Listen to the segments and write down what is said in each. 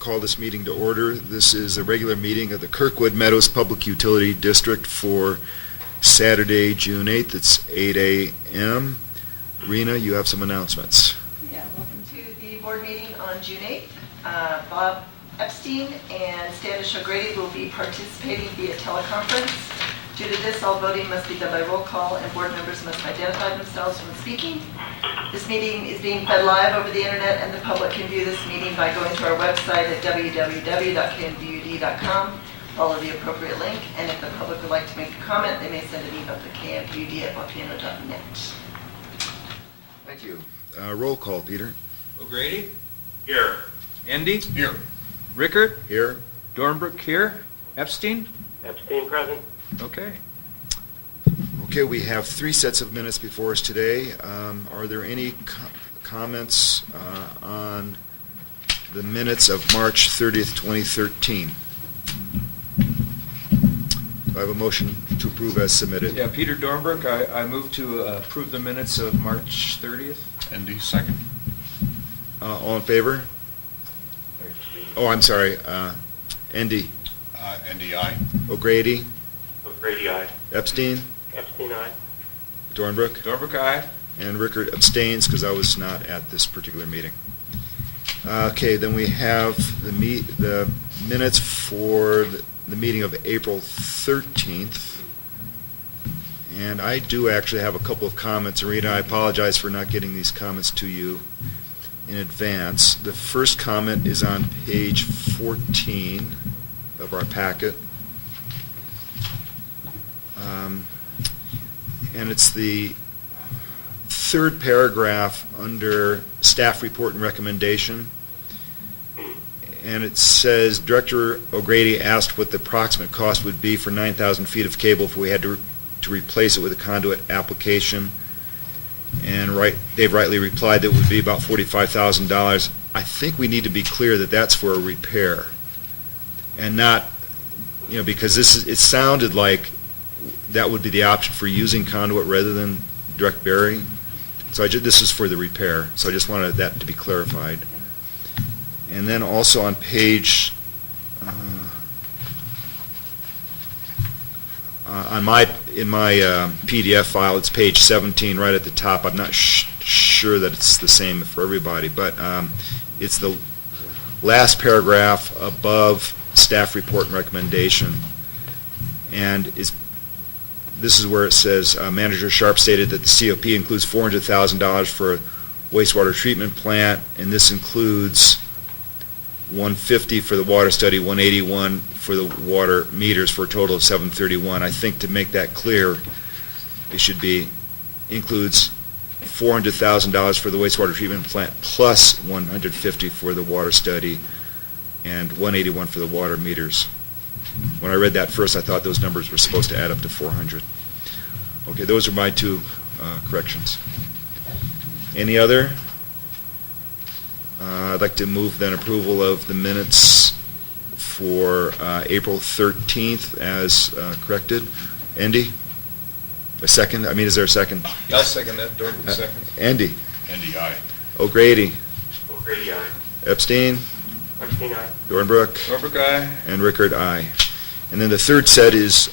call this meeting to order. This is a regular meeting of the Kirkwood Meadows Public Utility District for Saturday, June 8th. It's 8 a.m. Rena, you have some announcements. Yeah, welcome to the board meeting on June 8th. Bob Epstein and Standish O'Grady will be participating via teleconference. Due to this, all voting must be done by roll call, and board members must identify themselves when speaking. This meeting is being fed live over the internet, and the public can view this meeting by going to our website at www.kmpud.com. Follow the appropriate link, and if the public would like to make a comment, they may send an email to kmpud@volcano.net. Thank you. Roll call, Peter. O'Grady? Here. Andy? Here. Rickert? Here. Dornbrook here. Epstein? Epstein present. Okay. Okay, we have 3 sets of minutes before us today. Are there any comments on the minutes of March 30th, 2013? Do I have a motion to approve as submitted? Yeah, Peter Dornbrook, I move to approve the minutes of March 30th. Andy, second. All in favor? Oh, I'm sorry. Andy. Andy, aye. O'Grady. O'Grady, aye. Epstein. Epstein, aye. Dornbrook. Dornbrook, aye. And Rickert abstains because I was not at this particular meeting. Okay, then we have the minutes for the meeting of April 13th. And I do actually have a couple of comments. Rita, I apologize for not getting these comments to you in advance. The first comment is on page 14 of our packet. And it's the third paragraph under staff report and recommendation. And it says, Director O'Grady asked what the approximate cost would be for 9,000 feet of cable if we had to replace it with a conduit application. And they've rightly replied that it would be about $45,000. I think we need to be clear that that's for a repair. And not, because it sounded like that would be the option for using conduit rather than direct burying. So this is for the repair. So I just wanted that to be clarified. And then also on page, in my PDF file, it's page 17 right at the top. I'm not sure that it's the same for everybody, but it's the last paragraph above staff report and recommendation. And this is where it says, Manager Sharp stated that the COP includes $400,000 for a wastewater treatment plant, and this includes $150 for the water study, $181 for the water meters, for a total of $731. I think to make that clear, it should be includes $400,000 for the wastewater treatment plant plus $150 for the water study and $181 for the water meters. When I read that first, I thought those numbers were supposed to add up to 400. Okay, those are my 2 corrections. Any other? I'd like to move then approval of the minutes for April 13th as corrected. Andy? A second? Is there a second? I'll second that. Dornbrook, second. Andy? Andy, aye. O'Grady? O'Grady, aye. Epstein? Epstein, aye. Dornbrook? Dornbrook, aye. And Rickert, aye. And then the third set is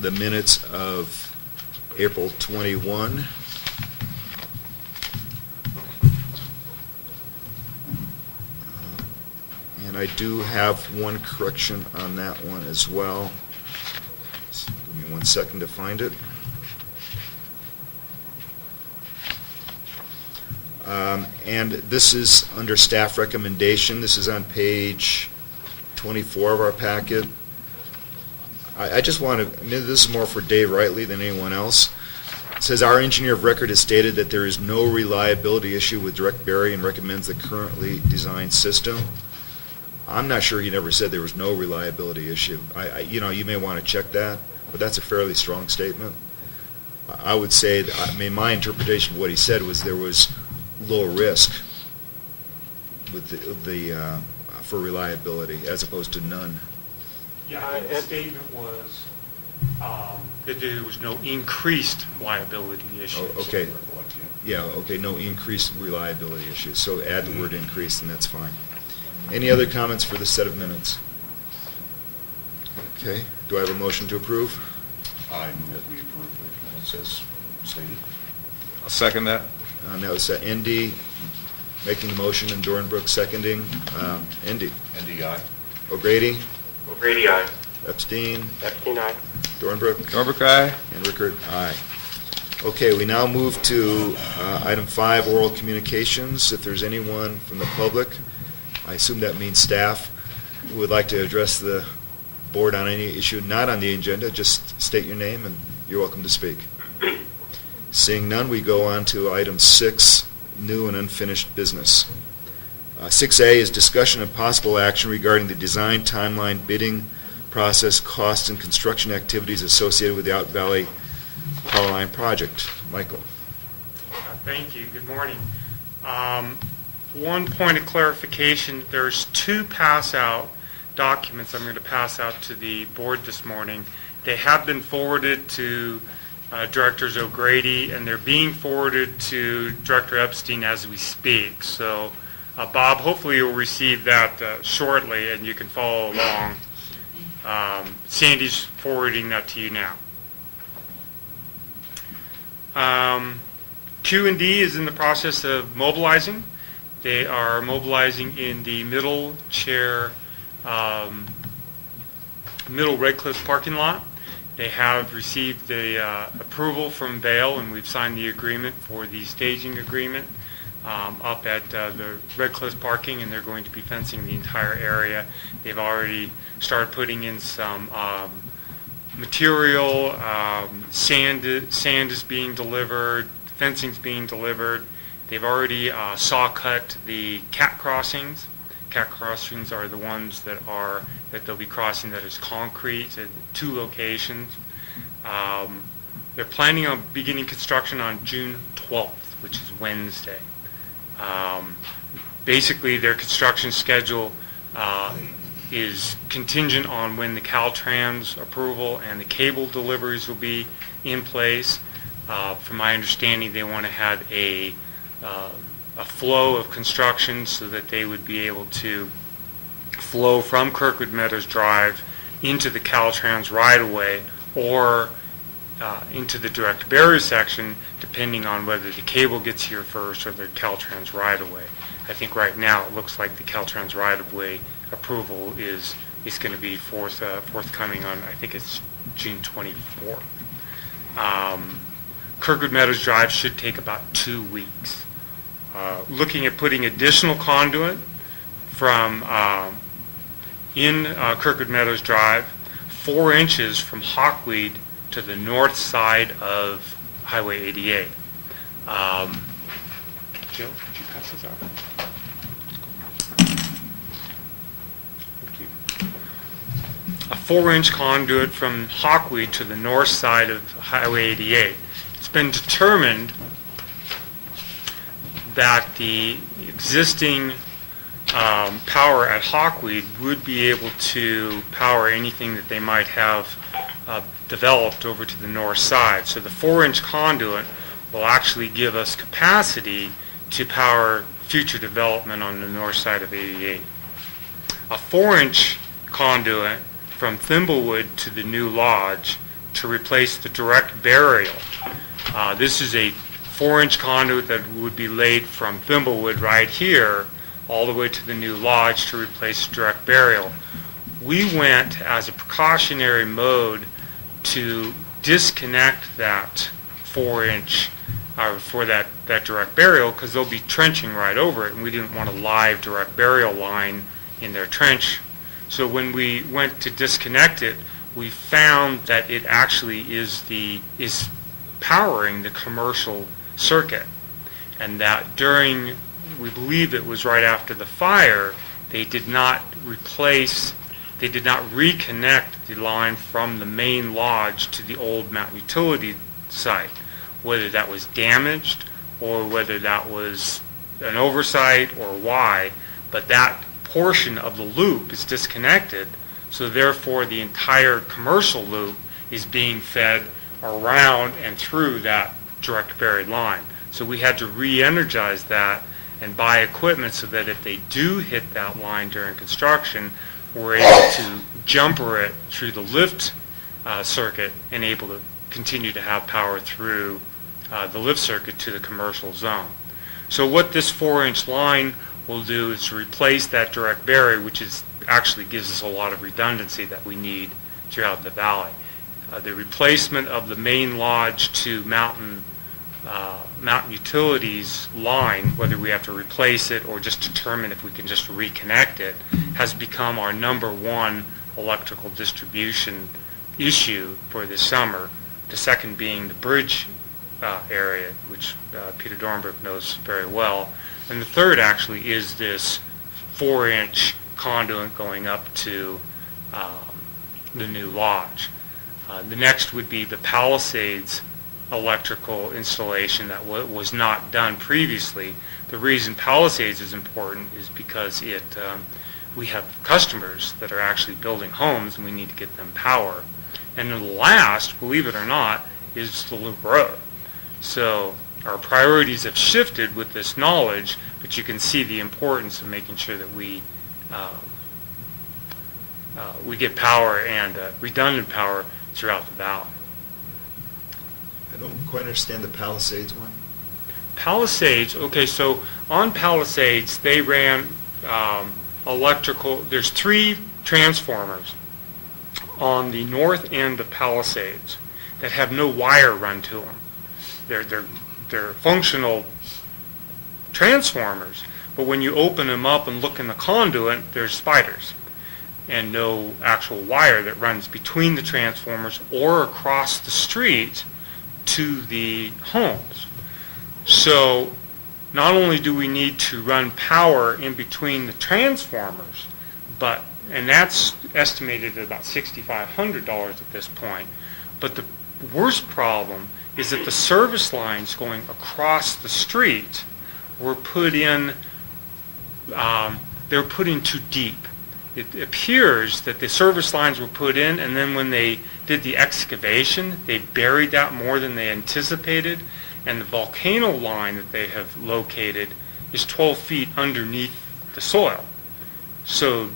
the minutes of April 21. And I do have one correction on that one as well. Just give me 1 second to find it. And this is under staff recommendation. This is on page 24 of our packet. I just want to, this is more for Dave Rightly than anyone else. It says, our engineer of record has stated that there is no reliability issue with direct bury and recommends the currently designed system. I'm not sure he never said there was no reliability issue. You may want to check that, but that's a fairly strong statement. I would say, my interpretation of what he said was there was low risk with for reliability as opposed to none. Yeah, I think the statement was that there was no increased liability issue. Oh, okay. Yeah, okay, no increased reliability issues. So add the word increased and that's fine. Any other comments for this set of minutes? Okay, do I have a motion to approve? I move that we approve the minutes as stated. I'll second that. That was Indy making the motion and Dornbrook seconding. Indy. Indy, aye. O'Grady, O'Grady, aye. Epstein, Epstein, aye. Dornbrook, Norbert, aye. and Rickert, aye. Okay, we now move to item 5, oral communications. If there's anyone from the public, I assume that means staff, who would like to address the board on any issue not on the agenda, just state your name and you're welcome to speak. Seeing none, we go on to item 6, new and unfinished business. 6A is discussion of possible action regarding the design, timeline, bidding process, costs, and construction activities associated with the Out Valley Power Line project. Michael. Thank you. Good morning. One point of clarification, there's 2 pass-out documents I'm going to pass out to the board this morning. They have been forwarded to Directors O'Grady, and they're being forwarded to Director Epstein as we speak. So, Bob, hopefully you'll receive that shortly, and you can follow along. Sandy's forwarding that to you now. Q&D is in the process of mobilizing. They are mobilizing in the middle Red Cliff parking lot. They have received the approval from Vail, and we've signed the agreement for the staging agreement up at the Red Cliff parking, and they're going to be fencing the entire area. They've already started putting in some material. Sand is being delivered. Fencing's being delivered. They've already saw cut the cat crossings. Cat crossings are the ones that they'll be crossing that is concrete at 2 locations. They're planning on beginning construction on June 12th, which is Wednesday. Basically, their construction schedule is contingent on when the Caltrans approval and the cable deliveries will be in place. From my understanding, they want to have a flow of construction so that they would be able to flow from Kirkwood Meadows Drive into the Caltrans right-of-way or into the direct barrier section, depending on whether the cable gets here first or the Caltrans right-of-way. I think right now it looks like the Caltrans right-of-way approval is going to be forthcoming on, I think it's June 24th. Kirkwood Meadows Drive should take about 2 weeks. Looking at putting additional conduit from in Kirkwood Meadows Drive, 4 inches from Hawkweed to the north side of Highway 88. Jill, could you pass this out? Thank you. A 4-inch conduit from Hawkweed to the north side of Highway 88. It's been determined that the existing power at Hawkweed would be able to power anything that they might have developed over to the north side. So the 4-inch conduit will actually give us capacity to power future development on the north side of 88. A 4-inch conduit from Thimblewood to the new lodge to replace the direct burial. This is a 4-inch conduit that would be laid from Thimblewood right here all the way to the new lodge to replace direct burial. We went as a precautionary mode to disconnect that 4-inch for that direct burial because they'll be trenching right over it, and we didn't want a live direct burial line in their trench. So when we went to disconnect it, we found that it actually is powering the commercial circuit, and that we believe it was right after the fire, they did not reconnect the line from the main lodge to the old Mountain Utility site. Whether that was damaged or whether that was an oversight or why, but that portion of the loop is disconnected, so therefore the entire commercial loop is being fed around and through that direct buried line. So we had to re-energize that and buy equipment so that if they do hit that line during construction, we're able to jumper it through the lift circuit and able to continue to have power through the lift circuit to the commercial zone. So what this 4-inch line will do is replace that direct barrier, which is actually gives us a lot of redundancy that we need throughout the valley. The replacement of the main lodge to Mountain Utilities line, whether we have to replace it or just determine if we can just reconnect it, has become our #1 electrical distribution issue for this summer. The second being the bridge area, which Peter Dornberg knows very well. And the third actually is this 4-inch conduit going up to the new lodge. The next would be the Palisades electrical installation that was not done previously. The reason Palisades is important is because we have customers that are actually building homes and we need to get them power. And then the last, believe it or not, is the Loop Road. So our priorities have shifted with this knowledge, but you can see the importance of making sure that we get power and redundant power throughout the valley. I don't quite understand the Palisades one. Palisades, okay, so on Palisades, they ran electrical, there's 3 transformers on the north end of Palisades that have no wire run to them. They're functional transformers, but when you open them up and look in the conduit, there's spiders and no actual wire that runs between the transformers or across the street to the homes. So not only do we need to run power in between the transformers, and that's estimated at about $6,500 at this point, but the worst problem is that the service lines going across the street were put in, they're put in too deep. It appears that the service lines were put in, and then when they did the excavation, they buried that more than they anticipated, and the volcano line that they have located is 12 feet underneath the soil. So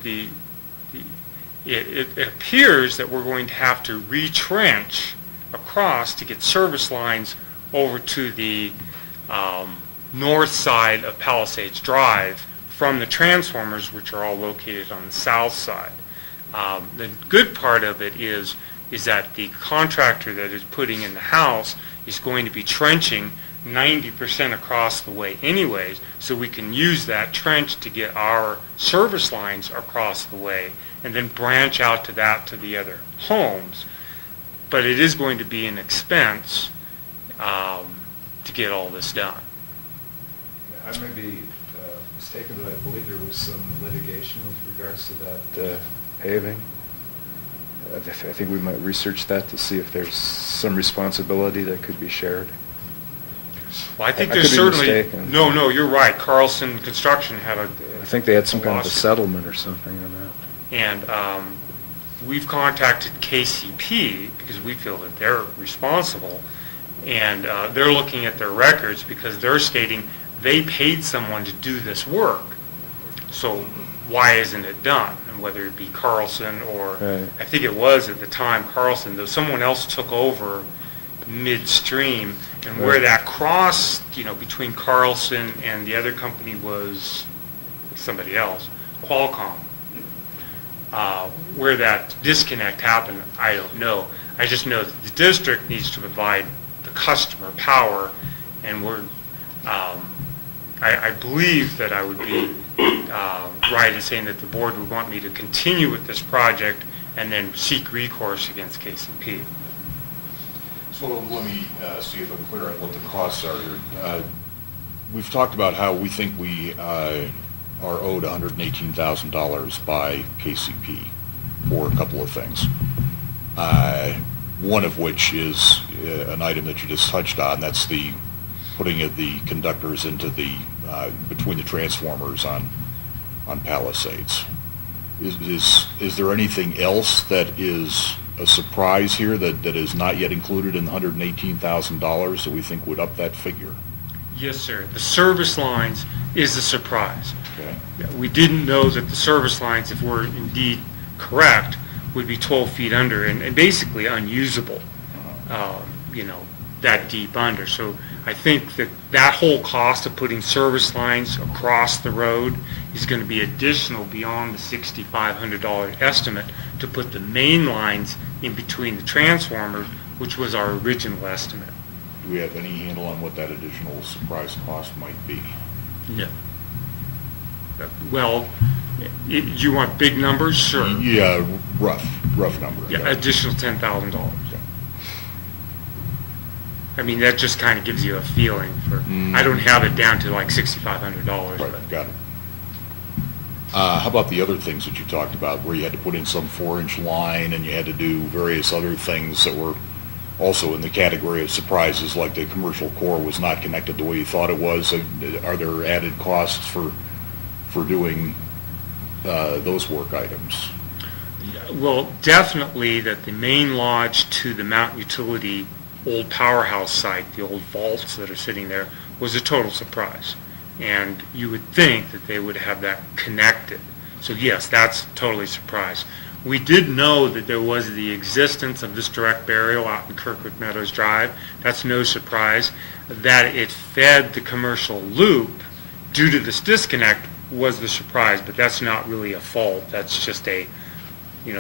it appears that we're going to have to retrench across to get service lines over to the north side of Palisades Drive from the transformers, which are all located on the south side. The good part of it is that the contractor that is putting in the house is going to be trenching 90% across the way anyways, so we can use that trench to get our service lines across the way and then branch out to the other homes. But it is going to be an expense to get all this done. I may be mistaken, but I believe there was some litigation with regards to that paving. I think we might research that to see if there's some responsibility that could be shared. Well, I think I there's could be certainly... mistaken. No, you're right. Carlson Construction had a... I think they had some kind of a lawsuit. settlement or something on that. And we've contacted KCP because we feel that they're responsible, and they're looking at their records because they're stating they paid someone to do this work. So why isn't it done? And whether it be Carlson or, Right. I think it was at the time Carlson, though someone else took over midstream, and where Right. that crossed, between Carlson and the other company was somebody else, Qualcomm. Where that disconnect happened, I don't know. I just know that the district needs to provide the customer power, and I believe that I would be right in saying that the board would want me to continue with this project and then seek recourse against KCP. So let me see if I'm clear on what the costs are here. We've talked about how we think we are owed $118,000 by KCP for a couple of things. One of which is an item that you just touched on. That's the putting of the conductors into the between the transformers on Palisades. Is there anything else that is a surprise here that is not yet included in the $118,000 that we think would up that figure? Yes, sir. The service lines is a surprise. Okay. We didn't know that the service lines, if we're indeed correct, would be 12 feet under and basically unusable, that deep under. So I think that that whole cost of putting service lines across the road is going to be additional beyond the $6,500 estimate to put the main lines in between the transformers, which was our original estimate. Do we have any handle on what that additional surprise cost might be? No. Well, you want big numbers? Sure. Yeah, rough number. Yeah, additional $10,000. I mean, that just kind of gives you a feeling for, I don't have it down to like $6,500. Right, but got it. How about the other things that you talked about, where you had to put in some 4-inch line and you had to do various other things that were also in the category of surprises, like the commercial core was not connected the way you thought it was? Are there added costs for doing those work items? Well, definitely that the main lodge to the Mountain Utility old powerhouse site, the old vaults that are sitting there, was a total surprise. And you would think that they would have that connected. So yes, that's totally a surprise. We did know that there was the existence of this direct burial out in Kirkwood Meadows Drive. That's no surprise. That it fed the commercial loop due to this disconnect was the surprise, but that's not really a fault. That's just the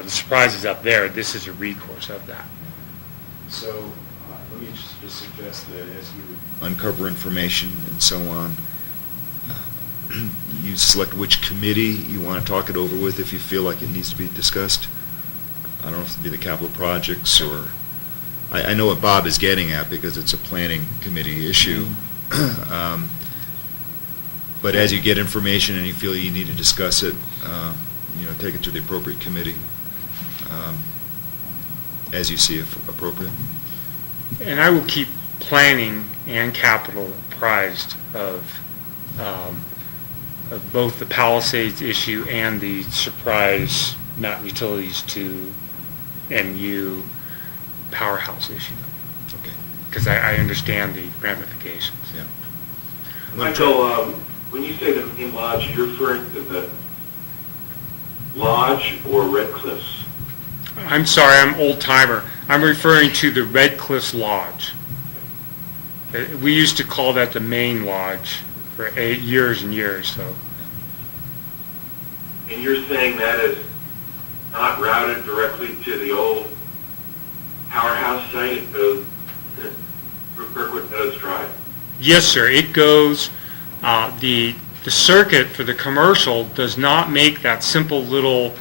surprise is up there. This is a recourse of that. So let me just suggest that as you uncover information and so on, you select which committee you want to talk it over with if you feel like it needs to be discussed. I don't know if it'd be the capital projects or... I know what Bob is getting at because it's a planning committee issue. But as you get information and you feel you need to discuss it, take it to the appropriate committee as you see appropriate. And I will keep planning and capital apprised of both the Palisades issue and the surprise Mountain Utilities to MU powerhouse issue. Okay. Because I understand the ramifications. Yeah. Michael, when you say the main lodge, you're referring to the lodge or Red Cliffs? I'm sorry, I'm old timer. I'm referring to the Red Cliffs Lodge. We used to call that the main lodge for years and years. So. And you're saying that is not routed directly to the old powerhouse site? It goes through Kirkwood Meadows Drive? Yes, sir. It goes. The circuit for the commercial does not make that simple little.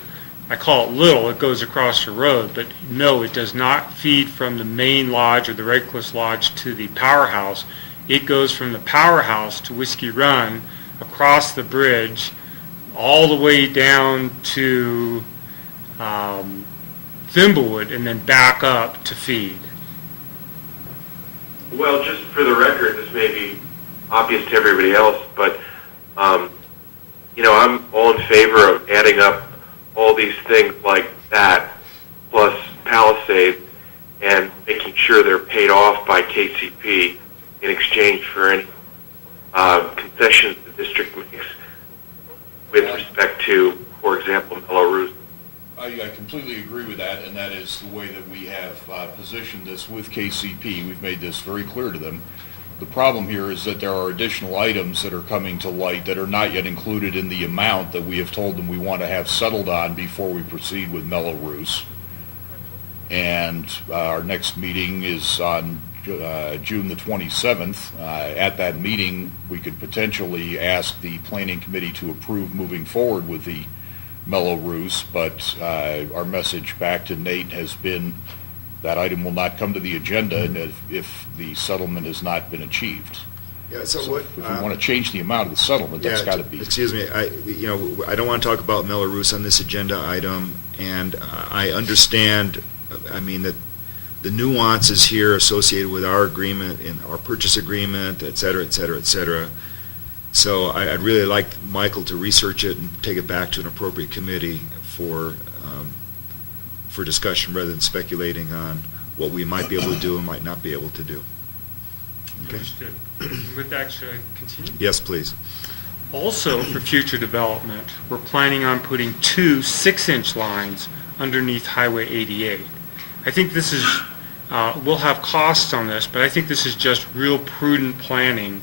I call it little. It goes across the road, but no, it does not feed from the main lodge or the Red Cliffs Lodge to the powerhouse. It goes from the powerhouse to Whiskey Run, across the bridge, all the way down to Thimblewood, and then back up to feed. Well, just for the record, this may be obvious to everybody else, but I'm all in favor of adding up all these things like that, plus Palisades, and making sure they're paid off by KCP in exchange for any concessions the district makes with respect to, for example, Mello-Roos. I completely agree with that, and that is the way that we have positioned this with KCP. We've made this very clear to them. The problem here is that there are additional items that are coming to light that are not yet included in the amount that we have told them we want to have settled on before we proceed with Mello-Roos. And our next meeting is on June the 27th. At that meeting, we could potentially ask the planning committee to approve moving forward with the Mello-Roos, but our message back to Nate has been that item will not come to the agenda if the settlement has not been achieved. Yeah. So what? If we want to change the amount of the settlement, that's got to be. Excuse me. I don't want to talk about Mello-Roos on this agenda item, and I understand. I mean that the nuances here associated with our agreement and our purchase agreement, et cetera, et cetera, et cetera. So I'd really like Michael to research it and take it back to an appropriate committee for discussion rather than speculating on what we might be able to do and might not be able to do. Okay. Understood. With that, should I continue? Yes, please. Also, for future development, we're planning on putting 2 6-inch lines underneath Highway 88. I think this is, we'll have costs on this, but I think this is just real prudent planning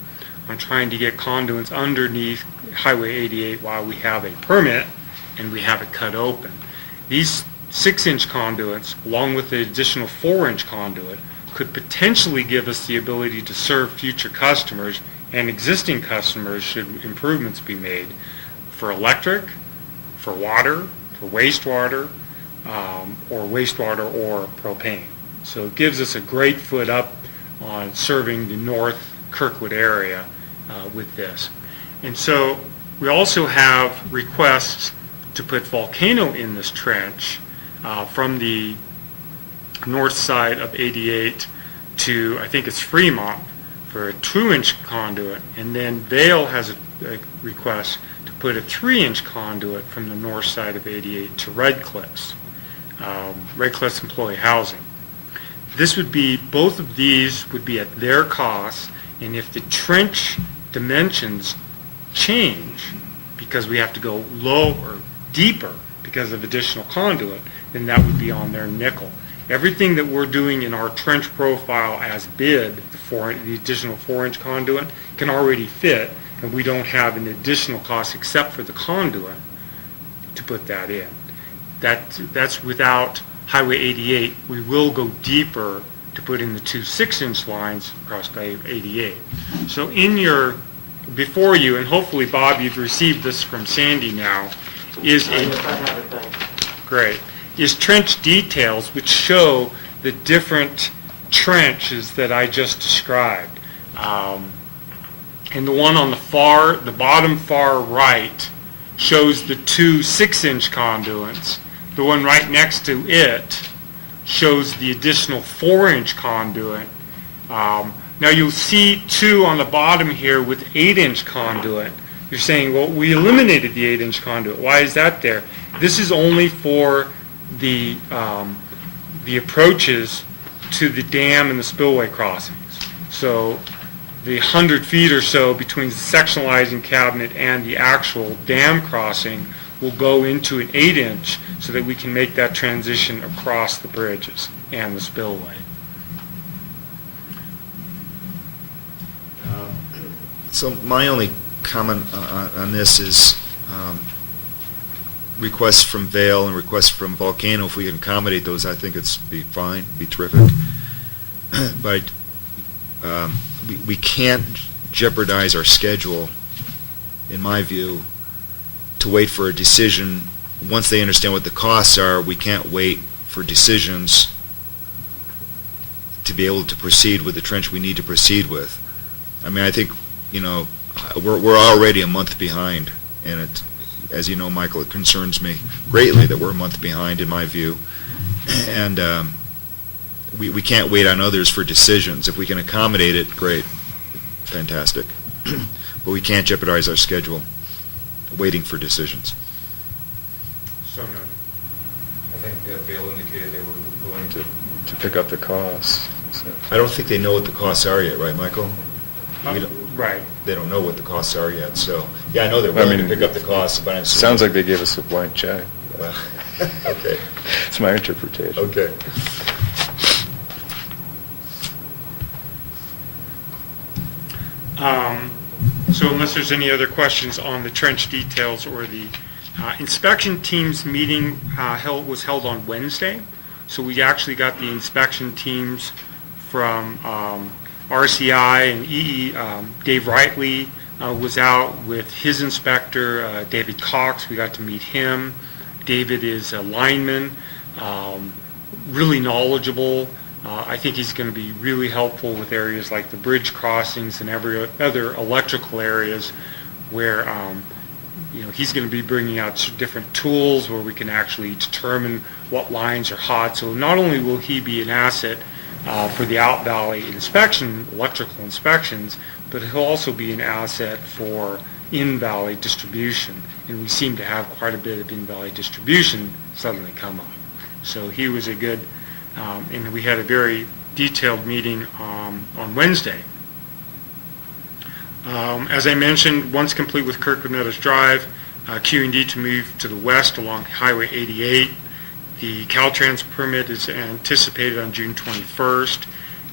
on trying to get conduits underneath Highway 88 while we have a permit and we have it cut open. These 6-inch conduits, along with the additional 4-inch conduit, could potentially give us the ability to serve future customers and existing customers should improvements be made for electric, for water, for wastewater, or propane. So it gives us a great foot up on serving the North Kirkwood area with this. And so we also have requests to put Volcano in this trench from the north side of 88 to, I think it's Fremont, for a 2-inch conduit, and then Vail has a request to put a 3-inch conduit from the north side of 88 to Red Cliffs employee housing. This would be, both of these would be at their cost, and if the trench dimensions change because we have to go lower, deeper because of additional conduit, then that would be on their nickel. Everything that we're doing in our trench profile as bid, the additional 4-inch conduit, can already fit, and we don't have an additional cost except for the conduit to put that in. That's without Highway 88. We will go deeper to put in the 2 6-inch lines across by 88. So before you, and hopefully Bob, you've received this from Sandy now, is trench details which show the different trenches that I just described. And the one on the bottom far right shows the 2 6-inch conduits. The one right next to it shows the additional 4-inch conduit. Now you'll see 2 on the bottom here with 8-inch conduit. You're saying, well, we eliminated the 8-inch conduit. Why is that there? This is only for the approaches to the dam and the spillway crossings. So the 100 feet or so between the sectionalizing cabinet and the actual dam crossing will go into an 8-inch so that we can make that transition across the bridges and the spillway. So my only comment on this is requests from Vail and requests from Volcano. If we can accommodate those, I think it's be fine, be terrific. But we can't jeopardize our schedule, in my view, to wait for a decision. Once they understand what the costs are, we can't wait for decisions to be able to proceed with the trench we need to proceed with. I mean, I think, we're already a month behind, and it, as you know, Michael, it concerns me greatly that we're a month behind, in my view. And we can't wait on others for decisions. If we can accommodate it, great, fantastic. But we can't jeopardize our schedule waiting for decisions. So noted. I think Vail indicated they were willing to pick up the costs. So. I don't think they know what the costs are yet, right, Michael? Right. They don't know what the costs are yet, so, yeah, I know they're willing to pick up the costs, but I'm assuming... Sounds like they gave us a blank check. Well, okay. It's my interpretation. Okay. So unless there's any other questions on the trench details or the inspection team's meeting was held on Wednesday. So we actually got the inspection teams from RCI and EE. Dave Wrightley was out with his inspector, David Cox. We got to meet him. David is a lineman, really knowledgeable. I think he's going to be really helpful with areas like the bridge crossings and every other electrical areas where he's going to be bringing out different tools where we can actually determine what lines are hot. So not only will he be an asset for the out valley electrical inspections, but he'll also be an asset for in-valley distribution. And we seem to have quite a bit of in-valley distribution suddenly come up. So he was a good, and we had a very detailed meeting on Wednesday As I mentioned, once complete with Kirkwood Meadows Drive, Q&D to move to the west along Highway 88. The Caltrans permit is anticipated on June 21st,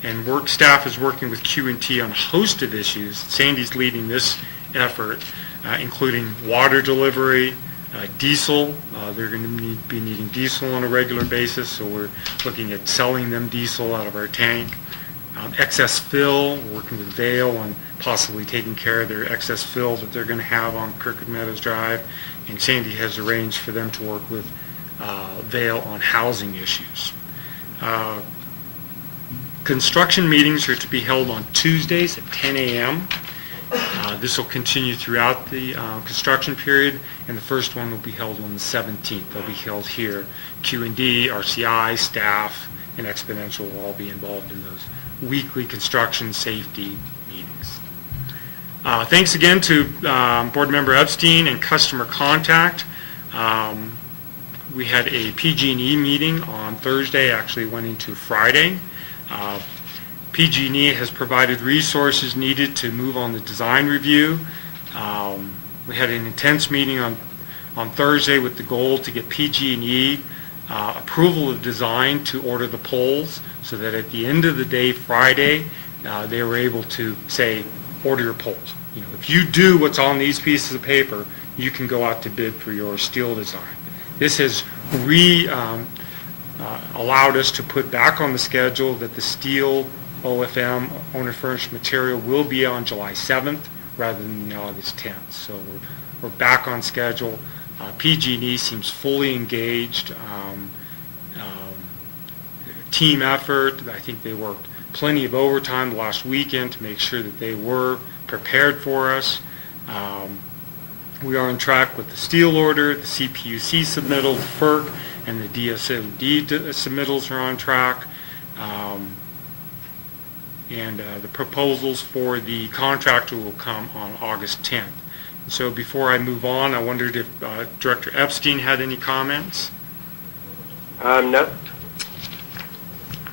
and work staff is working with Q&T on a host of issues. Sandy's leading this effort, including water delivery, diesel. They're going to be needing diesel on a regular basis, so we're looking at selling them diesel out of our tank. Excess fill, we're working with Vail on possibly taking care of their excess fill that they're going to have on Kirkwood Meadows Drive, and Sandy has arranged for them to work with Vail on housing issues. Construction meetings are to be held on Tuesdays at 10 a.m. This will continue throughout the construction period, and the first one will be held on the 17th. They'll be held here. Q&D, RCI, staff, and Exponential will all be involved in those weekly construction safety meetings. Thanks again to Board Member Epstein and Customer Contact. We had a PG&E meeting on Thursday, actually went into Friday. PG&E has provided resources needed to move on the design review. We had an intense meeting on Thursday with the goal to get PG&E approval of design to order the poles, so that at the end of the day, Friday, they were able to say, order your poles. You know, if you do what's on these pieces of paper, you can go out to bid for your steel design. This has allowed us to put back on the schedule that the steel OFM, owner furnished material, will be on July 7th rather than August 10th. So we're back on schedule. PG&E seems fully engaged. Team effort. I think they worked plenty of overtime last weekend to make sure that they were prepared for us. We are on track with the steel order, the CPUC submittal, the FERC, and the DSOD submittals are on track. And the proposals for the contractor will come on August 10th. So before I move on, I wondered if Director Epstein had any comments? No.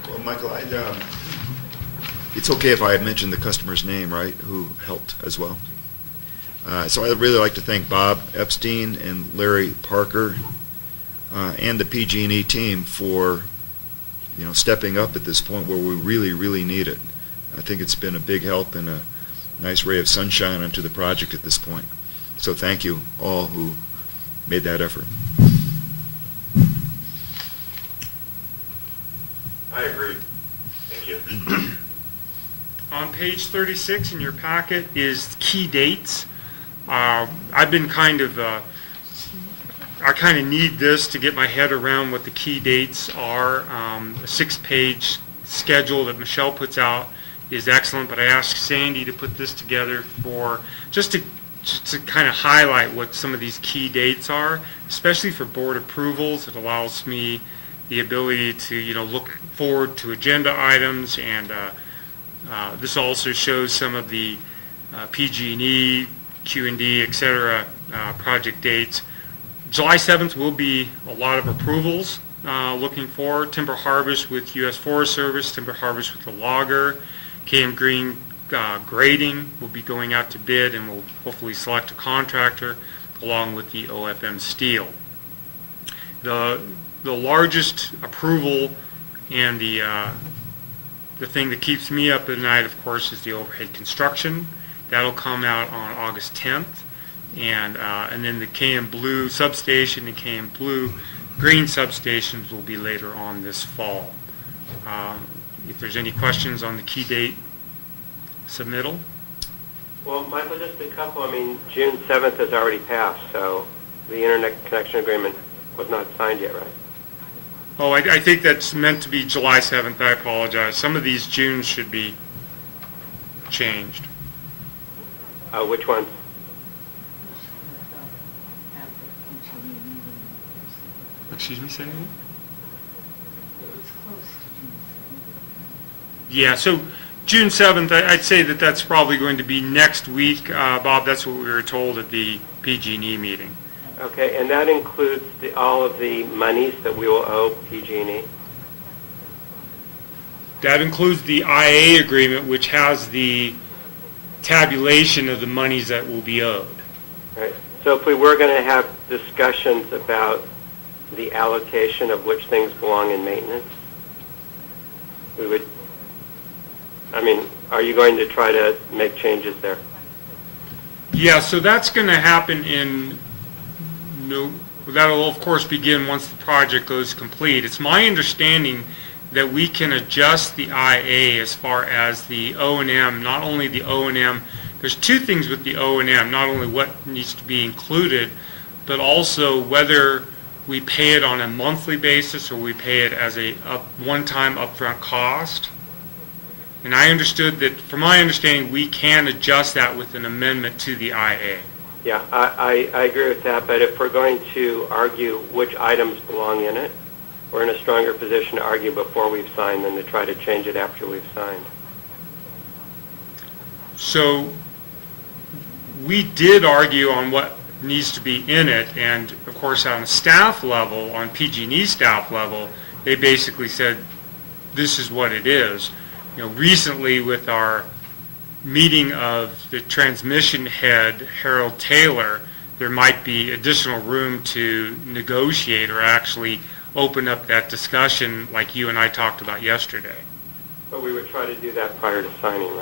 Well, Michael, it's okay if I mention the customer's name, right, who helped as well. So I'd really like to thank Bob Epstein and Larry Parker and the PG&E team for, stepping up at this point where we really, really need it. I think it's been a big help and a nice ray of sunshine onto the project at this point. So thank you all who made that effort. I agree. Thank you. On page 36 in your packet is key dates. I've been I kind of need this to get my head around what the key dates are. A 6-page schedule that Michelle puts out is excellent, but I asked Sandy to put this together for just to kind of highlight what some of these key dates are, especially for board approvals. It allows me the ability to look forward to agenda items, and this also shows some of the PG&E, Q&D, etc. Project dates. July 7th will be a lot of approvals looking for timber harvest with U.S. Forest Service, timber harvest with the logger, KM Green grading will be going out to bid, and we'll hopefully select a contractor along with the OFM steel. The largest approval and the thing that keeps me up at night, of course, is the overhead construction. That'll come out on August 10th, and then the KM Blue substation and KM Blue Green substations will be later on this fall. If there's any questions on the key date submittal. Well, Michael, just a couple. I mean, June 7th has already passed, so the internet connection agreement was not signed yet, right? Oh, I think that's meant to be July 7th. I apologize. Some of these Junes should be changed. Which ones? Excuse me, Sandy? Yeah, so June 7th, I'd say that that's probably going to be next week. Bob, that's what we were told at the PG&E meeting. Okay, and that includes all of the monies that we will owe PG&E? That includes the IA agreement, which has the tabulation of the monies that will be owed. Right. So if we were going to have discussions about the allocation of which things belong in maintenance, we would, I mean, are you going to try to make changes there? Yeah, so that's going to happen that'll of course begin once the project goes complete. It's my understanding that we can adjust the IA as far as the O&M, not only the O&M, there's two things with the O&M, not only what needs to be included, but also whether we pay it on a monthly basis or we pay it as a one-time upfront cost. And I understood that, from my understanding, we can adjust that with an amendment to the IA. Yeah, I agree with that, but if we're going to argue which items belong in it, we're in a stronger position to argue before we've signed than to try to change it after we've signed. So we did argue on what needs to be in it, and of course on a staff level, on PG&E staff level, they basically said this is what it is. Recently with our meeting of the transmission head, Harold Taylor, there might be additional room to negotiate or actually open up that discussion like you and I talked about yesterday. But we would try to do that prior to signing,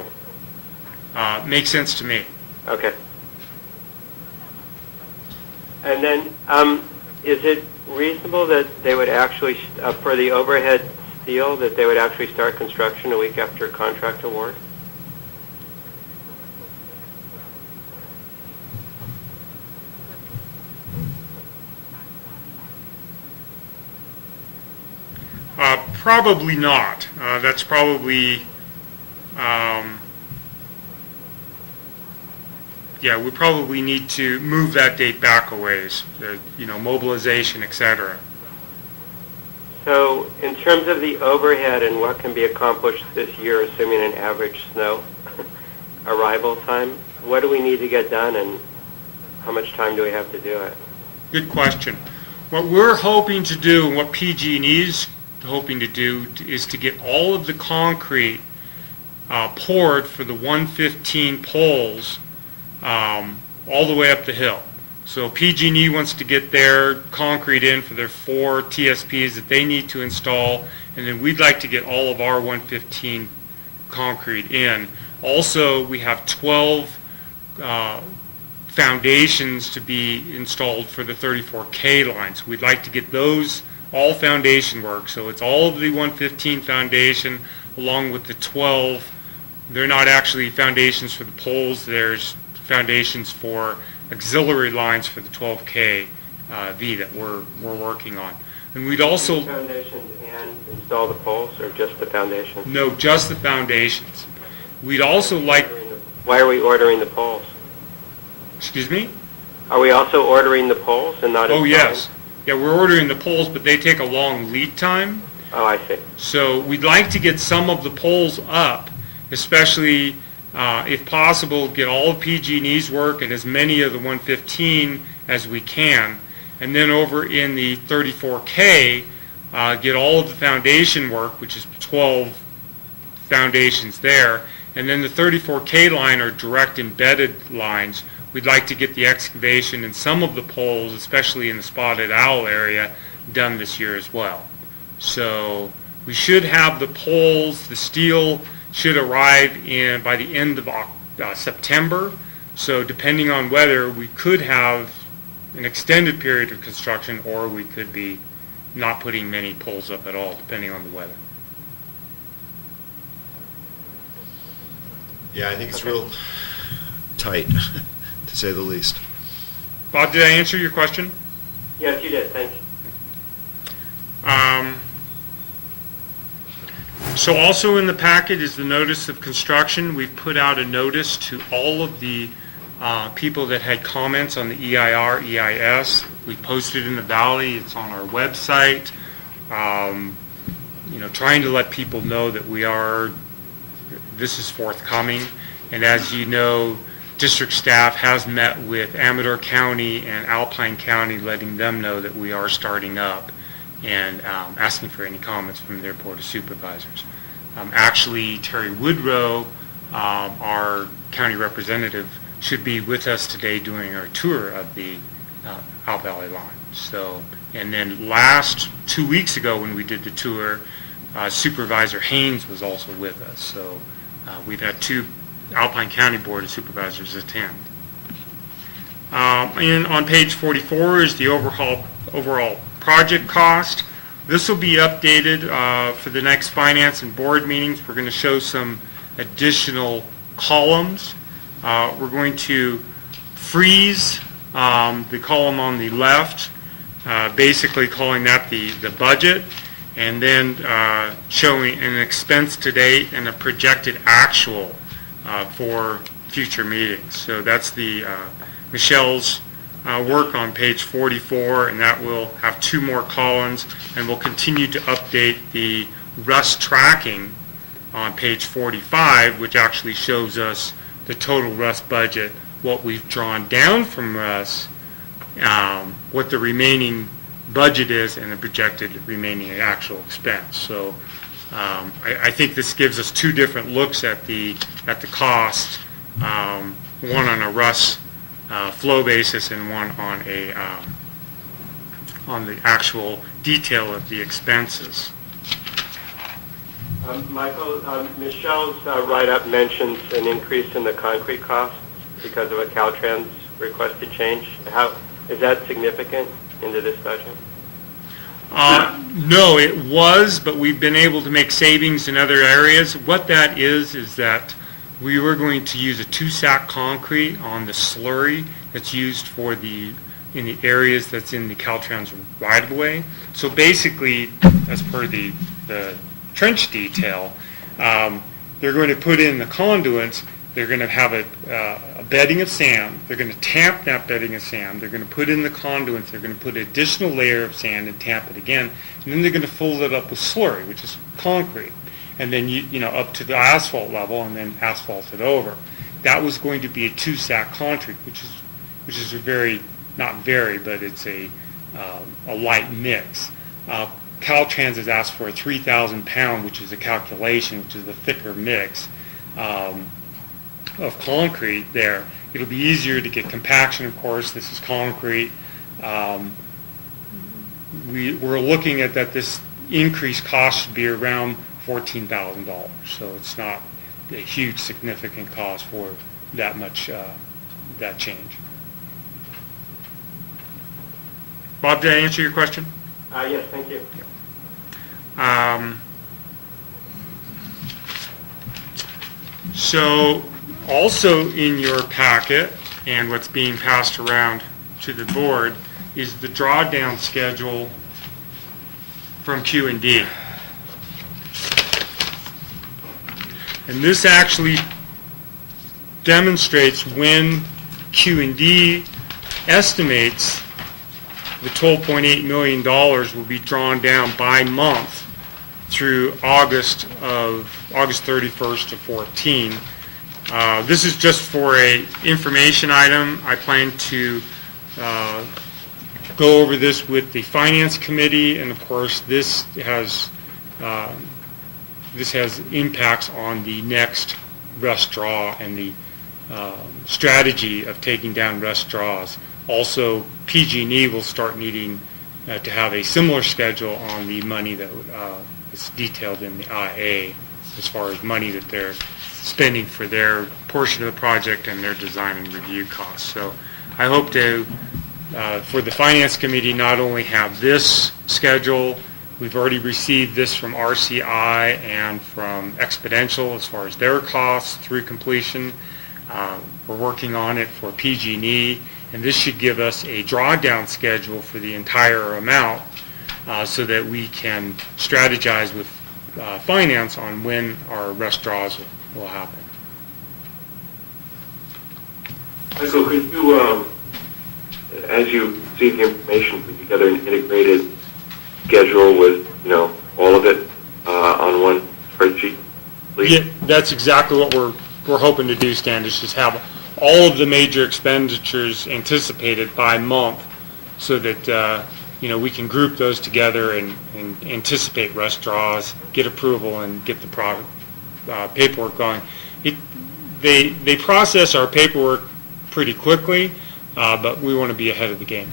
right? Makes sense to me. Okay. And then, is it reasonable that they would actually, for the overhead steel, that they would actually start construction a week after contract award? Probably not. That's probably, we probably need to move that date back a ways, mobilization, etc. So in terms of the overhead and what can be accomplished this year, assuming an average snow arrival time, what do we need to get done and how much time do we have to do it? Good question. What we're hoping to do, and what PG&E is hoping to do, is to get all of the concrete poured for the 115 poles all the way up the hill. So PG&E wants to get their concrete in for their 4 TSPs that they need to install, and then we'd like to get all of our 115 concrete in. Also, we have 12 foundations to be installed for the 34K lines. We'd like to get those all foundation work. So it's all of the 115 foundation along with the 12. They're not actually foundations for the poles. There's foundations for auxiliary lines for the 12K V that we're working on. And we'd also... Foundations and install the poles, or just the foundations? No, just the foundations. We'd also like... Why are we ordering the poles? Excuse me? Are we also ordering the poles and not Oh, installing? yes. Yeah, we're ordering the poles, but they take a long lead time. Oh, I see. So we'd like to get some of the poles up, especially if possible, get all of PG&E's work and as many of the 115 as we can. And then over in the 34K, get all of the foundation work, which is 12 foundations there. And then the 34K line are direct embedded lines. We'd like to get the excavation and some of the poles, especially in the Spotted Owl area, done this year as well. So we should have the poles, the steel should arrive by the end of September. So depending on weather, we could have an extended period of construction, or we could be not putting many poles up at all, depending on the weather. Yeah, I think it's real tight, to say the least. Bob, did I answer your question? Yes, you did. Thank you. So also in the packet is the notice of construction. We've put out a notice to all of the people that had comments on the EIR, EIS. We posted in the Valley. It's on our website. Trying to let people know that this is forthcoming. And as you know, district staff has met with Amador County and Alpine County, letting them know that we are starting up and asking for any comments from their Board of Supervisors. Actually, Terry Woodrow our county representative should be with us today doing our tour of the Out Valley line. So, and then 2 weeks ago when we did the tour, Supervisor Haynes was also with us. So we've had 2 Alpine County Board of Supervisors attend. And on page 44 is the overall project cost. This will be updated for the next finance and board meetings. We're going to show some additional columns. We're going to freeze the column on the left, basically calling that the budget, and then showing an expense to date and a projected actual for future meetings. So that's the Michelle's work on page 44, and that will have 2 more columns, and we'll continue to update the rust tracking on page 45, which actually shows us the total rust budget, what we've drawn down from rust, what the remaining budget is, and the projected remaining actual expense. So I think this gives us 2 different looks at the cost, one on a rust flow basis and one on the actual detail of the expenses. Michael, Michelle's write-up mentions an increase in the concrete cost because of a Caltrans requested change. How is that significant into this budget? No, it was, but we've been able to make savings in other areas. What that is that we were going to use a 2-sack concrete on the slurry that's used in the areas that's in the Caltrans right-of-way. So basically, as per the trench detail, they're going to put in the conduits. They're going to have a bedding of sand. They're going to tamp that bedding of sand. They're going to put in the conduits. They're going to put an additional layer of sand and tamp it again. And then they're going to fill it up with slurry, which is concrete. And then up to the asphalt level, and then asphalt it over. That was going to be a 2-sack concrete, which is a but it's a light mix. Caltrans has asked for a 3,000 pound, which is a calculation, which is the thicker mix of concrete there. It'll be easier to get compaction, of course. This is concrete. We're looking at that this increased cost should be around $14,000. So it's not a huge significant cost for that much, that change. Bob, did I answer your question? Yes, thank you. So also in your packet, and what's being passed around to the board, is the drawdown schedule from Q&D. And this actually demonstrates when Q&D estimates the $12.8 million will be drawn down by month through August 31st of 14. This is just for a information item. I plan to go over this with the Finance Committee, and of course this has impacts on the next rust draw and the strategy of taking down rust draws. Also, PG&E will start needing to have a similar schedule on the money that is detailed in the IA as far as money that they're spending for their portion of the project and their design and review costs. So I hope to, for the Finance Committee, not only have this schedule. We've already received this from RCI and from Exponential as far as their costs through completion. We're working on it for PG&E, and this should give us a drawdown schedule for the entire amount so that we can strategize with finance on when our rust draws will happen. Michael, could you, as you see the information, put together an integrated schedule with, all of it on one spreadsheet, please? Yeah, that's exactly what we're hoping to do, Stan, is just have all of the major expenditures anticipated by month so that, we can group those together and anticipate rust draws, get approval, and get the paperwork going. They process our paperwork pretty quickly, but we want to be ahead of the game.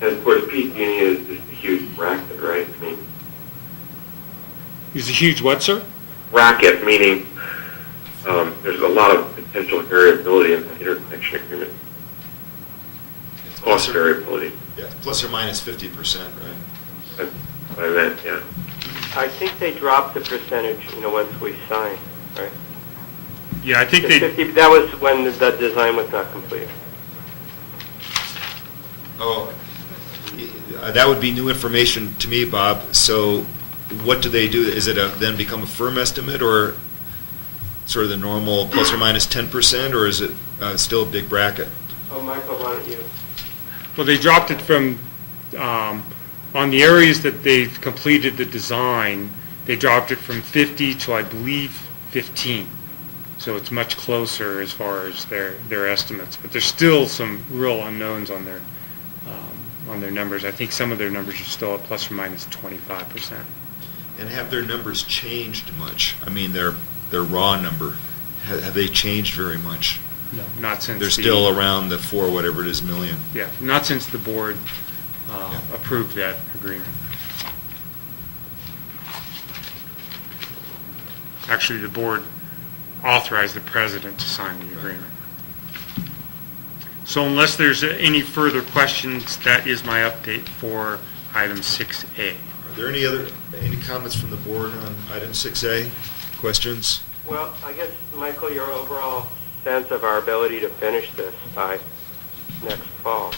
And of course, PG&E is just a huge racket, right? I mean, It's a huge what, sir? racket, meaning there's a lot of potential variability in the interconnection agreement. Cost variability. Yeah, plus or minus 50%, right? That's what I meant, yeah. I think they dropped the percentage, once we signed, right? Yeah, I think The they. 50, that was when the design was not complete. Oh, that would be new information to me, Bob. So what do they do? Is it then become a firm estimate, or sort of the normal plus or minus 10%, or is it still a big bracket? Oh, Michael, why don't you? Well, they dropped it from, on the areas that they've completed the design, they dropped it from 50 to, I believe, 15. So it's much closer as far as their estimates. But there's still some real unknowns on their numbers. I think some of their numbers are still at plus or minus 25%. And have their numbers changed much? I mean, their raw number, have they changed very much? No, not since They're still around the 4 whatever it is million. Yeah, not since the board approved that agreement. Actually, the board authorized the president to sign the agreement. So unless there's any further questions, that is my update for item 6A. Are there any comments from the board on item 6A? Questions? Well, I guess, Michael, your overall sense of our ability to finish this by next fall.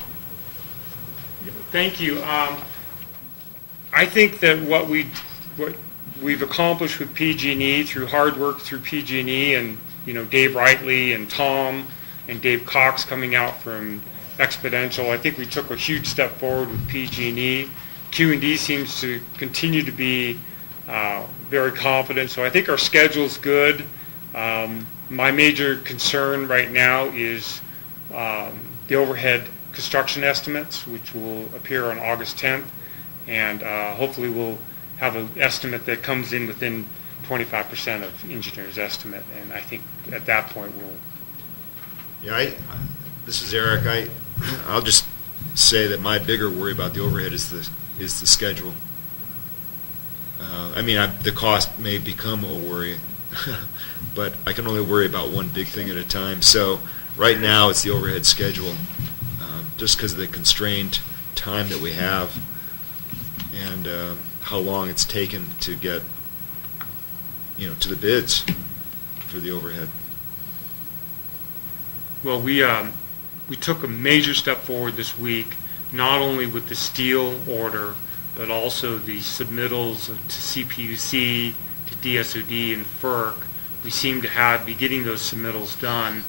Thank you. I think that what we've accomplished with PG&E through hard work through PG&E and Dave Rightly and Tom and Dave Cox coming out from Exponential, I think we took a huge step forward with PG&E. Q&D seems to continue to be very confident, so I think our schedule's good. My major concern right now is the overhead construction estimates, which will appear on August 10th, and hopefully we'll have an estimate that comes in within 25% of engineer's estimate, and I think at that point we'll... Yeah, this is Eric. I'll just say that my bigger worry about the overhead is the schedule. The cost may become a worry, but I can only worry about one big thing at a time. So right now it's the overhead schedule, just because of the constrained time that we have and how long it's taken to get, to the bids for the overhead. Well, we took a major step forward this week, not only with the steel order, but also the submittals to CPUC, to DSOD, and FERC. We seem to be getting those submittals done.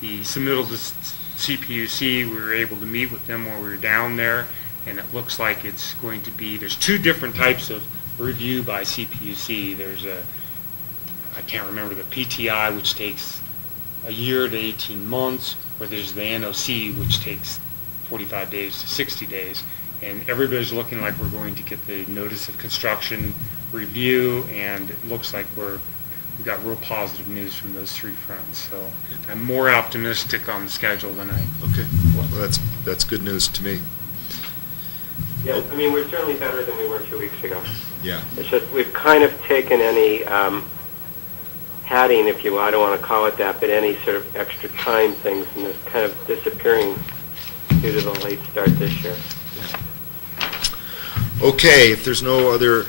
The submittal to CPUC, we were able to meet with them while we were down there, and it looks like it's going to be, there's two different types of review by CPUC. There's I can't remember, the PTI, which takes a year to 18 months, or there's the NOC, which takes 45 days to 60 days. And everybody's looking like we're going to get the notice of construction review, and it looks like we've got real positive news from those three fronts. So I'm more optimistic on the schedule than I Okay. Well, that's good news to me. Yeah, we're certainly better than we were 2 weeks ago. Yeah. It's just we've kind of taken any padding, if you will, I don't want to call it that, but any sort of extra time things, and it's kind of disappearing due to the late start this year. Okay, if there's no other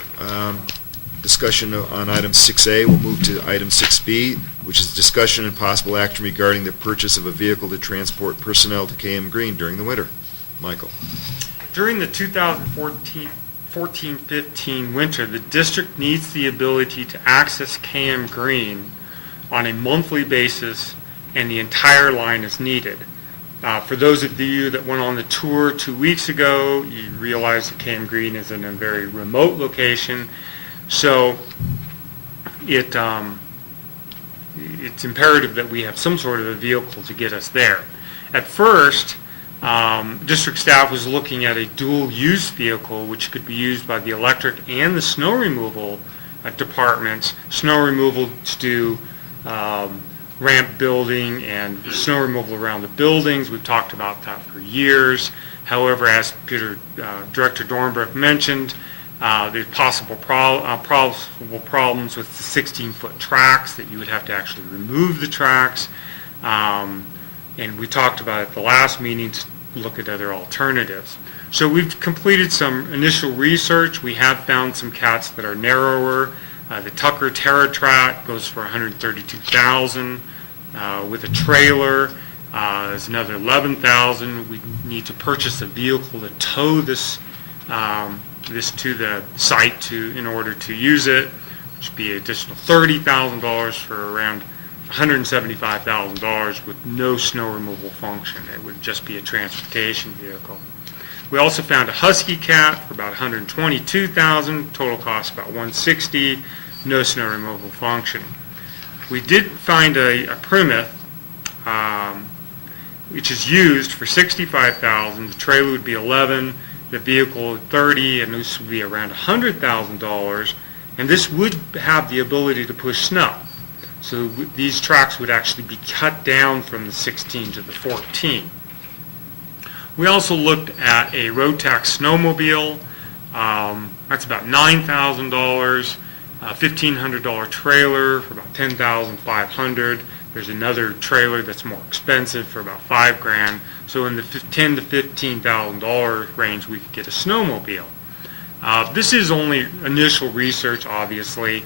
discussion on item 6A, we'll move to item 6B, which is discussion and possible action regarding the purchase of a vehicle to transport personnel to KM Green during the winter. Michael. During the 2014-15 winter, the district needs the ability to access KM Green on a monthly basis, and the entire line is needed. For those of you that went on the tour 2 weeks ago, you realize that KM Green is in a very remote location, so it's imperative that we have some sort of a vehicle to get us there. At first, district staff was looking at a dual-use vehicle which could be used by the electric and the snow removal departments, snow removal to do ramp building and snow removal around the buildings. We've talked about that for years. However, as Director Dornbrook mentioned, there's possible problems with the 16-foot tracks, that you would have to actually remove the tracks. And we talked about at the last meeting to look at other alternatives. So we've completed some initial research. We have found some cats that are narrower. The Tucker Terra track goes for $132,000. With a trailer, there's another $11,000. We need to purchase a vehicle to tow this to the site in order to use it, which would be an additional $30,000 for around $175,000 with no snow removal function. It would just be a transportation vehicle. We also found a husky cat for about $122,000. Total cost about $160,000. No snow removal function. We did find a Plymouth, which is used for $65,000. The trailer would be $11,000. The vehicle $30,000, and this would be around $100,000. And this would have the ability to push snow. So these tracks would actually be cut down from the 16 to the 14. We also looked at a road tax snowmobile. That's about $9,000. $1,500 trailer for about $10,500. There's another trailer that's more expensive for about $5,000. So in the $10,000 to $15,000 range, we could get a snowmobile. This is only initial research, obviously.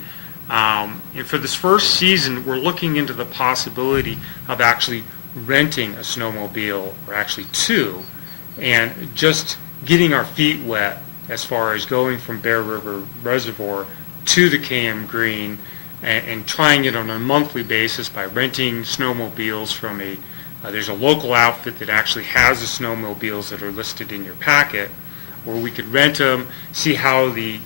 And for this first season, we're looking into the possibility of actually renting a snowmobile, or actually two, and just getting our feet wet as far as going from Bear River Reservoir to the KM Green, and trying it on a monthly basis by renting snowmobiles from there's a local outfit that actually has the snowmobiles that are listed in your packet, where we could rent them, see how the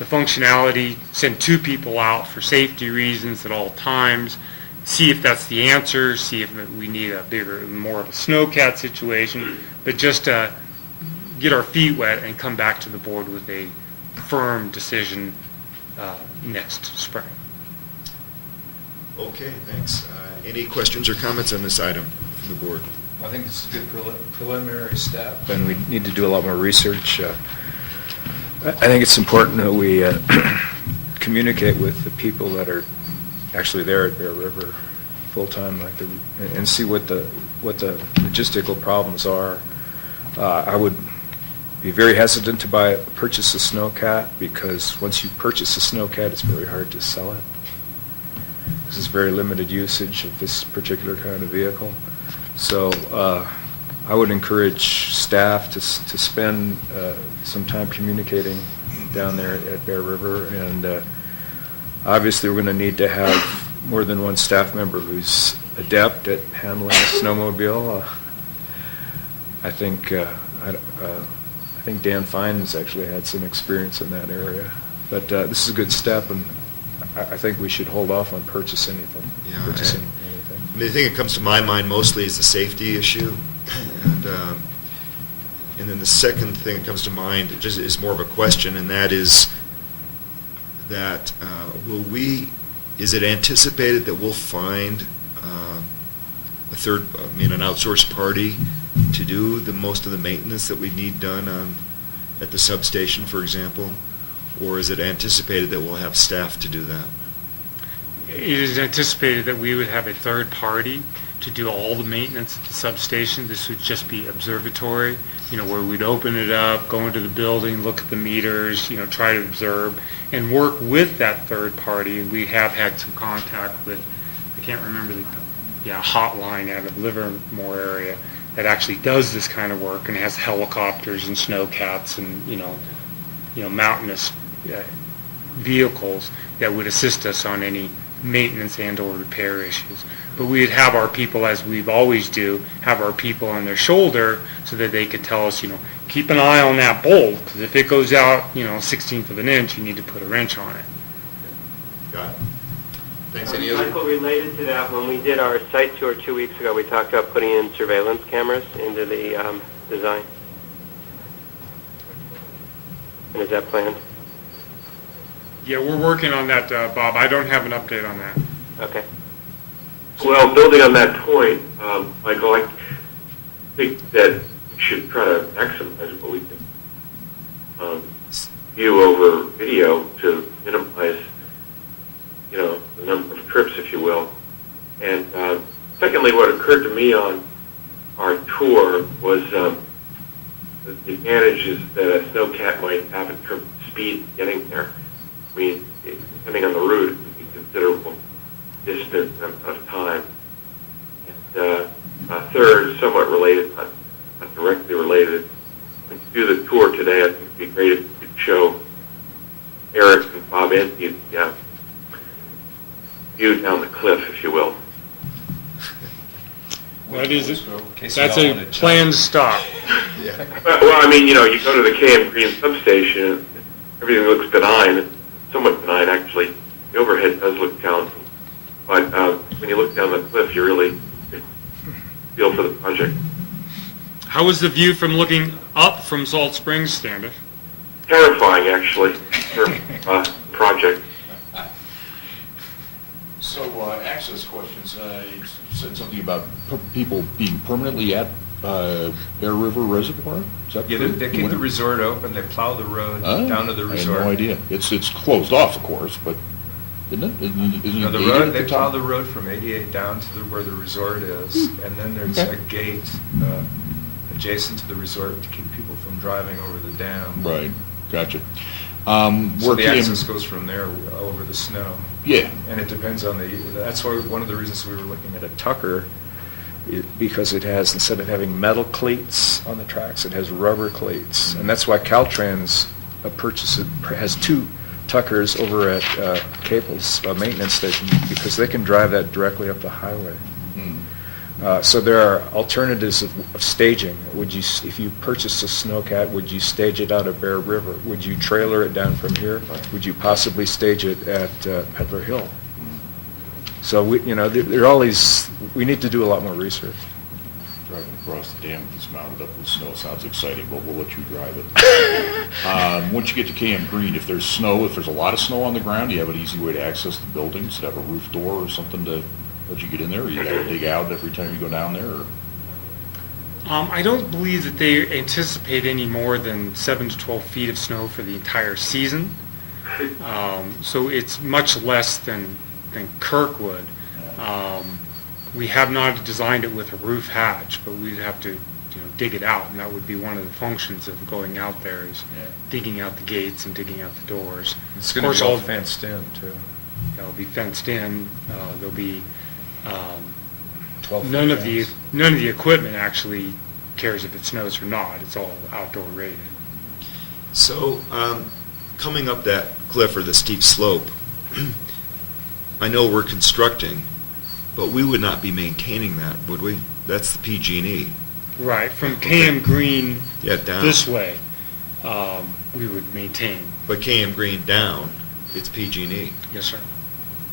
functionality, send two people out for safety reasons at all times, see if that's the answer, see if we need more of a snowcat situation, but just get our feet wet and come back to the board with a firm decision next spring. Okay, thanks. Any questions or comments on this item from the board? I think it's a good preliminary step, and we need to do a lot more research. I think it's important that we communicate with the people that are actually there at Bear River full-time, and see what the logistical problems are. I would be very hesitant to purchase a snowcat, because once you purchase a snowcat, it's very hard to sell it. This is very limited usage of this particular kind of vehicle. So I would encourage staff to spend some time communicating down there at Bear River, and obviously we're going to need to have more than one staff member who's adept at handling a snowmobile. I think Dan Fine has actually had some experience in that area. But this is a good step, and I think we should hold off on purchasing anything. The thing that comes to my mind mostly is the safety issue, and then the second thing that comes to mind just is more of a question, and that is that is it anticipated that we'll find an outsourced party to do most of the maintenance that we need done at the substation, for example? Or is it anticipated that we'll have staff to do that? It is anticipated that we would have a third party to do all the maintenance at the substation. This would just be observatory, where we'd open it up, go into the building, look at the meters, try to observe, and work with that third party. And we have had some contact with, I can't remember the hotline out of Livermore area that actually does this kind of work and has helicopters and snowcats and mountainous vehicles that would assist us on any maintenance and or repair issues. But we'd have our people, as we've always do, have our people on their shoulder so that they could tell us, keep an eye on that bolt, because if it goes out, 1/16 of an inch, you need to put a wrench on it. Got it. Thanks. Michael, related to that, when we did our site tour 2 weeks ago, we talked about putting in surveillance cameras into the design. And is that planned? Yeah, we're working on that, Bob. I don't have an update on that. Okay. Well, building on that point, Michael, I think that we should try to maximize what we can view over video to minimize, the number of trips, if you will. And secondly, what occurred to me on our tour was the advantages that a snowcat might have in terms of speed getting there. I mean, depending on the route, it would be considerable distance and amount of time. And third, somewhat related, not directly related, when you do the tour today, I think it would be great if you could show Eric and Bob and the view down the cliff, if you will. That is it. That's a planned stop. Well, I mean, you go to the KM Green substation, everything looks benign, somewhat benign actually. The overhead does look challenging. But when you look down the cliff, you really feel for the project. How was the view from looking up from Salt Springs, Standish? Terrifying, actually, for project. So, access questions, you said something about people being permanently at Bear River Reservoir? Is that Yeah, true? they keep the resort open, they plow the road Oh, down to the I resort. had no idea. It's closed off, of course, but isn't it? Isn't No, it the gated road, at they the plow top? the road from 88 down to where the resort is, and then there's Okay. a gate adjacent to the resort to keep people from driving over the dam. Right, gotcha. So Where the KM access goes from there over the snow. Yeah. And it depends on that's why one of the reasons we were looking at a Tucker, because it has, instead of having metal cleats on the tracks, it has rubber cleats. And that's why Caltrans has two Tuckers over at Caples maintenance station, because they can drive that directly up the highway. So there are alternatives of staging. If you purchased a snowcat, would you stage it out of Bear River? Would you trailer it down from here? Would you possibly stage it at Peddler Hill? So there are all these. We need to do a lot more research. Driving across the dam that's mounted up with snow sounds exciting, but we'll let you drive it. Once you get to KM Green, if there's a lot of snow on the ground, do you have an easy way to access the buildings? Do you have a roof door or something to let you get in there, or you got to dig out every time you go down there? Or? I don't believe that they anticipate any more than 7 to 12 feet of snow for the entire season. So it's much less than Kirkwood. We have not designed it with a roof hatch, but we'd have to dig it out, and that would be one of the functions of going out there is digging out the gates and digging out the doors. It's going to be all fenced in, too. It'll be fenced in. There'll be 12 none of fence. the equipment actually cares if it snows or not. It's all outdoor rated. So, coming up that cliff or the steep slope, I know we're constructing, but we would not be maintaining that, would we? That's the PG&E. Right, from KM Green Down. this way, we would maintain. But KM Green down, it's PG&E. Yes, sir.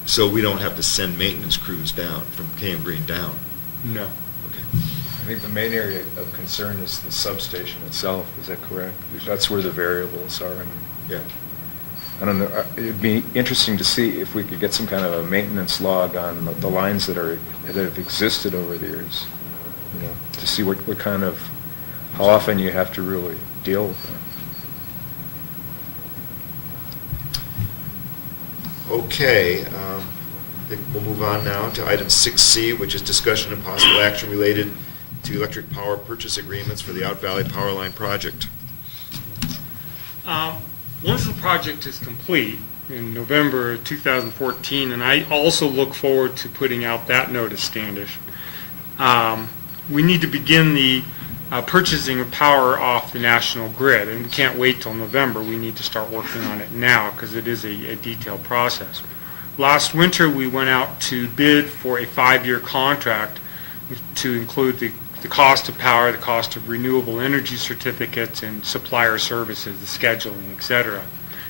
So we don't have to send maintenance crews down from KM Green down. No. Okay. I think the main area of concern is the substation itself. Is that correct? That's where the variables are. Yeah. I don't know. It'd be interesting to see if we could get some kind of a maintenance log on the lines that have existed over the years. To see what kind of, how often you have to really deal with them. Okay, I think we'll move on now to item 6C, which is discussion and possible action related to electric power purchase agreements for the Out Valley Power Line project. Once the project is complete in November 2014, and I also look forward to putting out that notice, Standish, we need to begin the purchasing of power off the national grid, and we can't wait till November. We need to start working on it now because it is a detailed process. Last winter, we went out to bid for a 5-year contract to include the cost of power, the cost of renewable energy certificates, and supplier services, the scheduling, etc.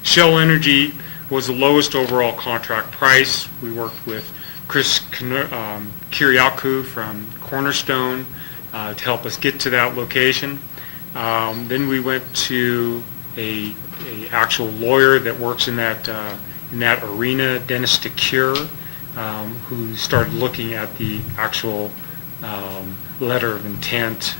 Shell Energy was the lowest overall contract price. We worked with Chris Kiriakou from Cornerstone to help us get to that location. Then we went to a actual lawyer that works in that that arena, Dennis DeCure, who started looking at the actual letter of intent.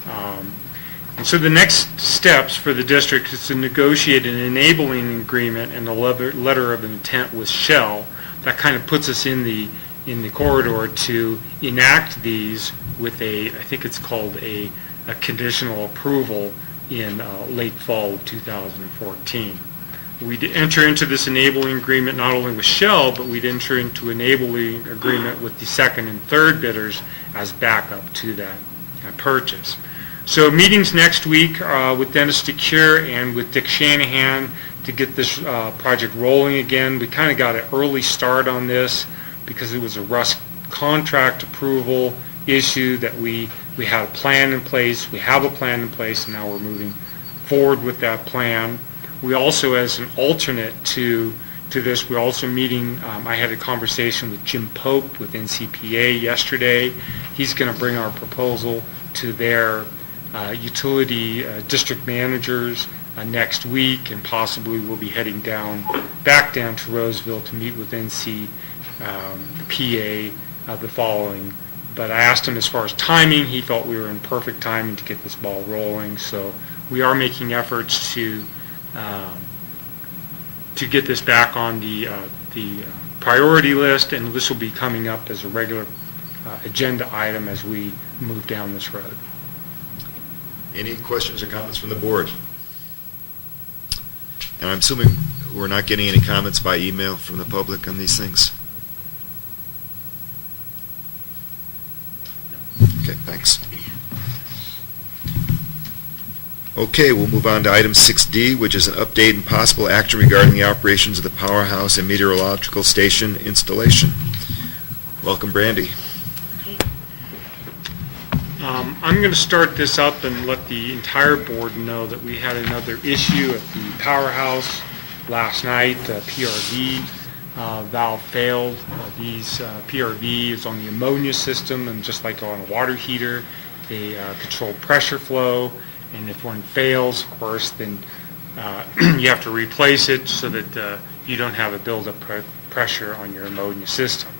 And so the next steps for the district is to negotiate an enabling agreement and a letter of intent with Shell. That kind of puts us in the corridor to enact these with I think it's called a conditional approval in late fall of 2014. We'd enter into this enabling agreement not only with Shell, but we'd enter into enabling agreement with the second and third bidders as backup to that purchase. So meetings next week with Dennis DeCure and with Dick Shanahan to get this project rolling again. We kind of got an early start on this because it was a Rust contract approval issue that we had a plan in place. We have a plan in place, and now we're moving forward with that plan. We also, as an alternate to this, we're also meeting, I had a conversation with Jim Pope with NCPA yesterday. He's going to bring our proposal to their utility district managers next week, and possibly we'll be heading back down to Roseville to meet with NCPA the following. But I asked him as far as timing. He felt we were in perfect timing to get this ball rolling. So we are making efforts to get this back on the priority list, and this will be coming up as a regular agenda item as we move down this road. Any questions or comments from the board? And I'm assuming we're not getting any comments by email from the public on these things? Okay, thanks. Okay, we'll move on to item 6D, which is an update and possible action regarding the operations of the powerhouse and meteorological station installation. Welcome, Brandy. I'm going to start this up and let the entire board know that we had another issue at the powerhouse last night. PRV valve failed. These PRV is on the ammonia system, and just like on a water heater, they control pressure flow. And if one fails, of course, then you have to replace it so that you don't have a buildup pressure on your ammonia system.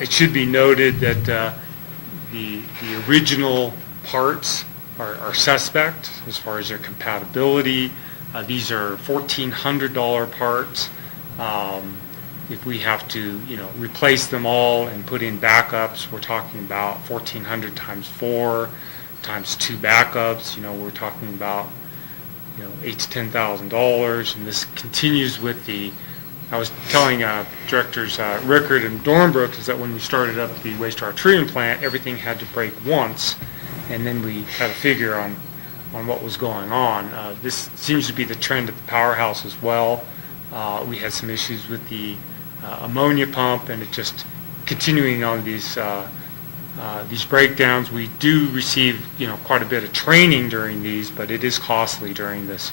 It should be noted that the original parts are suspect as far as their compatibility. These are $1,400 parts. If we have to, replace them all and put in backups, we're talking about 1,400 times 4 times 2 backups. We're talking about $8,000 to $10,000, and this continues with I was telling directors Rickard and Dornbrook is that when we started up the wastewater treatment plant, everything had to break once, and then we had a figure on what was going on. This seems to be the trend at the powerhouse as well. We had some issues with the ammonia pump, and it just continuing on these breakdowns. We do receive quite a bit of training during these, but it is costly during this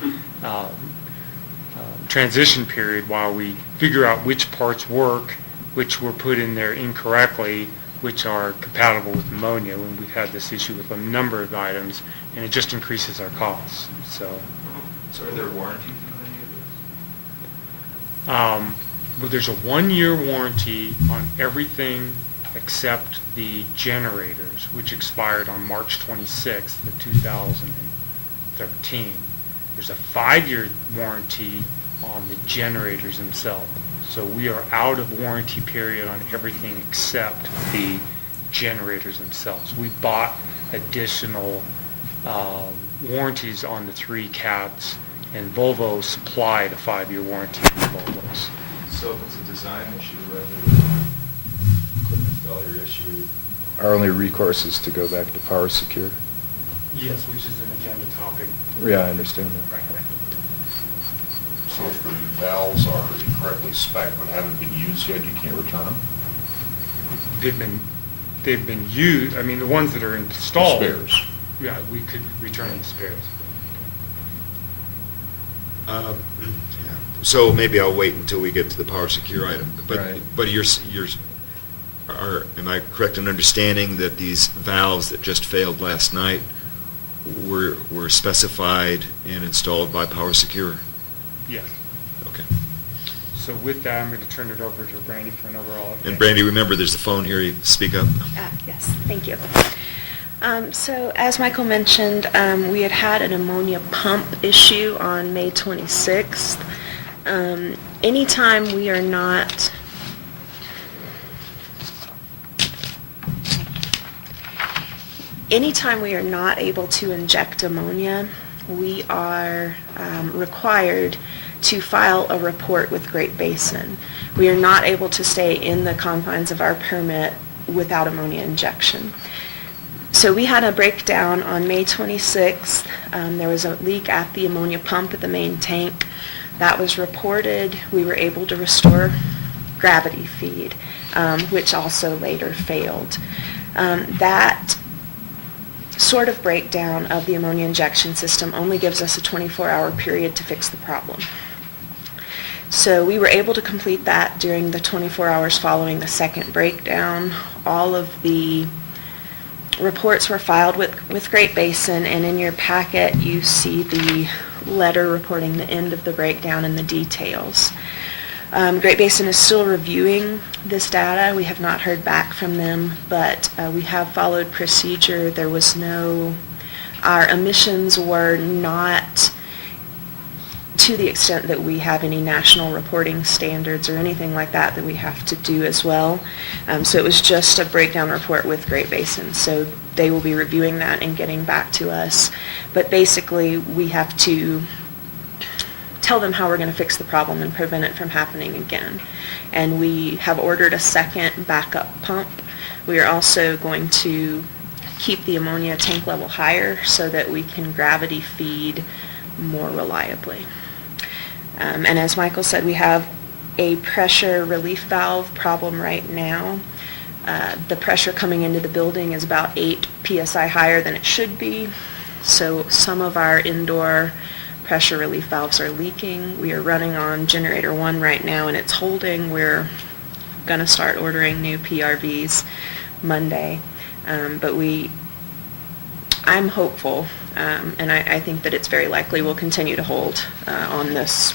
transition period while we figure out which parts work, which were put in there incorrectly, which are compatible with ammonia. When we've had this issue with a number of items, and it just increases our costs. So are there warranties on any of this? Well, there's a 1-year warranty on everything except the generators, which expired on March 26th of 2013. There's a 5-year warranty on the generators themselves. So we are out of warranty period on everything except the generators themselves. We bought additional warranties on the 3 cats, and Volvo supplied a 5-year warranty for Volvos. So if it's a design issue rather than equipment failure issue, our only recourse is to go back to Power Secure? Yes, which is an agenda topic. Yeah, I understand that. Right. So if the valves are incorrectly spec'd but haven't been used yet, you can't return them? They've been used. I mean, the ones that are installed. Spares. Yeah, we could return them spares. Yeah. So maybe I'll wait until we get to the Power Secure item. Right. But am I correct in understanding that these valves that just failed last night were specified and installed by Power Secure? Yes. Okay. So with that, I'm going to turn it over to Brandy for an overall update. And Brandy, remember, there's the phone here, you speak up. Yes, thank you. So as Michael mentioned, we had an ammonia pump issue on May 26th. Anytime we are not able to inject ammonia, we are required to file a report with Great Basin. We are not able to stay in the confines of our permit without ammonia injection. So we had a breakdown on May 26th. There was a leak at the ammonia pump at the main tank. That was reported. We were able to restore gravity feed, which also later failed. That sort of breakdown of the ammonia injection system only gives us a 24-hour period to fix the problem. So we were able to complete that during the 24 hours following the second breakdown. All of the reports were filed with Great Basin, and in your packet you see the letter reporting the end of the breakdown and the details. Great Basin is still reviewing this data. We have not heard back from them, but we have followed procedure. Our emissions were not to the extent that we have any national reporting standards or anything like that we have to do as well. So it was just a breakdown report with Great Basin. So they will be reviewing that and getting back to us. But basically, we have to tell them how we're going to fix the problem and prevent it from happening again. And we have ordered a second backup pump. We are also going to keep the ammonia tank level higher so that we can gravity feed more reliably. And as Michael said, we have a pressure relief valve problem right now. The pressure coming into the building is about 8 psi higher than it should be. So some of our indoor pressure relief valves are leaking. We are running on generator 1 right now, and it's holding. We're going to start ordering new PRVs Monday. But I'm hopeful, and I think that it's very likely we'll continue to hold on this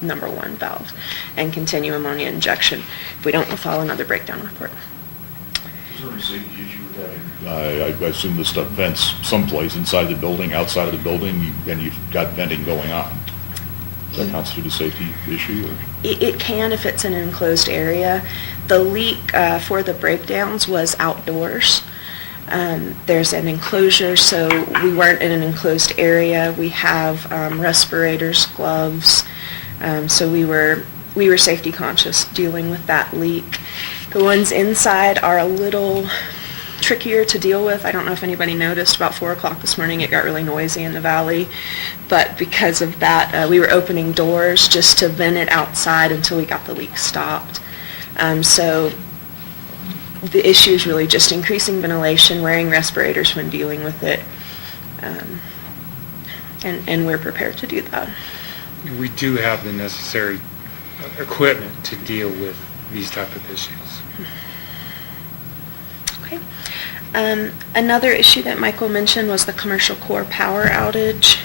number 1 valve and continue ammonia injection. If we don't, we'll file another breakdown report. Is there any safety issue with having, I assume this stuff vents someplace inside the building, outside of the building, and you've got venting going on? Does that constitute a safety issue? Or? It can if it's in an enclosed area. The leak for the breakdowns was outdoors. There's an enclosure, so we weren't in an enclosed area. We have respirators, gloves, so we were safety conscious dealing with that leak. The ones inside are a little trickier to deal with. I don't know if anybody noticed, about 4 o'clock this morning it got really noisy in the valley, but because of that we were opening doors just to vent it outside until we got the leak stopped. So the issue is really just increasing ventilation, wearing respirators when dealing with it, and we're prepared to do that. We do have the necessary equipment to deal with these type of issues. Okay. Another issue that Michael mentioned was the commercial core power outage.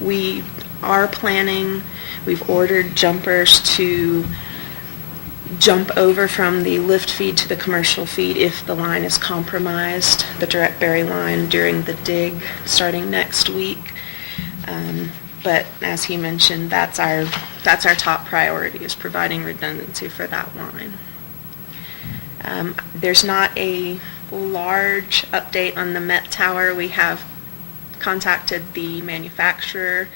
We are planning, we've ordered jumpers to jump over from the lift feed to the commercial feed if the line is compromised, the direct bury line during the dig starting next week. But as he mentioned, that's our top priority, is providing redundancy for that line. There's not a large update on the Met Tower. We have contacted the manufacturer,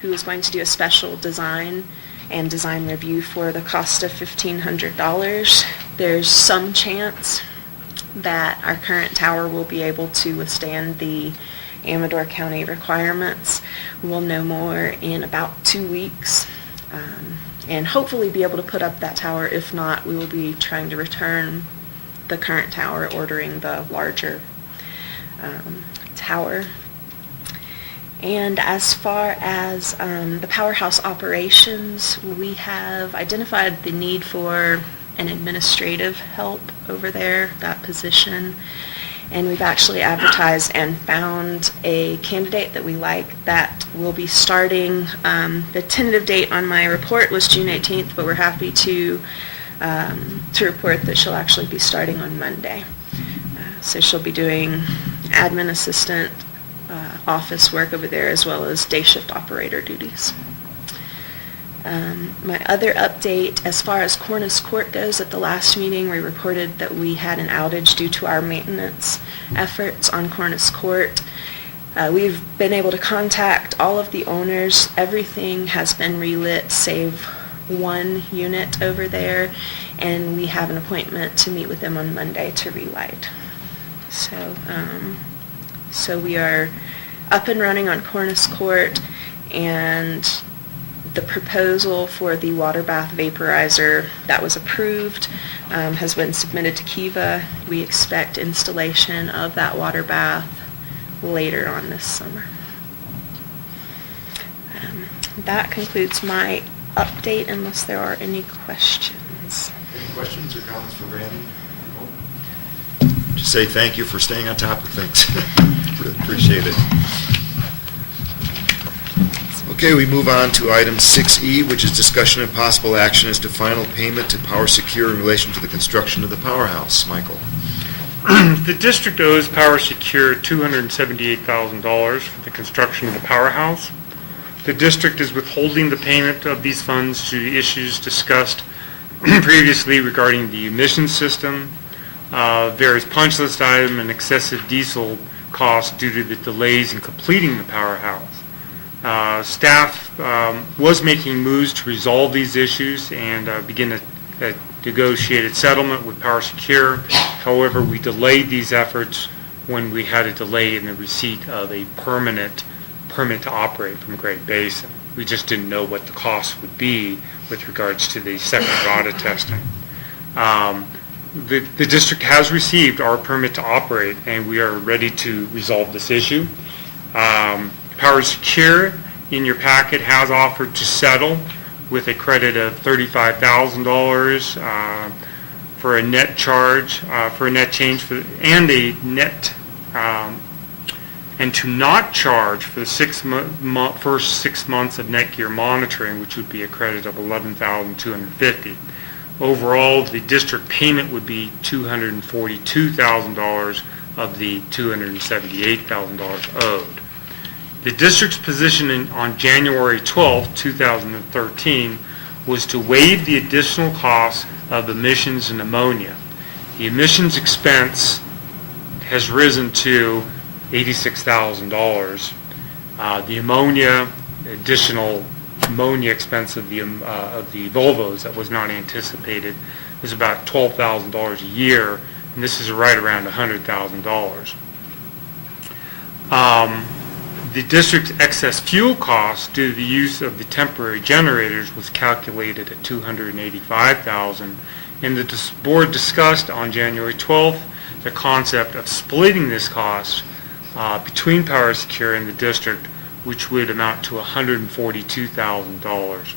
who is going to do a special design and design review for the cost of $1,500. There's some chance that our current tower will be able to withstand the Amador County requirements. We'll know more in about 2 weeks, and hopefully be able to put up that tower. If not, we will be trying to return the current tower, ordering the larger tower. And as far as the powerhouse operations, we have identified the need for an administrative help over there, that position. And we've actually advertised and found a candidate that we like that will be starting. The tentative date on my report was June 18th, but we're happy to report that she'll actually be starting on Monday. So she'll be doing admin assistant office work over there as well as day shift operator duties. My other update, as far as Cornice Court goes, at the last meeting we reported that we had an outage due to our maintenance efforts on Cornice Court. We've been able to contact all of the owners. Everything has been relit save one unit over there, and we have an appointment to meet with them on Monday to relight. So we are up and running on Cornice Court, and the proposal for the water bath vaporizer that was approved has been submitted to Kiva. We expect installation of that water bath later on this summer. That concludes my update unless there are any questions. Any questions or comments for Randy? Just say thank you for staying on top of things. Really appreciate it. Okay, we move on to item 6E, which is discussion and possible action as to final payment to Power Secure in relation to the construction of the powerhouse. Michael. The district owes Power Secure $278,000 for the construction of the powerhouse. The district is withholding the payment of these funds due to issues discussed previously regarding the emission system, various punch list item, and excessive diesel costs due to the delays in completing the powerhouse. Staff was making moves to resolve these issues and begin a negotiated settlement with Power Secure. However, we delayed these efforts when we had a delay in the receipt of a permanent permit to operate from Great Basin. We just didn't know what the cost would be with regards to the second ROTA testing. The district has received our permit to operate, and we are ready to resolve this issue. Power Secure in your packet has offered to settle with a credit of $35,000 for a net charge, for a net change, and a net, and to not charge for the first 6 months of net gear monitoring, which would be a credit of $11,250. Overall, the district payment would be $242,000 of the $278,000 owed. The district's position on January 12, 2013 was to waive the additional costs of emissions and ammonia. The emissions expense has risen to $86,000. The ammonia, additional ammonia expense of the Volvos that was not anticipated is about $12,000 a year, and this is right around $100,000. The district's excess fuel cost due to the use of the temporary generators was calculated at $285,000, and the board discussed on January 12th the concept of splitting this cost between Power Secure and the district, which would amount to $142,000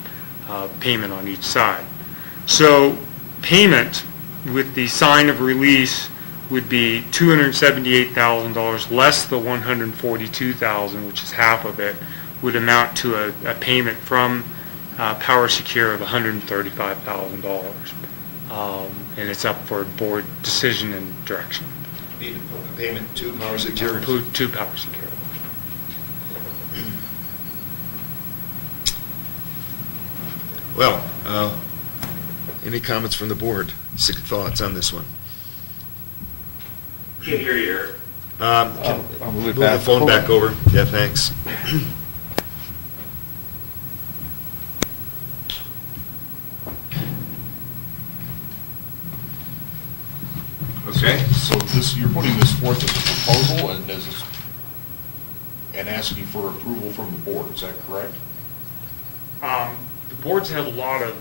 payment on each side. So payment with the sign of release would be $278,000 less the $142,000, which is half of it, would amount to a payment from Power Secure of $135,000. And it's up for board decision and direction. Payment to Power Secure? To Power Secure. Well, any comments from the board? Thoughts on this one? Can't hear you, Eric. Can I'll move it the back. phone back over. Yeah, thanks. Okay, so you're putting this forth as a proposal and asking for approval from the board, is that correct? The board's had a lot of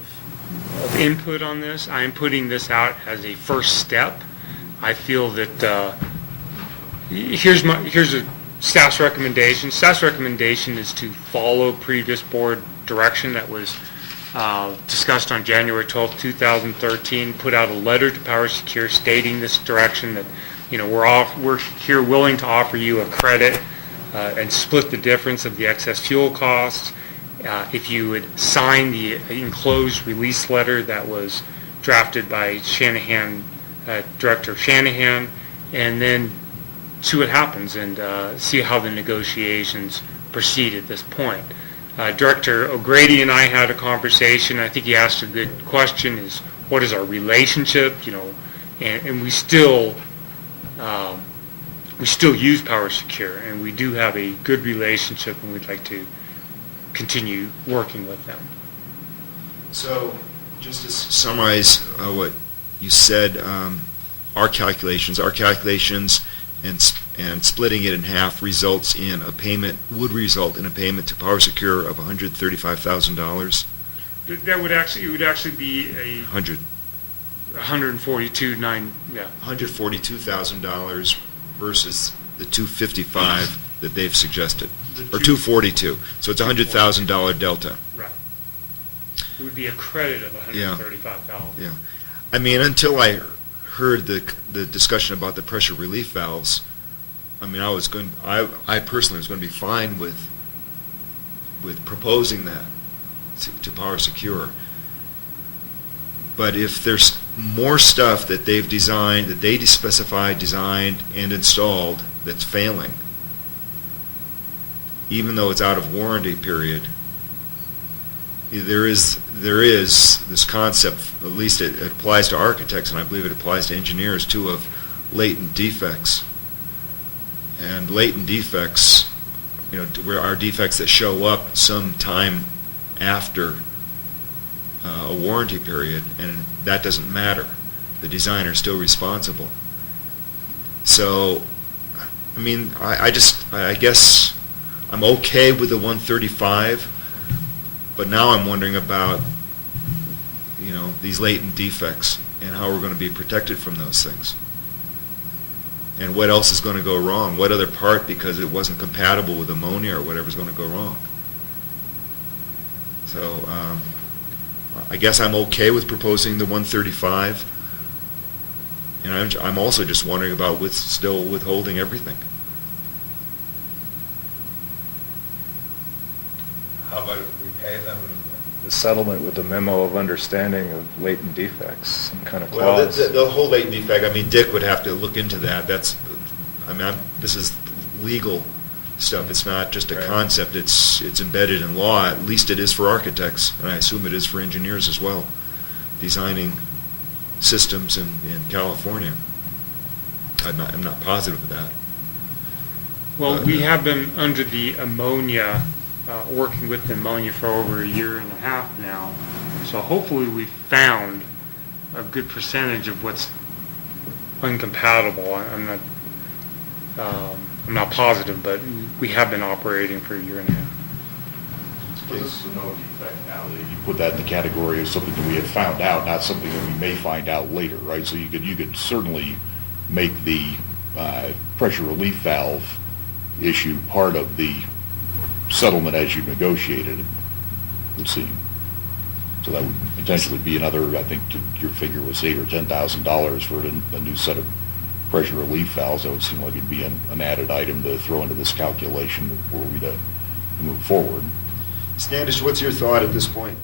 input on this. I am putting this out as a first step. I feel that here's a staff's recommendation. Staff's recommendation is to follow previous board direction that was discussed on January 12, 2013, put out a letter to Power Secure stating this direction, that we're here willing to offer you a credit and split the difference of the excess fuel cost. If you would sign the enclosed release letter that was drafted by Shanahan, Director Shanahan, and then see what happens and see how the negotiations proceed at this point. Director O'Grady and I had a conversation. I think he asked a good question: is what is our relationship? And we still use PowerSecure, and we do have a good relationship, and we'd like to continue working with them. So, just to summarize what you said, our calculations, and splitting it in half would result in a payment to PowerSecure of $135,000. It would actually be a $142,000 versus the $255 that they've suggested, or $242. So it's a $100,000 delta. Right. It would be a credit of $135,000. Yeah. I mean, until I heard the discussion about the pressure relief valves, I mean, I personally was going to be fine with proposing that to PowerSecure. But if there's more stuff that they've designed, that they specified, designed, and installed that's failing, even though it's out of warranty period, there is this concept, at least it applies to architects, and I believe it applies to engineers too, of latent defects. And latent defects, are defects that show up sometime after a warranty period, and that doesn't matter. The designer is still responsible. So, I mean, I guess I'm okay with the 135, but now I'm wondering about, these latent defects and how we're going to be protected from those things. And what else is going to go wrong? What other part, because it wasn't compatible with ammonia or whatever, is going to go wrong? So I guess I'm okay with proposing the 135, and I'm also just wondering about still withholding everything. How about if we pay them the settlement with a memo of understanding of latent defects, some kind of clause? Well, the whole latent defect, I mean, Dick would have to look into that. This is legal stuff. It's not just a concept. It's embedded in law. At least it is for architects, and I assume it is for engineers as well, designing systems in California. I'm not positive of that. Well, we have been under the ammonia, working with the ammonia for over a year and a half now. So hopefully we've found a good percentage of what's incompatible. I'm not positive, but we have been operating for a year and a half. This is a no defect now. You put that in the category of something that we have found out, not something that we may find out later, right? So you could certainly make the pressure relief valve issue part of the settlement as you negotiated, it would seem. So that would potentially be another, I think your figure was $8,000 or $10,000 for a new set of pressure relief valves. That would seem like it'd be an added item to throw into this calculation were we to move forward. Standish, what's your thought at this point?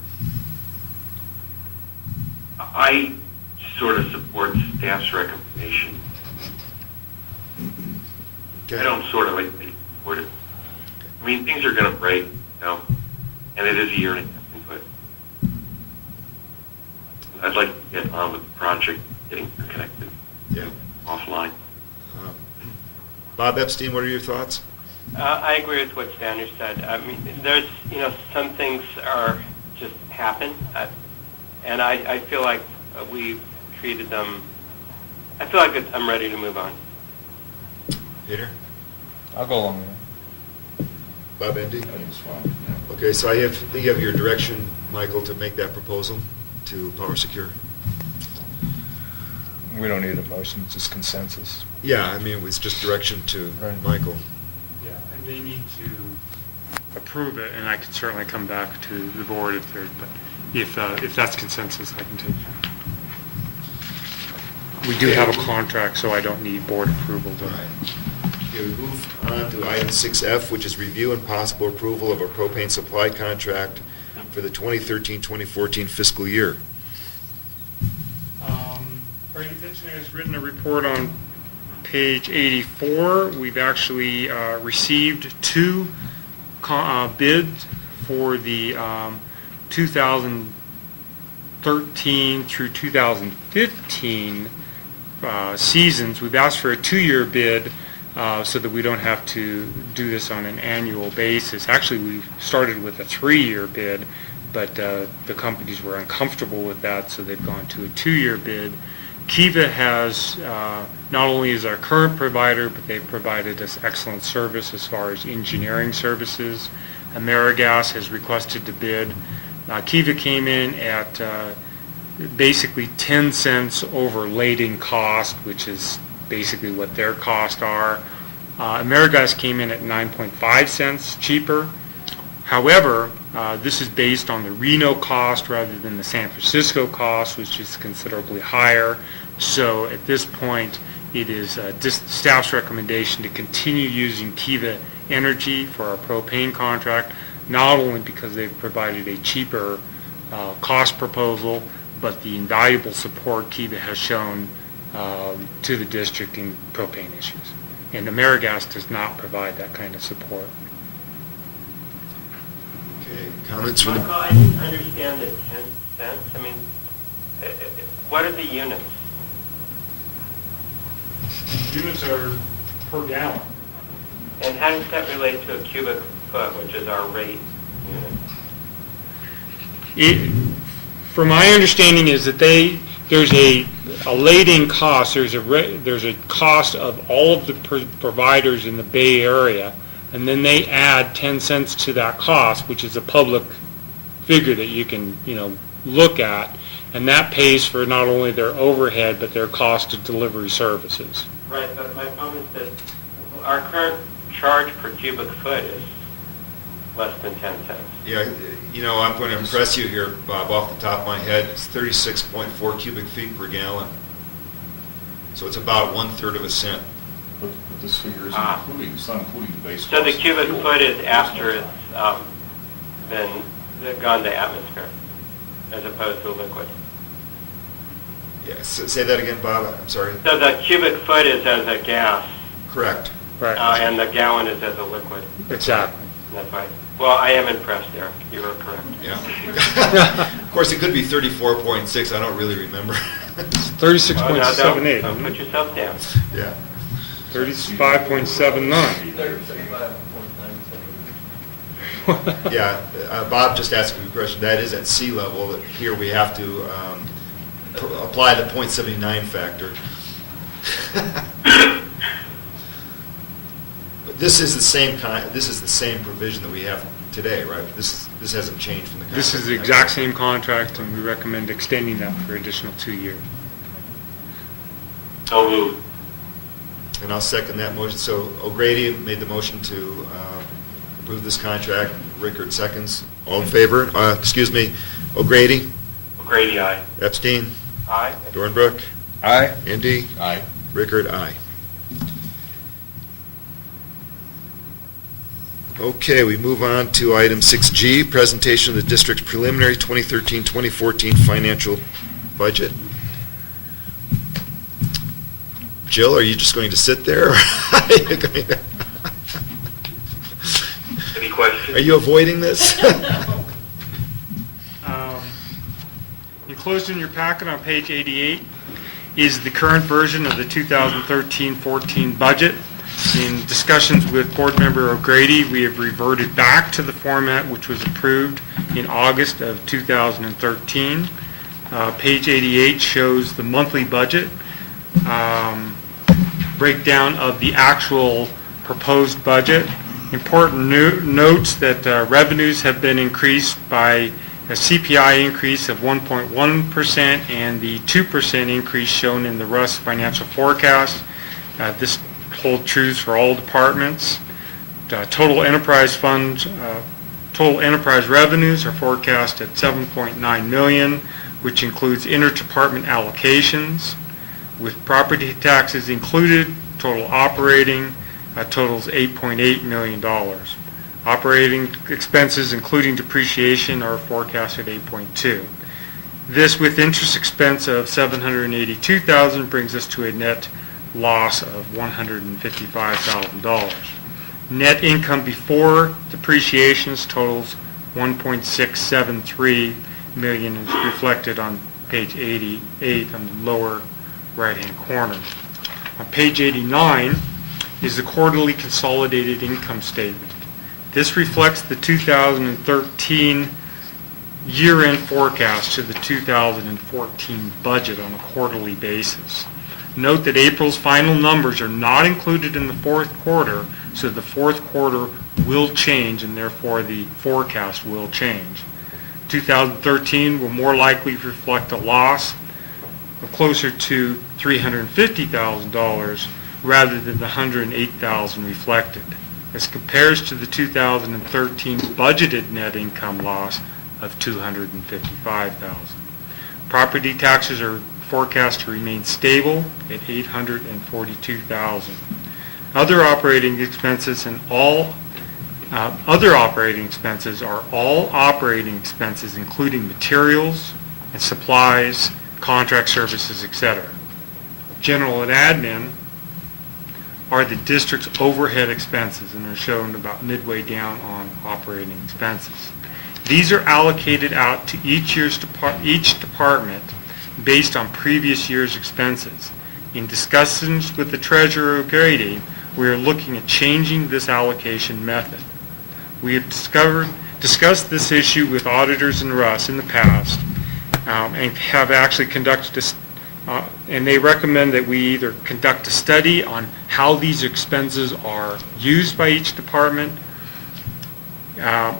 I sort of support staff's recommendation. Okay. I don't sort of support it. I mean, things are going to break, and it is a year and a half input. I'd like to get on with the project, getting connected offline. Bob Epstein, what are your thoughts? I agree with what Standish said. I mean, there's, some things just happen, and I feel like we've treated them. I feel like I'm ready to move on. Peter? I'll go along with that. Bob Endy? I think it's fine. Okay, so I think you have your direction, Michael, to make that proposal to PowerSecure. We don't need a motion, it's just consensus. Yeah, I mean, it was just direction to Michael. Yeah, and they need to approve it, and I can certainly come back to the board if that's consensus, I can take that. We do have a contract, so I don't need board approval. All right. Okay, we move on to item 6F, which is review and possible approval of a propane supply contract for the 2013-2014 fiscal year. Brady Finchner has written a report on page 84. We've actually received two bids for the 2013 through 2015 seasons. We've asked for a 2-year bid so that we don't have to do this on an annual basis. Actually, we started with a 3-year bid, but the companies were uncomfortable with that, so they've gone to a 2-year bid. Kiva has, not only is our current provider, but they've provided us excellent service as far as engineering services. AmeriGas has requested to bid. Kiva came in at basically 10 cents over laid-in cost, which is basically what their costs are. AmeriGas came in at 9.5 cents cheaper. However, this is based on the Reno cost rather than the San Francisco cost, which is considerably higher. So at this point, it is staff's recommendation to continue using Kiva Energy for our propane contract, not only because they've provided a cheaper cost proposal, but the invaluable support Kiva has shown to the district in propane issues. And AmeriGas does not provide that kind of support. Okay, comments from Michael, the... I didn't understand the 10 cents. I mean, what are the units? Units are per gallon. And how does that relate to a cubic foot, which is our rate unit? From my understanding is that there's a laid-in cost. There's a cost of all of the providers in the Bay Area, and then they add 10 cents to that cost, which is a public figure that you can look at, and that pays for not only their overhead but their cost of delivery services. Right, but my problem is that our current charge per cubic foot is less than 10 cents. Yeah, I'm going to impress you here, Bob, off the top of my head. It's 36.4 cubic feet per gallon. So it's about 1/3 of a cent. But this figure isn't including, it's not including the base So the cost. cubic foot is after it's gone to atmosphere, as opposed to liquid. Yeah, say that again, Bob. I'm sorry. So the cubic foot is as a gas, Correct. Right. and the gallon is as a liquid. Exactly. That's right. Well, I am impressed there. You were correct. Yeah. Of course, it could be 34.6. I don't really remember. It's Well, 36.78. don't put yourself down. Yeah. 35.79. Yeah. Bob just asked me a question. That is at sea level. Here we have to apply the 0.79 factor. But this is the same provision that we have today, right? This hasn't changed from the contract. This is the exact same contract, and we recommend extending that for additional 2 years. So moved. And I'll second that motion. So O'Grady made the motion to approve this contract. Rickard seconds. All in favor? O'Grady? O'Grady, aye. Epstein? Aye. Dornbrook? Aye. Indy? Aye. Rickard, aye. Okay, we move on to item 6G, presentation of the district's preliminary 2013-2014 financial budget. Jill, are you just going to sit there? Or are you going to- Any questions? Are you avoiding this? Enclosed in your packet on page 88 is the current version of the 2013-14 budget. In discussions with Board Member O'Grady, we have reverted back to the format which was approved in August of 2013. Page 88 shows the monthly budget, breakdown of the actual proposed budget. Important notes that revenues have been increased by a CPI increase of 1.1% and the 2% increase shown in the Russ financial forecast. This holds true for all departments. Total enterprise revenues are forecast at $7.9 million, which includes interdepartment allocations. With property taxes included, total operating totals $8.8 million. Operating expenses, including depreciation, are forecast at $8.2. This, with interest expense of $782,000, brings us to a net loss of $155,000. Net income before depreciations totals $1.673 million, is reflected on page 88 on the lower right-hand corner. On page 89 is the quarterly consolidated income statement. This reflects the 2013 year-end forecast to the 2014 budget on a quarterly basis. Note that April's final numbers are not included in the fourth quarter, so the fourth quarter will change and therefore the forecast will change. 2013 will more likely reflect a loss of closer to $350,000 rather than the $108,000 reflected. This compares to the 2013 budgeted net income loss of $255,000. Property taxes are forecast to remain stable at $842,000. Other operating expenses are all operating expenses, including materials and supplies, contract services, etc. General and admin are the district's overhead expenses and are shown about midway down on operating expenses. These are allocated out to each department based on previous year's expenses. In discussions with the Treasurer Grady, we are looking at changing this allocation method. We have discussed this issue with auditors and Russ in the past, and have actually conducted and they recommend that we either conduct a study on how these expenses are used by each department,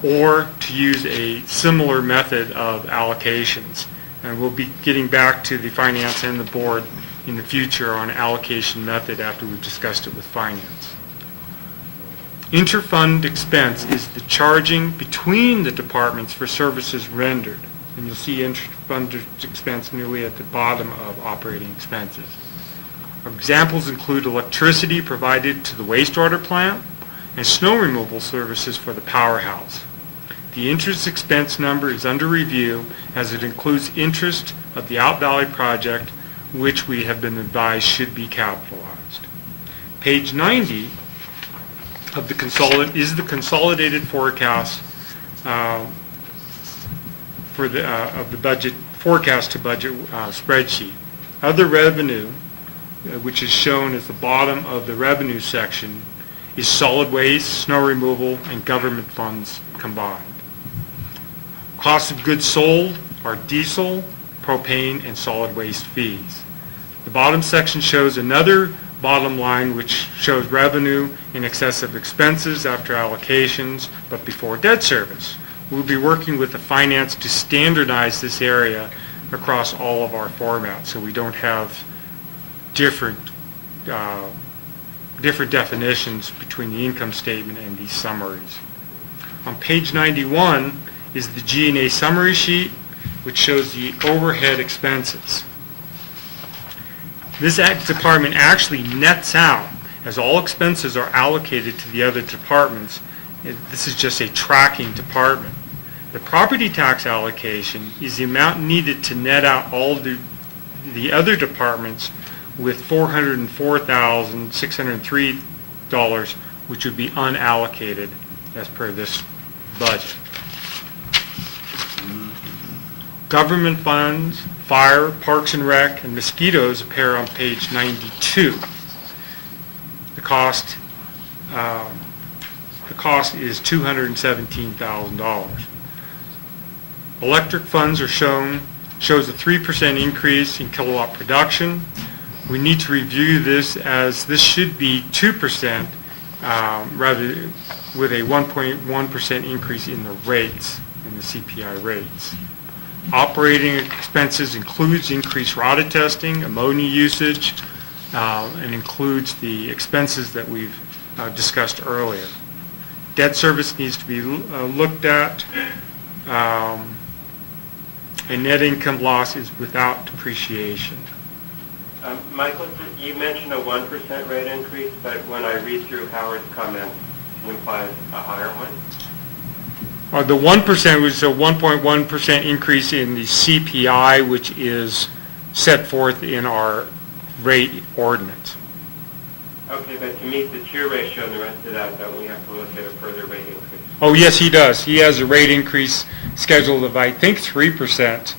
or to use a similar method of allocations. And we'll be getting back to the finance and the board in the future on allocation method after we've discussed it with finance. Interfund expense is the charging between the departments for services rendered. And you'll see interfund expense nearly at the bottom of operating expenses. Examples include electricity provided to the wastewater plant and snow removal services for the powerhouse. The interest expense number is under review as it includes interest of the Out Valley project, which we have been advised should be capitalized. Page 90 of the consolidated forecast of the budget forecast to budget spreadsheet. Other revenue, which is shown as the bottom of the revenue section, is solid waste, snow removal, and government funds combined. Cost of goods sold are diesel, propane, and solid waste fees. The bottom section shows another bottom line which shows revenue in excess of expenses after allocations but before debt service. We'll be working with the finance to standardize this area across all of our formats so we don't have different definitions between the income statement and these summaries. On page 91 is the G&A summary sheet, which shows the overhead expenses. This department actually nets out as all expenses are allocated to the other departments. This is just a tracking department. The property tax allocation is the amount needed to net out all the other departments with $404,603, which would be unallocated as per this budget. Government funds, fire, parks and rec, and mosquitoes appear on page 92. The cost is $217,000. Electric funds are shows a 3% increase in kilowatt production. We need to review this as this should be 2% rather with a 1.1% increase in the rates, in the CPI rates. Operating expenses includes increased rota testing, ammonia usage, and includes the expenses that we've discussed earlier. Debt service needs to be looked at, and net income loss is without depreciation. Michael, you mentioned a 1% rate increase, but when I read through Howard's comments, it implies a higher one. The 1% was a 1.1% increase in the CPI, which is set forth in our rate ordinance. Okay, but to meet the tier ratio and the rest of that, don't we have to look at a further rate increase? Oh, yes, he does. He has a rate increase scheduled of, I think, 3%.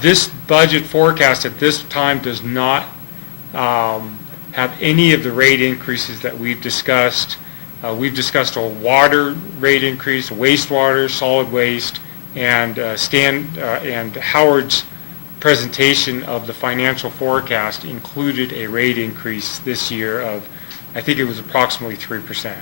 This budget forecast at this time does not have any of the rate increases that we've discussed. We've discussed a water rate increase, wastewater, solid waste, and Howard's presentation of the financial forecast included a rate increase this year of, I think it was approximately 3%.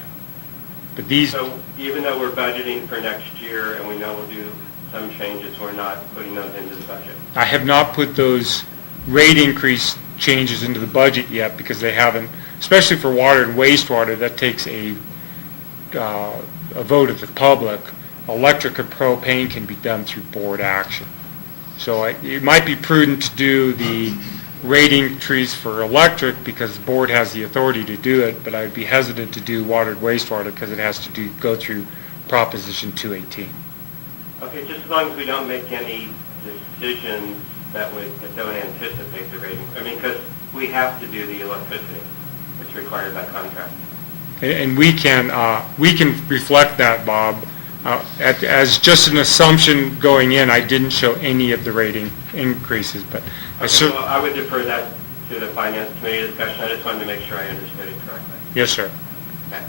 But these. So even though we're budgeting for next year and we know we'll do some changes, we're not putting those into the budget? I have not put those rate increase changes into the budget yet because they haven't, especially for water and wastewater, that takes a vote of the public. Electric and propane can be done through board action. So it might be prudent to do the rate increase for electric because the board has the authority to do it, but I'd be hesitant to do water and wastewater because it has to go through Proposition 218. Okay, just as long as we don't make any decisions that don't anticipate the rating. I mean, because we have to do the electricity, which is required by contract. And we can reflect that, Bob. As just an assumption going in, I didn't show any of the rating increases, but Well, I would defer that to the Finance Committee discussion. I just wanted to make sure I understood it correctly. Yes, sir. Okay.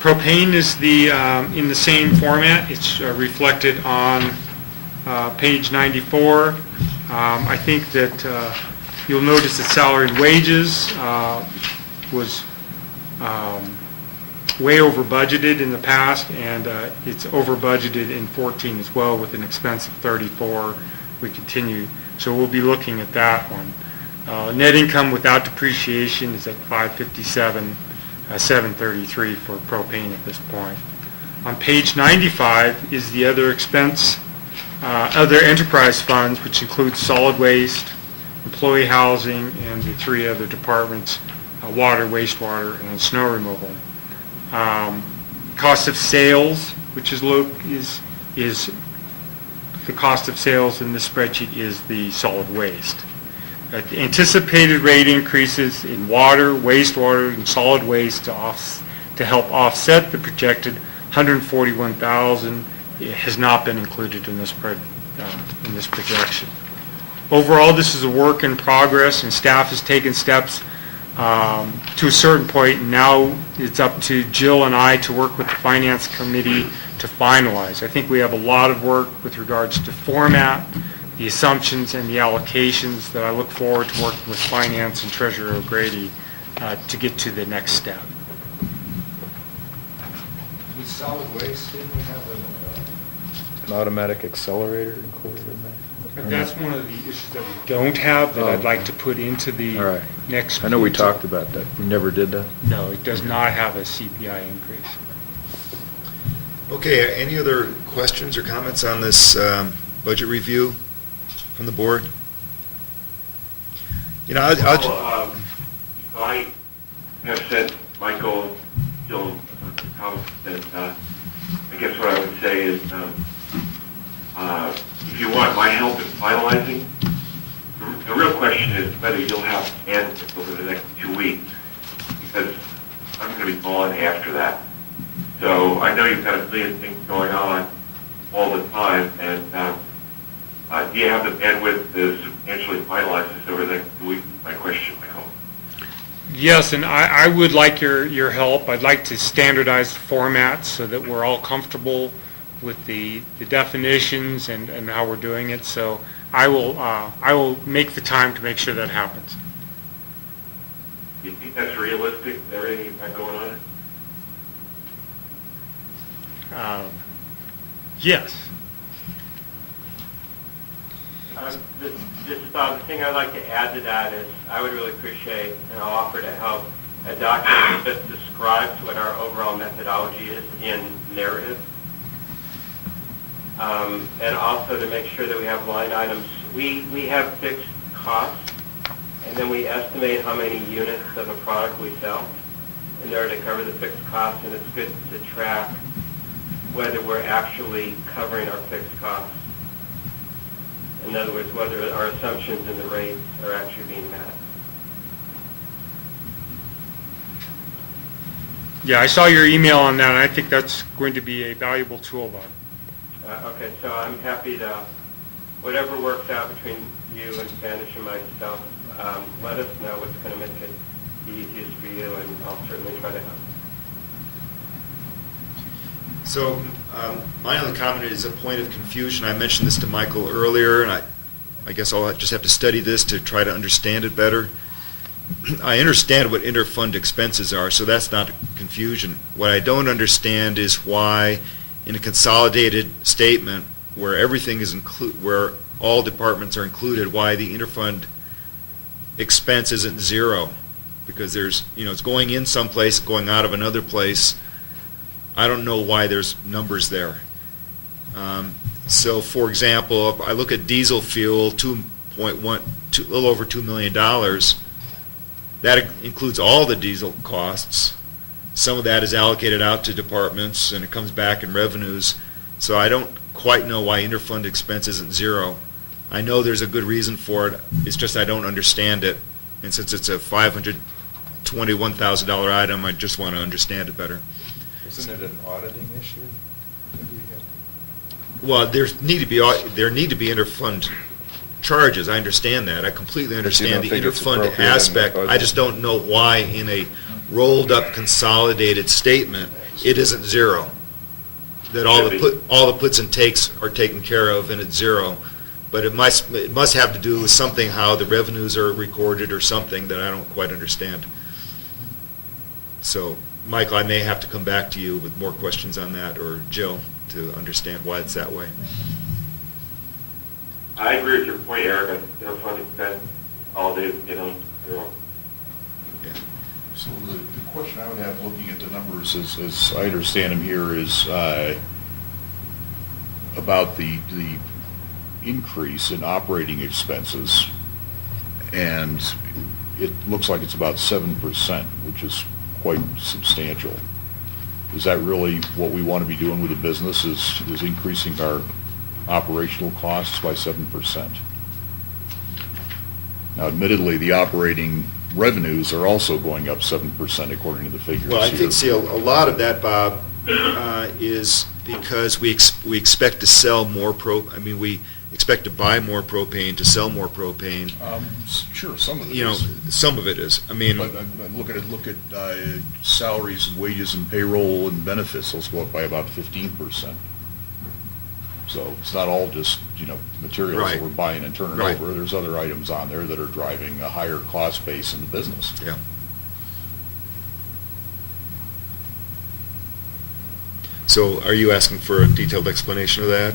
Propane is in the same format. It's reflected on page 94. I think that you'll notice that salary and wages was way over budgeted in the past, and it's over budgeted in 14 as well with an expense of 34. We continue, so we'll be looking at that one. Net income without depreciation is at 557, 733 for propane at this point. On page 95 is the other expense, other enterprise funds, which includes solid waste, employee housing, and the three other departments, water, wastewater, and snow removal. Cost of sales, which is the cost of sales in this spreadsheet, is the solid waste. Anticipated rate increases in water, wastewater, and solid waste to help offset the projected $141,000 has not been included in this projection. Overall, this is a work in progress, and staff has taken steps to a certain point, and now it's up to Jill and I to work with the Finance Committee to finalize. I think we have a lot of work with regards to format, the assumptions, and the allocations that I look forward to working with Finance and Treasurer O'Grady to get to the next step. With solid waste, didn't we have an automatic accelerator included in there? That's one of the issues that we don't have that I'd like to put into the All right. next. I know we talked about that. We never did that. No, it does not have a CPI increase. Okay, any other questions or comments on this budget review from the board? You know, I have sent Michael, Jill, that I guess what I would say is if you want my help in finalizing, the real question is whether you'll have bandwidth over the next 2 weeks, because I'm going to be gone after that. So I know you've got a million things going on all the time, and do you have the bandwidth to substantially finalize this over the next 2 weeks? My question, Michael. Yes, and I would like your help. I'd like to standardize the formats so that we're all comfortable with the definitions and how we're doing it. So I will make the time to make sure that happens. Do you think that's realistic, everything you've got going on? Yes. The thing I'd like to add to that is I would really appreciate and I'll offer to help a document that describes what our overall methodology is in narrative. and also to make sure that we have line items. We have fixed costs, and then we estimate how many units of a product we sell in order to cover the fixed costs, and it's good to track whether we're actually covering our fixed costs. In other words, whether our assumptions in the rates are actually being met. Yeah, I saw your email on that, and I think that's going to be a valuable tool, Bob. Okay, so I'm happy to, whatever works out between you and Spanish and myself, let us know what's going to make it easiest for you, and I'll certainly try to help. So my only comment is a point of confusion. I mentioned this to Michael earlier, and I guess I'll just have to study this to try to understand it better. I understand what interfund expenses are, so that's not confusion. What I don't understand is why in a consolidated statement where everything is where all departments are included, why the interfund expense isn't zero. Because there's, it's going in someplace, going out of another place. I don't know why there's numbers there. So, for example, if I look at diesel fuel, a little over $2 million. That includes all the diesel costs. Some of that is allocated out to departments, and it comes back in revenues. So I don't quite know why interfund expense isn't zero. I know there's a good reason for it. It's just I don't understand it. And since it's a $521,000 item, I just want to understand it better. Isn't it an auditing issue? Well, there need to be interfund charges. I understand that. I completely understand the think it's interfund appropriate in the aspect. budget? I just don't know why in a rolled-up consolidated statement it isn't zero. That all the puts and takes are taken care of and it's zero. But it must have to do with something, how the revenues are recorded or something that I don't quite understand. So, Michael, I may have to come back to you with more questions on that, or Jill, to understand why it's that way. I agree with your point, Eric. Interfund expense, consolidated, zero. Yeah. So the question I would have looking at the numbers, as I understand them here, is about the increase in operating expenses, and it looks like it's about 7%, which is quite substantial. Is that really what we want to be doing with the business, is increasing our operational costs by 7%? Now, admittedly, the operating revenues are also going up 7% according to the figures Well, I here. think, see, a lot of that, Bob, is because we expect to sell more we expect to buy more propane, to sell more propane. Sure, some of it is. Some of it is. I mean, But look at salaries and wages and payroll and benefits. Those go up by about 15%. So it's not all just materials Right. that we're buying and turning Right. over. There's other items on there that are driving a higher cost base in the business. yeah. So are you asking for a detailed explanation of that?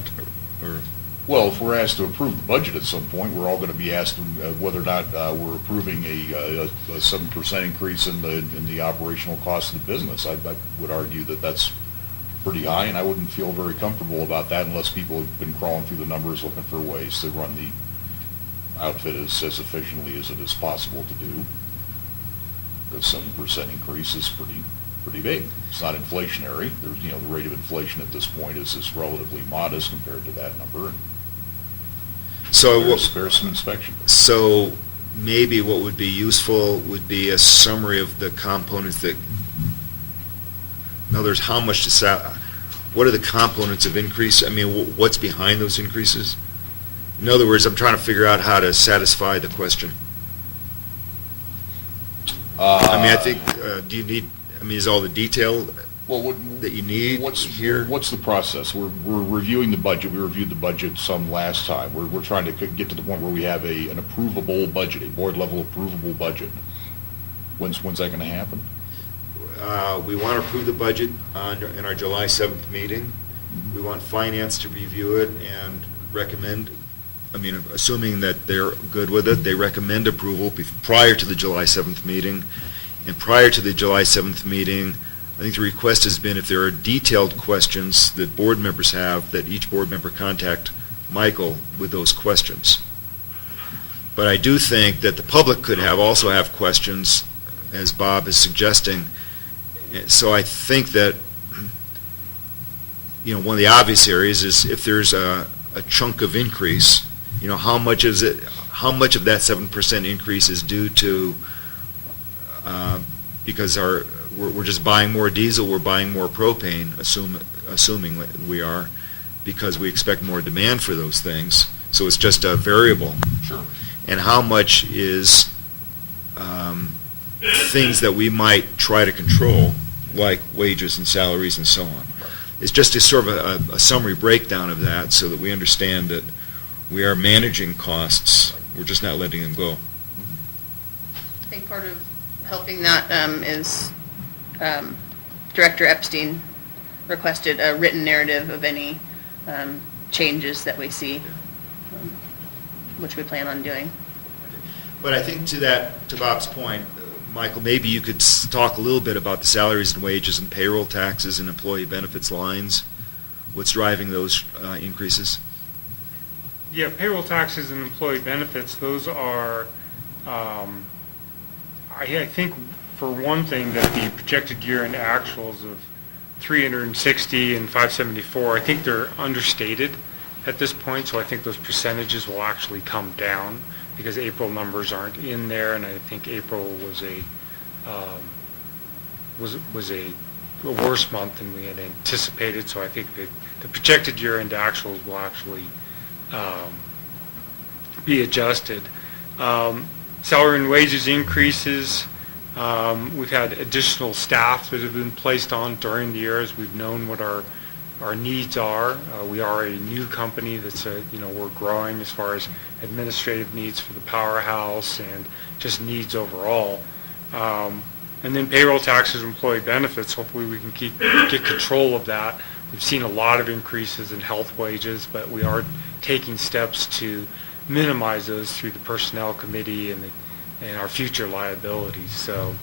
Or? Well, if we're asked to approve the budget at some point, we're all going to be asked whether or not we're approving a 7% increase in the operational cost of the business. I would argue that that's pretty high, and I wouldn't feel very comfortable about that unless people have been crawling through the numbers looking for ways to run the outfit as efficiently as it is possible to do. The 7% increase is pretty big. It's not inflationary. There's the rate of inflation at this point is relatively modest compared to that number. So Spare some inspection. So maybe what would be useful would be a summary of the components that, in other words, how much what are the components of increase? I mean, what's behind those increases? In other words, I'm trying to figure out how to satisfy the question. I think, do you need, is all the detail that you need here? What's the process? We're reviewing the budget. We reviewed the budget some last time. We're trying to get to the point where we have an approvable budget, a board-level approvable budget. When's that going to happen? We want to approve the budget in our July 7th meeting. We want finance to review it and recommend, assuming that they're good with it, they recommend approval prior to the July 7th meeting. And prior to the July 7th meeting, I think the request has been if there are detailed questions that board members have, that each board member contact Michael with those questions. But I do think that the public could also have questions, as Bob is suggesting. So I think that, one of the obvious areas is if there's a chunk of increase, how much of that 7% increase is due to, because we're just buying more diesel, we're buying more propane, assuming we are, because we expect more demand for those things. So it's just a variable. Sure. And how much is things that we might try to control, like wages and salaries and so on. It's just a sort of a summary breakdown of that so that we understand that we are managing costs. We're just not letting them go. I think part of helping that is Director Epstein requested a written narrative of any changes that we see, which we plan on doing. But I think to Bob's point, Michael, maybe you could talk a little bit about the salaries and wages and payroll taxes and employee benefits lines. What's driving those increases? Yeah, payroll taxes and employee benefits, those are, I think, for one thing, that the projected year-end actuals of 360 and 574, I think they're understated at this point, so I think those percentages will actually come down because April numbers aren't in there, and I think April was a worse month than we had anticipated, so I think that the projected year-end actuals will actually be adjusted. Salary and wages increases. We've had additional staff that have been placed on during the year as we've known what our needs are. We are a new company that's we're growing as far as administrative needs for the powerhouse and just needs overall. And then payroll taxes, employee benefits. Hopefully we can get control of that. We've seen a lot of increases in health wages, but we are taking steps to minimize those through the personnel committee and our future liabilities. So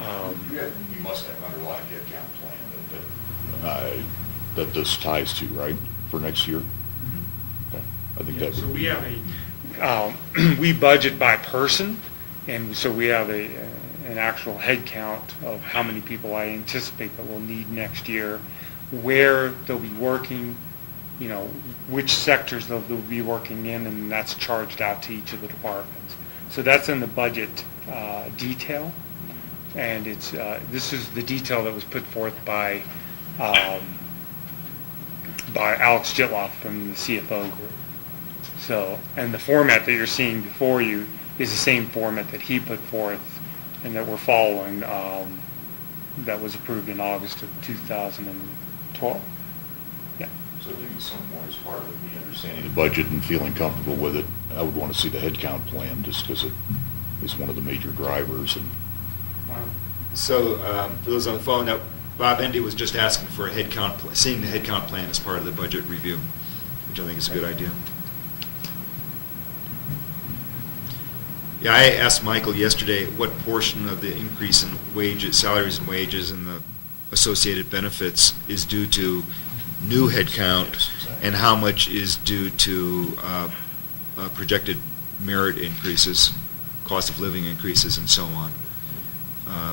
you must have an underlying headcount plan that this ties to, right, for next year? Okay. I think that so would we be. have we budget by person, and so we have an actual head count of how many people I anticipate that we'll need next year, where they'll be working, which sectors they'll be working in, and that's charged out to each of the departments. So that's in the budget detail, and this is the detail that was put forth by Alex Jitloff from the CFO group. So, and the format that you're seeing before you is the same format that he put forth and that we're following, that was approved in August of 2012. Yeah. So I think in some ways part of me understanding the budget and feeling comfortable with it, I would want to see the headcount plan just because it is one of the major drivers. And So for those on the phone, Bob Endy was just asking for seeing the headcount plan as part of the budget review, which I think is a good idea. Yeah, I asked Michael yesterday what portion of the increase in salaries and wages and the associated benefits is due to new headcount, Yes, exactly. and how much is due to projected merit increases, cost of living increases, and so on.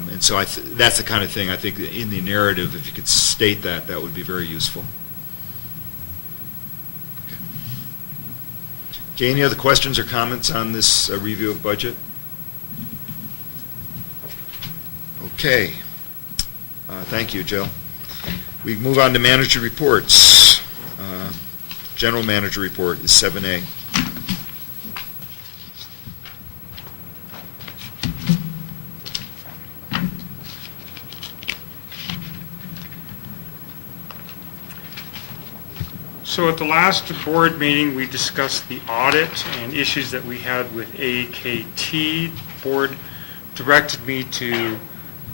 And so that's the kind of thing I think in the narrative, if you could state that would be very useful. Okay, any other questions or comments on this review of budget? Okay. Thank you, Jill. We move on to manager reports. General manager report is 7A. So at the last board meeting, we discussed the audit and issues that we had with AKT. The board directed me to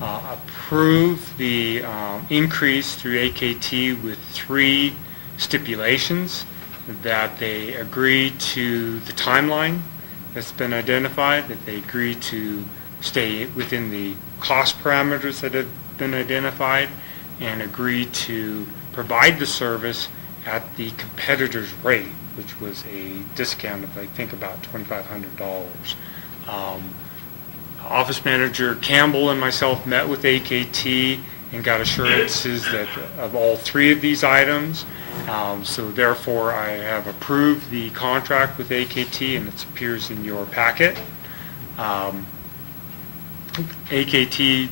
approve the increase through AKT with 3 stipulations: that they agree to the timeline that's been identified, that they agree to stay within the cost parameters that have been identified and agreed to provide the service at the competitor's rate, which was a discount of, I think, about $2,500. Office Manager Campbell and myself met with AKT and got assurances that of all three of these items. So therefore, I have approved the contract with AKT, and it appears in your packet. AKT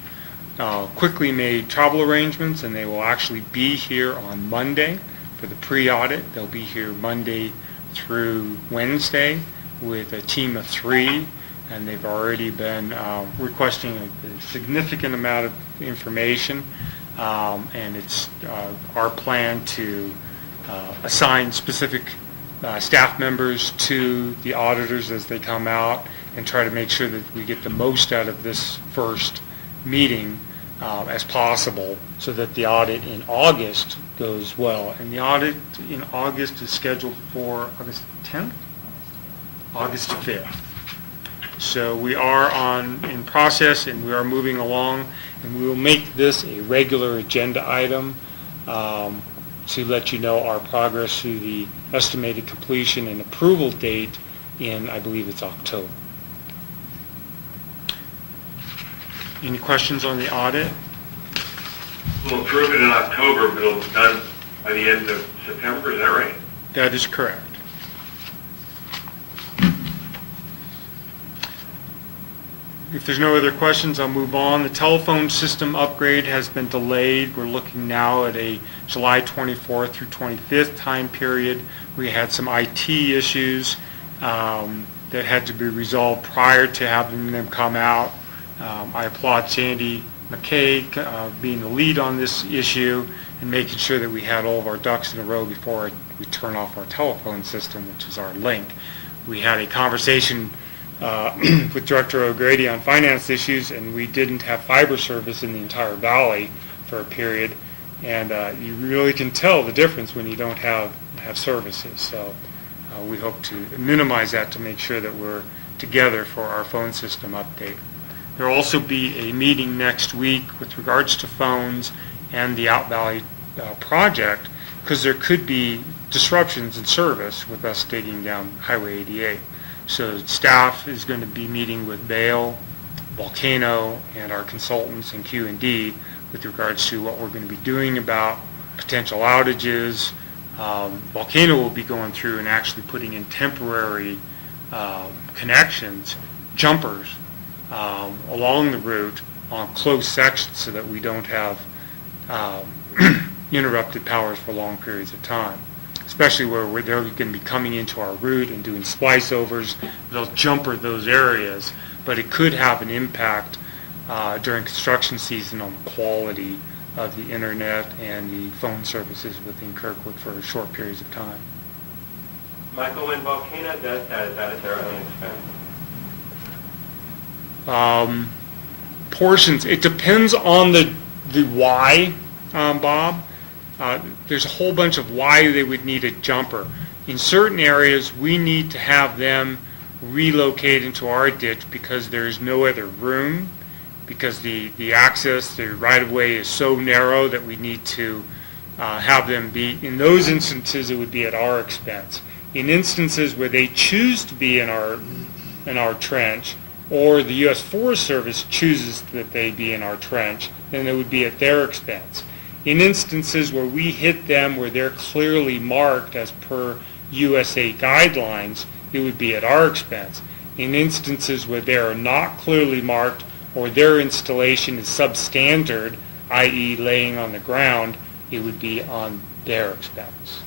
quickly made travel arrangements, and they will actually be here on Monday for the pre-audit. They'll be here Monday through Wednesday with a team of 3, and they've already been requesting a significant amount of information, and it's our plan to assign specific staff members to the auditors as they come out and try to make sure that we get the most out of this first meeting as possible so that the audit in August goes well. And the audit in August is scheduled for August 10th? August 5th. So we are in process, and we are moving along, and we will make this a regular agenda item to let you know our progress through the estimated completion and approval date in, I believe it's October. Any questions on the audit? We'll approve it in October, but it'll be done by the end of September, is that right? That is correct. If there's no other questions, I'll move on. The telephone system upgrade has been delayed. We're looking now at a July 24th through 25th time period. We had some IT issues that had to be resolved prior to having them come out. I applaud Sandy McKay being the lead on this issue and making sure that we had all of our ducks in a row before we turn off our telephone system, which is our link. We had a conversation with Director O'Grady on finance issues, and we didn't have fiber service in the entire valley for a period, and you really can tell the difference when you don't have services. So we hope to minimize that to make sure that we're together for our phone system update. There will also be a meeting next week with regards to phones and the Out Valley project, because there could be disruptions in service with us digging down Highway 88. So staff is going to be meeting with Vail, Volcano, and our consultants in Q&D with regards to what we're going to be doing about potential outages. Volcano will be going through and actually putting in temporary connections, jumpers, along the route on closed sections so that we don't have interrupted powers for long periods of time, especially where they're going to be coming into our route and doing splice overs. They'll jumper those areas, but it could have an impact during construction season on the quality of the internet and the phone services within Kirkwood for short periods of time. Michael, when Volcano does that, is that at their own expense? Portions, it depends on the why, Bob. There's a whole bunch of why they would need a jumper. In certain areas, we need to have them relocate into our ditch because there's no other room, because the access, the right-of-way is so narrow that we need to have them be. In those instances, it would be at our expense. In instances where they choose to be in our trench, or the U.S. Forest Service chooses that they be in our trench, then it would be at their expense. In instances where we hit them where they're clearly marked as per USA guidelines, it would be at our expense. In instances where they are not clearly marked or their installation is substandard, i.e. laying on the ground, it would be on their expense.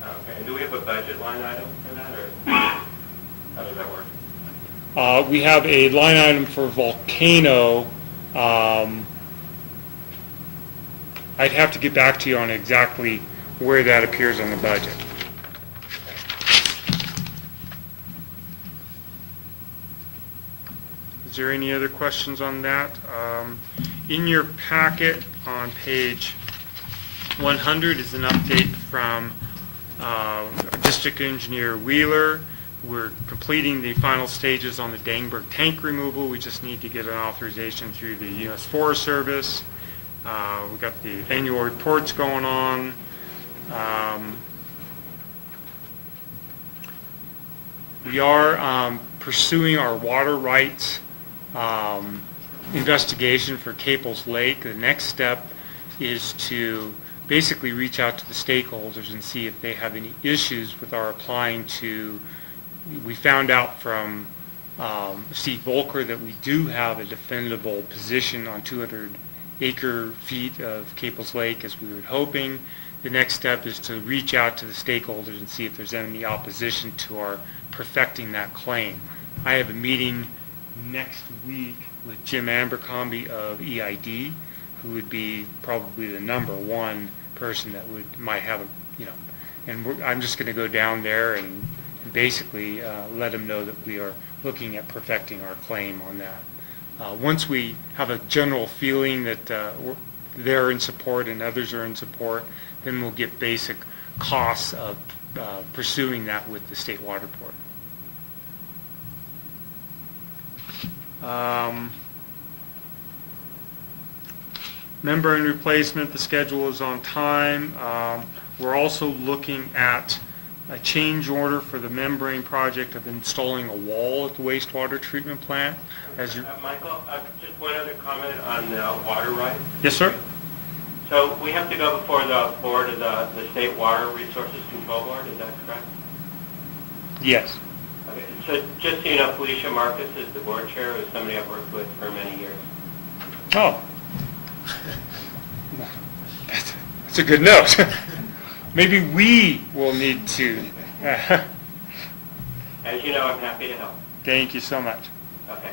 Okay, and do we have a budget line item for that, or how does that work? We have a line item for Volcano. I'd have to get back to you on exactly where that appears on the budget. Is there any other questions on that? In your packet on page 100 is an update from District Engineer Wheeler. We're completing the final stages on the Dangberg tank removal. We just need to get an authorization through the U.S. Forest Service. We've got the annual reports going on. We are pursuing our water rights investigation for Caples Lake. The next step is to basically reach out to the stakeholders and see if they have any issues with our applying to. We found out from Steve Volker that we do have a defendable position on 200 acre feet of Caples Lake, as we were hoping. The next step is to reach out to the stakeholders and see if there's any opposition to our perfecting that claim. I have a meeting next week with Jim Abercrombie of EID, who would be probably the number one person that might have a, and I'm just going to go down there and basically let him know that we are looking at perfecting our claim on that. Once we have a general feeling that they're in support and others are in support, then we'll get basic costs of pursuing that with the State Water Board. Membrane replacement, the schedule is on time. We're also looking at a change order for the membrane project of installing a wall at the wastewater treatment plant. Michael, just one other comment on the water rights. Yes, sir. So we have to go before the board of the State Water Resources Control Board, is that correct? Yes. Okay, so just so you know, Felicia Marcus is the board chair, who's somebody I've worked with for many years. Oh. That's a good note. Maybe we will need to. As you know, I'm happy to help. Thank you so much. Okay.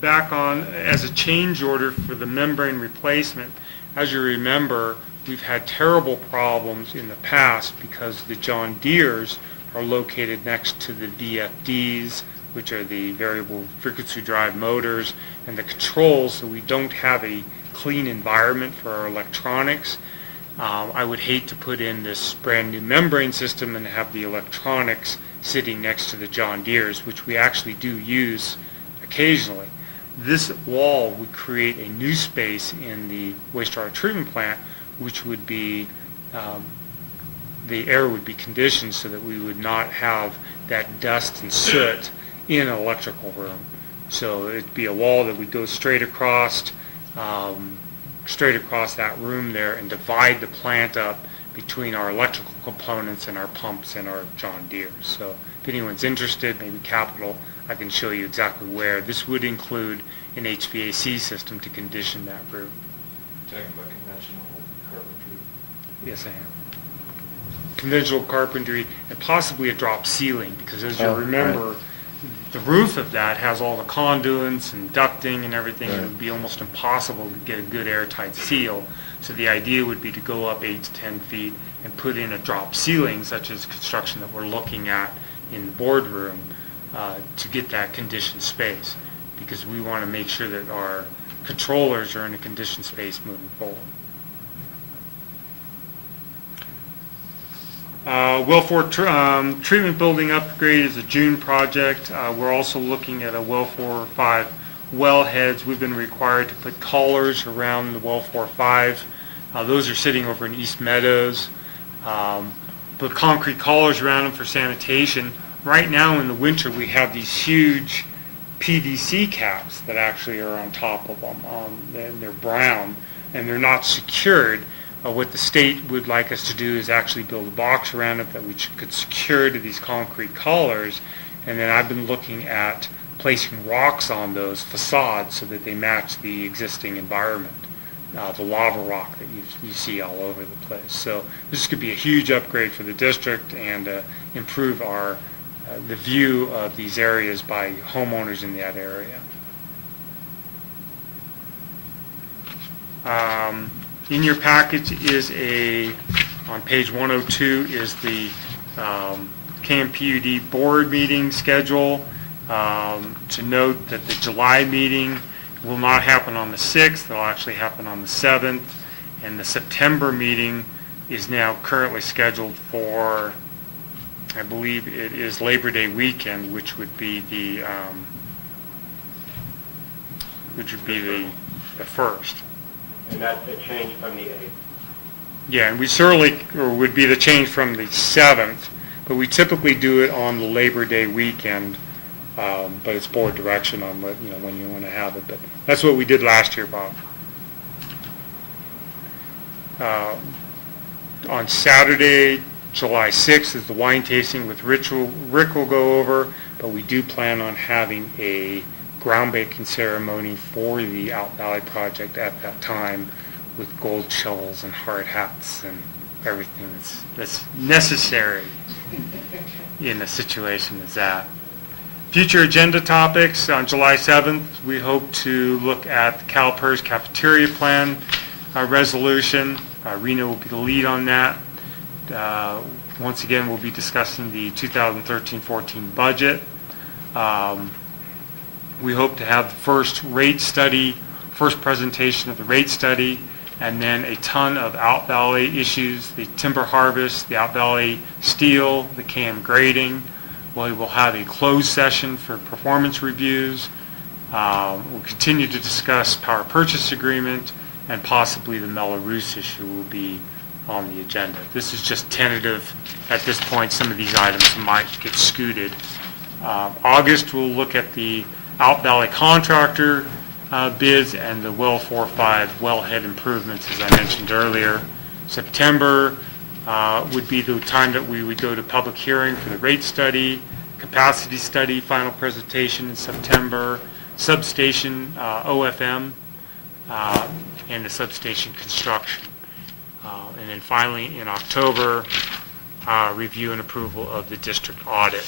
Back on, as a change order for the membrane replacement, as you remember, we've had terrible problems in the past because the John Deeres are located next to the VFDs, which are the variable frequency drive motors, and the controls, so we don't have a clean environment for our electronics. I would hate to put in this brand new membrane system and have the electronics sitting next to the John Deeres, which we actually do use occasionally. This wall would create a new space in the wastewater treatment plant, which would be, the air would be conditioned so that we would not have that dust and soot in an electrical room. So it'd be a wall that would go straight across that room there and divide the plant up between our electrical components and our pumps and our John Deere. So if anyone's interested, maybe Capital, I can show you exactly where. This would include an HVAC system to condition that room. Talking about conventional carpentry. Yes, I am. Conventional carpentry and possibly a drop ceiling, because as you remember, right. The roof of that has all the conduits and ducting and everything, and it Right. would be almost impossible to get a good airtight seal. So the idea would be to go up 8 to 10 feet and put in a drop ceiling, such as construction that we're looking at in the boardroom, to get that conditioned space, because we want to make sure that our controllers are in a conditioned space moving forward. Well 4 treatment building upgrade is a June project. We're also looking at a well 4-5 wellheads. We've been required to put collars around the well 4-5. Those are sitting over in East Meadows. Put concrete collars around them for sanitation. Right now in the winter we have these huge PVC caps that actually are on top of them. And they're brown and they're not secured. What the state would like us to do is actually build a box around it that we could secure to these concrete collars, and then I've been looking at placing rocks on those facades so that they match the existing environment, the lava rock that you see all over the place. So this could be a huge upgrade for the district and improve the view of these areas by homeowners in that area. In your package is on page 102 is the KMPUD board meeting schedule. To note that the July meeting will not happen on the 6th, it'll actually happen on the 7th, and the September meeting is now currently scheduled for, I believe it is Labor Day weekend, which would be the which would be the 1st. And that's a change from the 8th. Yeah, and we certainly, or would be the change from the 7th, but we typically do it on the Labor Day weekend, but it's board direction on what, when you want to have it, but that's what we did last year, Bob. On Saturday, July 6th is the wine tasting with Rick will go over, but we do plan on having a groundbreaking ceremony for the Out Valley project at that time with gold shovels and hard hats and everything that's necessary in a situation as that. Future agenda topics, on July 7th, we hope to look at the CalPERS cafeteria plan resolution. Rena will be the lead on that. Once again, we'll be discussing the 2013-14 budget. We hope to have the first presentation of the rate study, and then a ton of Out Valley issues, the timber harvest, the Out Valley steel, the CAM grading. We will have a closed session for performance reviews. We'll continue to discuss power purchase agreement, and possibly the Mello-Roos issue will be on the agenda. This is just tentative at this point. Some of these items might get scooted. August, we'll look at the Out Valley contractor bids and the well 4-5 wellhead improvements, as I mentioned earlier. September would be the time that we would go to public hearing for the rate study, capacity study, final presentation in September, substation OFM, and the substation construction. And then finally, in October, review and approval of the district audit,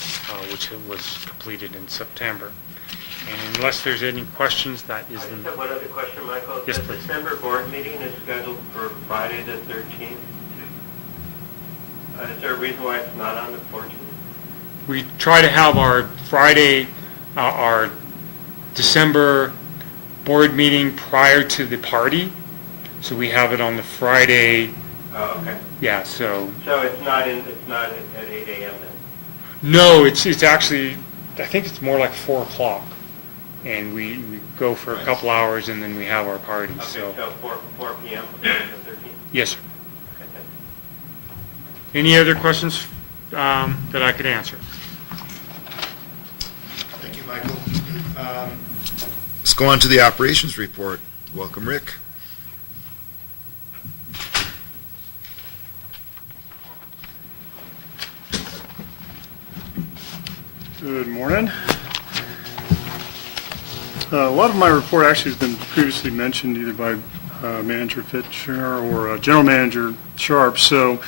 which was completed in September. And unless there's any questions, that is I just have one other question, Michael. Yes, The please. December board meeting is scheduled for Friday the 13th. Is there a reason why it's not on the 14th? We try to have our Friday, our December board meeting prior to the party, so we have it on the Friday. Oh, okay. Yeah, so So it's not at 8 a.m. then? no, it's actually, I think it's more like 4 o'clock, and we go for a couple hours and then we have our party. Okay, So so 4 p.m. on the 13th? yes, sir. Okay, thanks. Any other questions that I could answer? Thank you, Michael. Let's go on to the operations report. Welcome, Rick. Good morning. A lot of my report actually has been previously mentioned either by Manager Fitcher or General Manager Sharp. So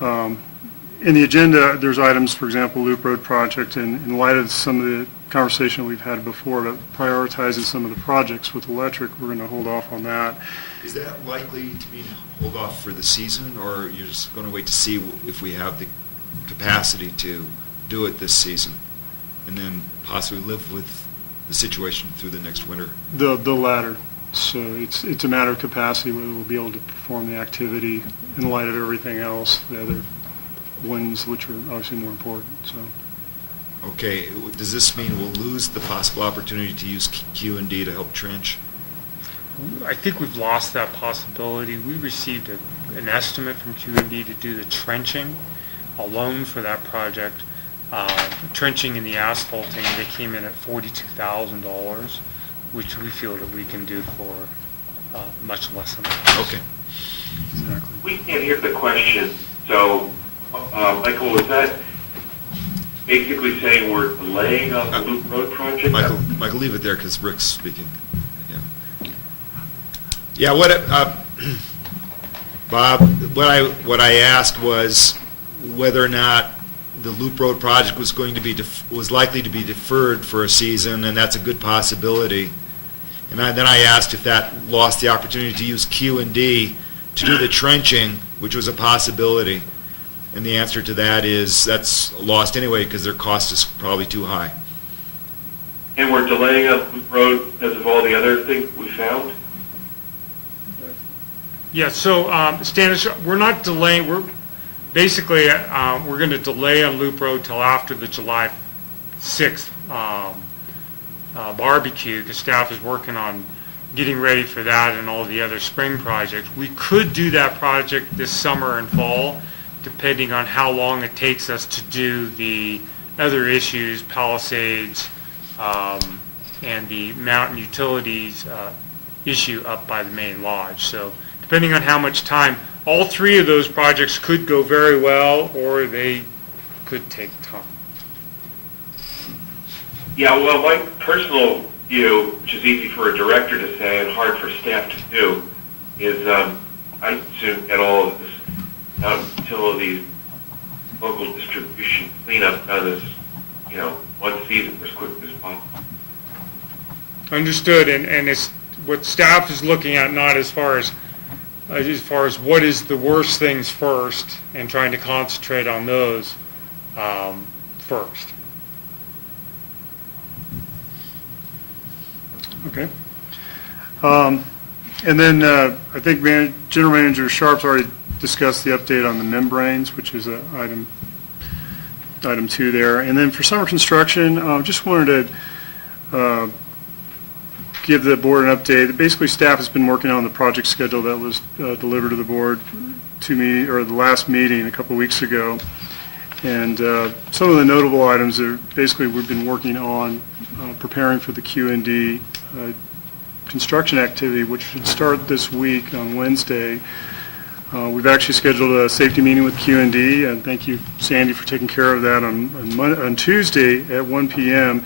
in the agenda, there's items, for example, Loop Road project, and in light of some of the conversation we've had before that prioritizes some of the projects with electric, we're going to hold off on that. Is that likely to be hold off for the season, or you're just going to wait to see if we have the capacity to do it this season, and then possibly live with the situation through the next winter? The latter. So it's a matter of capacity, whether we'll be able to perform the activity in light of everything else, the other winds, which are obviously more important. So Okay, does this mean we'll lose the possible opportunity to use Q&D to help trench? I think we've lost that possibility. We received an estimate from Q&D to do the trenching alone for that project. Trenching and the asphalting, they came in at $42,000, which we feel that we can do for much less than that. Okay. exactly. We can't hear the question. So, Michael, is that basically saying we're delaying on the Loop Road project? Michael, leave it there because Rick's speaking. Yeah. Bob, what I asked was whether or not the Loop Road project was going to be was likely to be deferred for a season, and that's a good possibility. And then I asked if that lost the opportunity to use Q&D to do the trenching, which was a possibility. And the answer to that is that's lost anyway because their cost is probably too high. And we're delaying on Loop Road because of all the other things we found? Yeah, so Stanis, we're not delaying. We're basically we're going to delay on Loop Road till after the July 6th barbecue, because staff is working on getting ready for that and all the other spring projects. We could do that project this summer and fall, depending on how long it takes us to do the other issues, Palisades, and the mountain utilities issue up by the main lodge. So depending on how much time, all three of those projects could go very well, or they could take time. Yeah, well, my personal view, which is easy for a director to say and hard for staff to do, is I soon get all of this mountain utilities, local distribution cleanup done as, one season as quickly as possible. Understood, and it's what staff is looking at, not as far as what is the worst things first, and trying to concentrate on those first. Okay. And then I think General Manager Sharp's already discussed the update on the membranes, which is item 2 there. And then for summer construction, just wanted to give the board an update. Basically, staff has been working on the project schedule that was delivered to the board the last meeting a couple weeks ago. And some of the notable items are basically we've been working on preparing for the Q&D construction activity, which should start this week on Wednesday. We've actually scheduled a safety meeting with Q&D, and thank you, Sandy, for taking care of that on Tuesday at 1 p.m.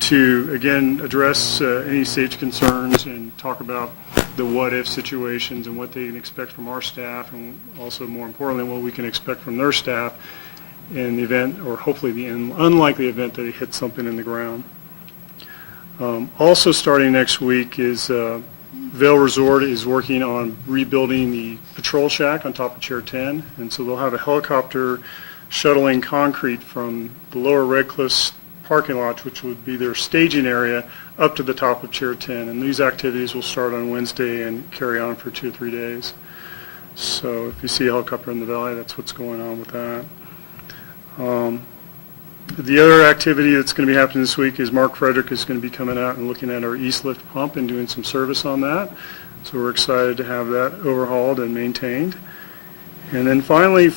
to, again, address any safety concerns and talk about the what-if situations and what they can expect from our staff, and also, more importantly, what we can expect from their staff in the event, or hopefully the unlikely event that they hit something in the ground. Also starting next week is Vail Resort is working on rebuilding the patrol shack on top of Chair 10, and so they'll have a helicopter shuttling concrete from the lower Red Cliffs parking lot, which would be their staging area, up to the top of Chair 10. And these activities will start on Wednesday and carry on for 2 or 3 days. So if you see a helicopter in the valley, that's what's going on with that. The other activity that's going to be happening this week is Mark Frederick is going to be coming out and looking at our East Lift pump and doing some service on that. So we're excited to have that overhauled and maintained. And then finally,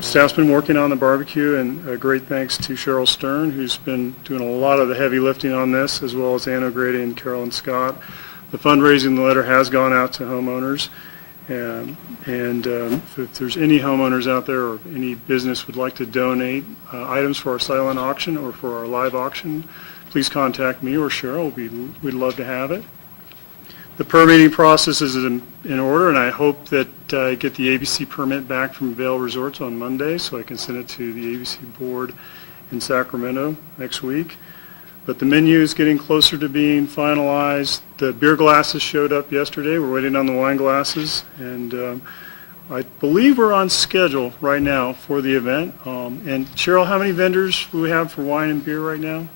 staff's been working on the barbecue, and great thanks to Cheryl Stern, who's been doing a lot of the heavy lifting on this, as well as Ann O'Grady and Carolyn Scott. The fundraising letter has gone out to homeowners. And if there's any homeowners out there or any business would like to donate items for our silent auction or for our live auction, please contact me or Cheryl. We'd love to have it. The permitting process is in order, and I hope that I get the ABC permit back from Vail Resorts on Monday so I can send it to the ABC board in Sacramento next week. But the menu is getting closer to being finalized. The beer glasses showed up yesterday. We're waiting on the wine glasses, and I believe we're on schedule right now for the event. And Cheryl, how many vendors do we have for wine and beer right now?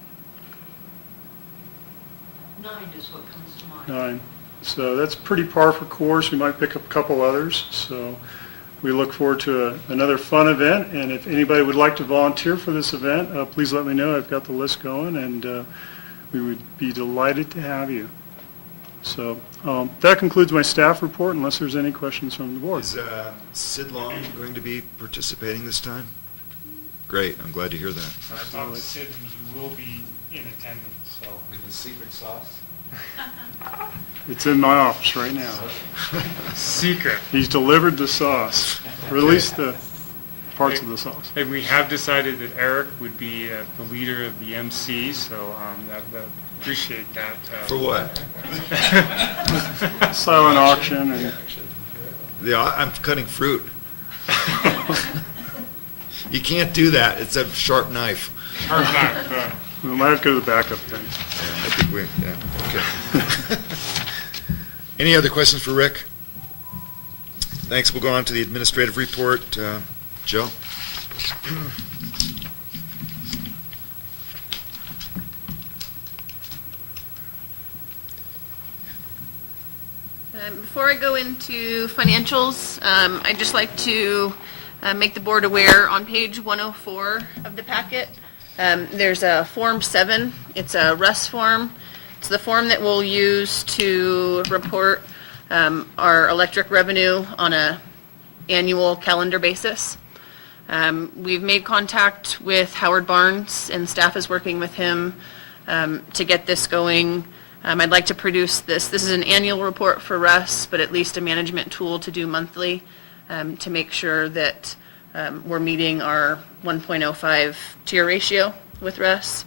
9 is what comes to mind. 9. So that's pretty par for course. We might pick up a couple others. So we look forward to another fun event, and if anybody would like to volunteer for this event, please let me know. I've got the list going, and we would be delighted to have you. So that concludes my staff report, unless there's any questions from the board. Is Sid Long going to be participating this time? Great, I'm glad to hear that. I thought Sid, you will be in attendance, so. With the secret sauce? It's in my office right now. Secret. He's delivered the sauce, or at least the parts of the sauce. And we have decided that Eric would be the leader of the MC, so appreciate that. For what? Silent auction and I'm cutting fruit. You can't do that. It's a sharp knife. Hard knock. we might have to go to the backup thing. Yeah, I think okay. Any other questions for Rick? Thanks. We'll go on to the administrative report. Joe? Before I go into financials, I'd just like to make the board aware on page 104 of the packet, There's a Form 7. It's a RUS form. It's the form that we'll use to report our electric revenue on a annual calendar basis. We've made contact with Howard Barnes, and staff is working with him to get this going. I'd like to produce this. This is an annual report for Russ, but at least a management tool to do monthly to make sure that we're meeting our 1.05 tier ratio with Russ.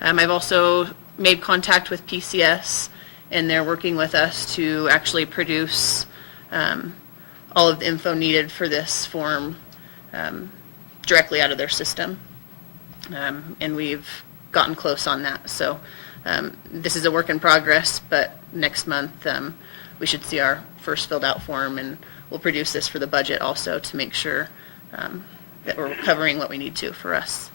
I've also made contact with PCS, and they're working with us to actually produce all of the info needed for this form directly out of their system. And we've gotten close on that. So this is a work in progress, but next month we should see our first filled out form, and we'll produce this for the budget also to make sure that we're covering what we need to for us.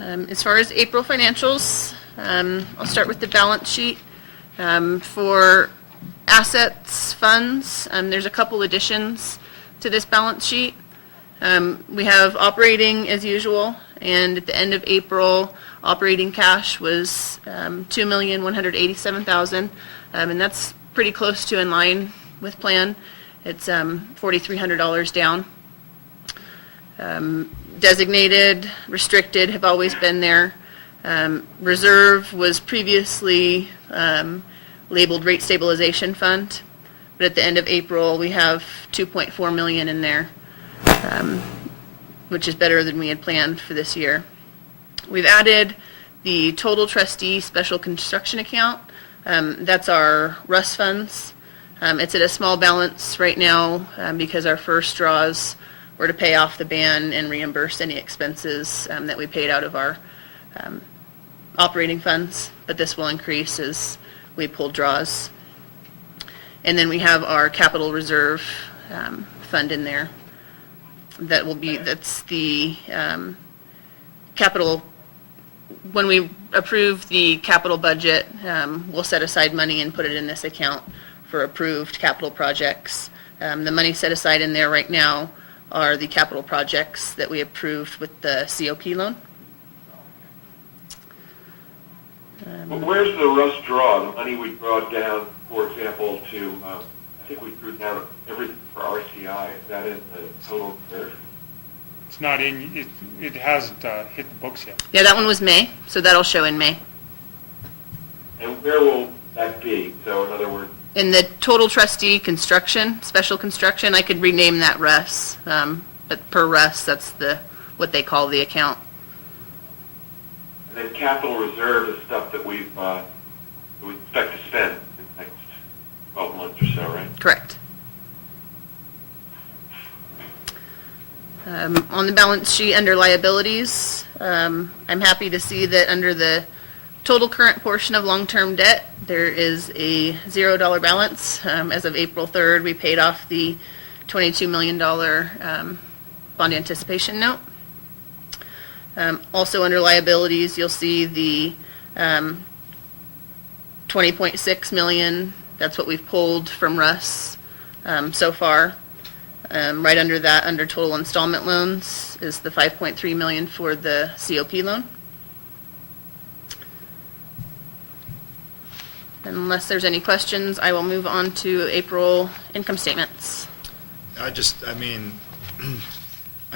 As far as April financials, I'll start with the balance sheet. For assets, funds, there's a couple additions to this balance sheet. We have operating as usual, and at the end of April, operating cash was $2,187,000, and that's pretty close to in line with plan. It's $4,300 down. Designated, restricted have always been there. Reserve was previously labeled rate stabilization fund, but at the end of April we have $2.4 million in there, which is better than we had planned for this year. We've added the total trustee special construction account. That's our RUS funds. It's at a small balance right now because our first draws were to pay off the ban and reimburse any expenses that we paid out of our operating funds, but this will increase as we pull draws. And then we have our capital reserve fund in there. That's the capital. When we approve the capital budget, we'll set aside money and put it in this account for approved capital projects. The money set aside in there right now are the capital projects that we approved with the COP loan. Well, where's the Russ draw? The money we brought down, for example, to, I think we drew down everything for RCI. Is that in the total reserve? It's not in, it hasn't hit the books yet. Yeah, that one was May, so that'll show in May. And where will that be? So in other words, In the total trustee construction, special construction, I could rename that Russ, but per Russ, that's what they call the account. and then capital reserve is stuff that we expect to spend in the next 12 months or so, right? Correct. On the balance sheet under liabilities, I'm happy to see that under the total current portion of long-term debt, there is a $0 balance. As of April 3rd, we paid off the $22 million bond anticipation note. Also under liabilities, you'll see the $20.6 million. That's what we've pulled from Russ so far. Right under that, under total installment loans, is the $5.3 million for the COP loan. Unless there's any questions, I will move on to April income statements. I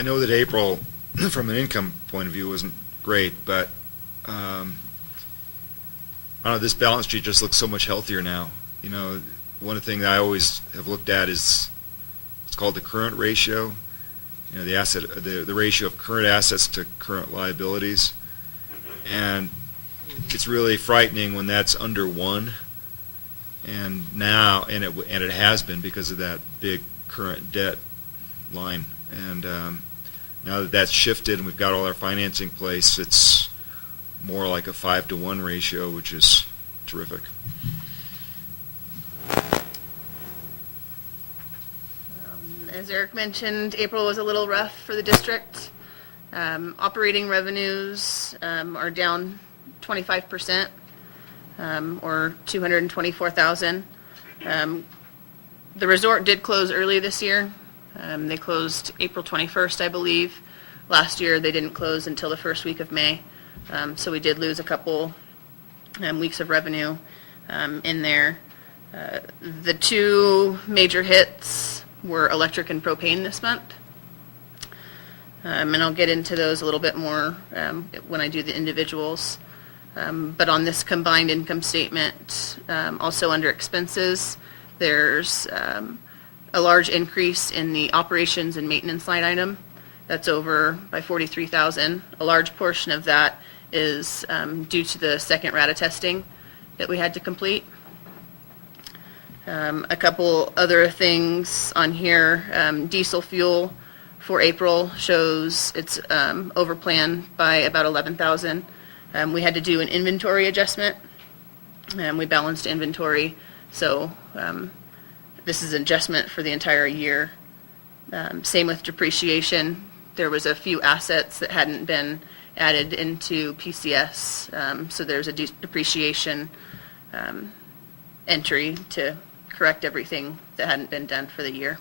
know that April, from an income point of view, wasn't great, but I don't know, this balance sheet just looks so much healthier now. You know, one thing that I always have looked at is it's called the current ratio. You know, the ratio of current assets to current liabilities, and it's really frightening when that's under 1. And now, and it has been because of that big current debt line. And now that that's shifted and we've got all our financing in place, it's more like a 5-to-1 ratio, which is terrific. As Eric mentioned, April was a little rough for the district. Operating revenues are down 25%, or $224,000. The resort did close early this year. They closed April 21st, I believe. Last year, they didn't close until the first week of May. So we did lose a couple weeks of revenue in there. The two major hits were electric and propane this month. And I'll get into those a little bit more when I do the individuals. But on this combined income statement, also under expenses, there's a large increase in the operations and maintenance line item. That's over by $43,000. A large portion of that is due to the second rata testing that we had to complete. A couple other things on here. Diesel fuel for April shows it's over plan by about $11,000. We had to do an inventory adjustment, and we balanced inventory. So this is an adjustment for the entire year. Same with depreciation. There was a few assets that hadn't been added into PCS, so there's a depreciation entry to correct everything that hadn't been done for the year.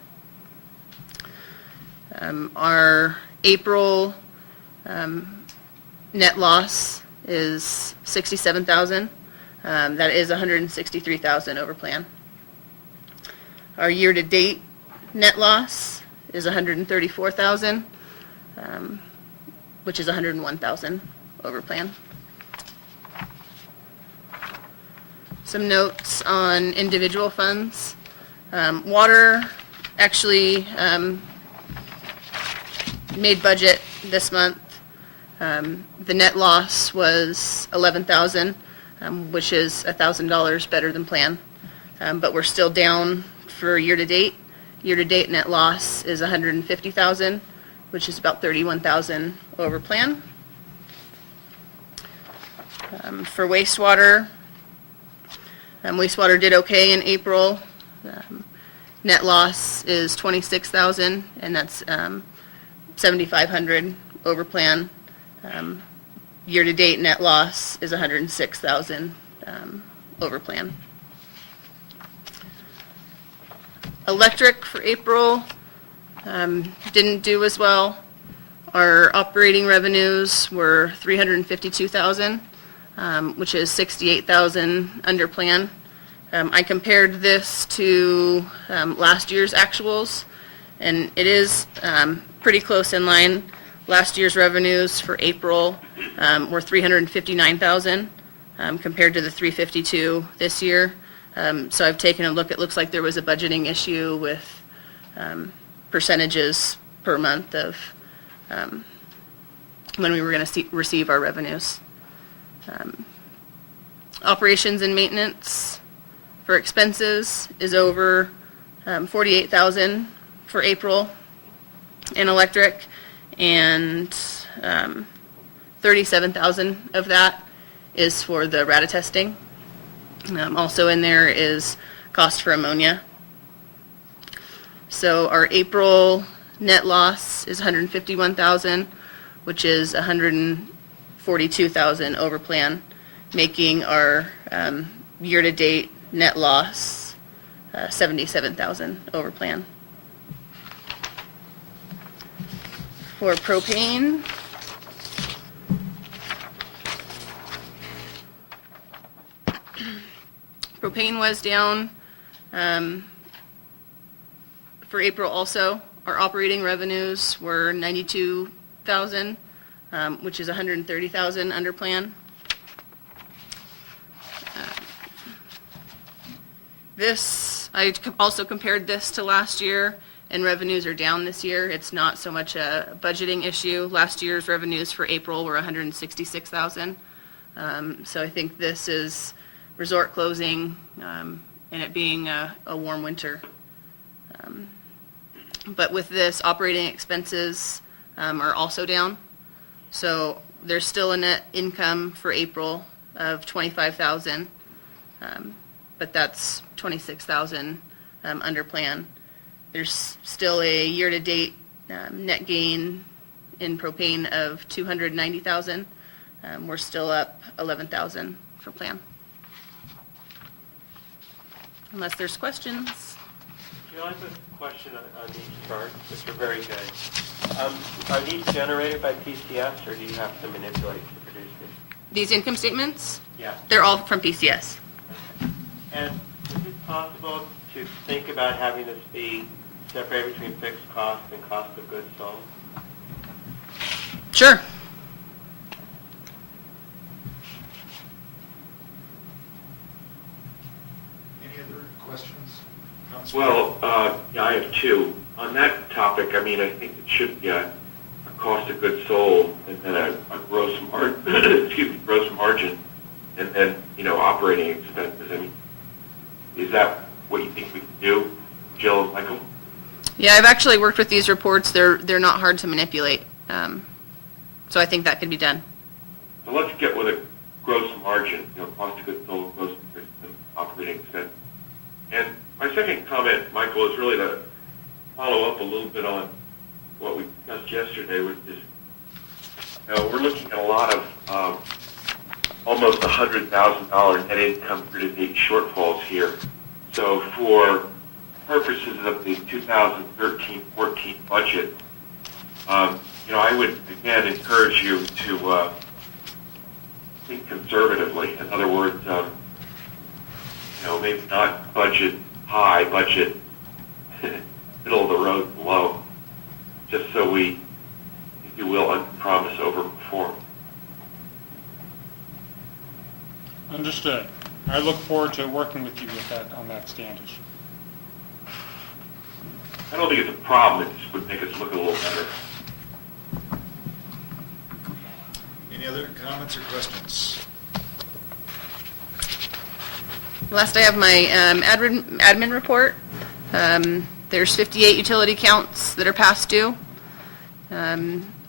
Our April net loss is $67,000. That is $163,000 over plan. Our year-to-date net loss is $134,000, which is $101,000 over plan. Some notes on individual funds. Water actually made budget this month. The net loss was $11,000, which is $1,000 better than planned. But we're still down for year-to-date. Year-to-date net loss is $150,000, which is about $31,000 over plan. For wastewater, wastewater did okay in April. Net loss is $26,000, and that's $7,500 over plan. Year-to-date net loss is $106,000 over plan. Electric for April didn't do as well. Our operating revenues were $352,000, which is $68,000 under plan. I compared this to last year's actuals, and it is pretty close in line. Last year's revenues for April were $359,000 compared to the $352,000 this year. So I've taken a look. It looks like there was a budgeting issue with percentages per month of when we were going to receive our revenues. Operations and maintenance for expenses is over $48,000 for April in electric, and $37,000 of that is for the rata testing. Also in there is cost for ammonia. So our April net loss is $151,000, which is $142,000 over plan, making our year-to-date net loss $77,000 over plan. For propane, propane was down for April also. Our operating revenues were $92,000, which is $130,000 under plan. I also compared this to last year, and revenues are down this year. It's not so much a budgeting issue. Last year's revenues for April were $166,000. So I think this is resort closing and it being a warm winter. But with this, operating expenses are also down. So there's still a net income for April of $25,000, but that's $26,000 under plan. There's still a year-to-date net gain in propane of $290,000. We're still up $11,000 for plan. Unless there's questions. I have a question on these charts, which are very good. Are these generated by PCS, or do you have to manipulate to produce these? These income statements, Yeah. they're all from PCS. And is it possible to think about having this be separated between fixed cost and cost of goods sold? Sure. Any other questions? Well, yeah, I have two. On that topic, I mean, I think it should be a cost of goods sold and then a gross gross margin, and then, operating expenses. I mean, is that what you think we can do, Jill and Michael? Yeah, I've actually worked with these reports. They're not hard to manipulate. So I think that could be done. So let's get with a gross margin, cost of goods sold, gross margin, and operating expense. And my second comment, Michael, is really to follow up a little bit on what we discussed yesterday, which is, we're looking at a lot of almost $100,000 net income year-to-date shortfalls here. So for purposes of the 2013-14 budget, I would again encourage you to think conservatively. In other words, maybe not budget high, budget middle of the road below, just so we, if you will, underpromise, overperform. Understood. I look forward to working with you with that, on that, Standish. I don't think it's a problem. It just would make us look a little better. Any other comments or questions? Last, I have my admin report. There's 58 utility counts that are past due.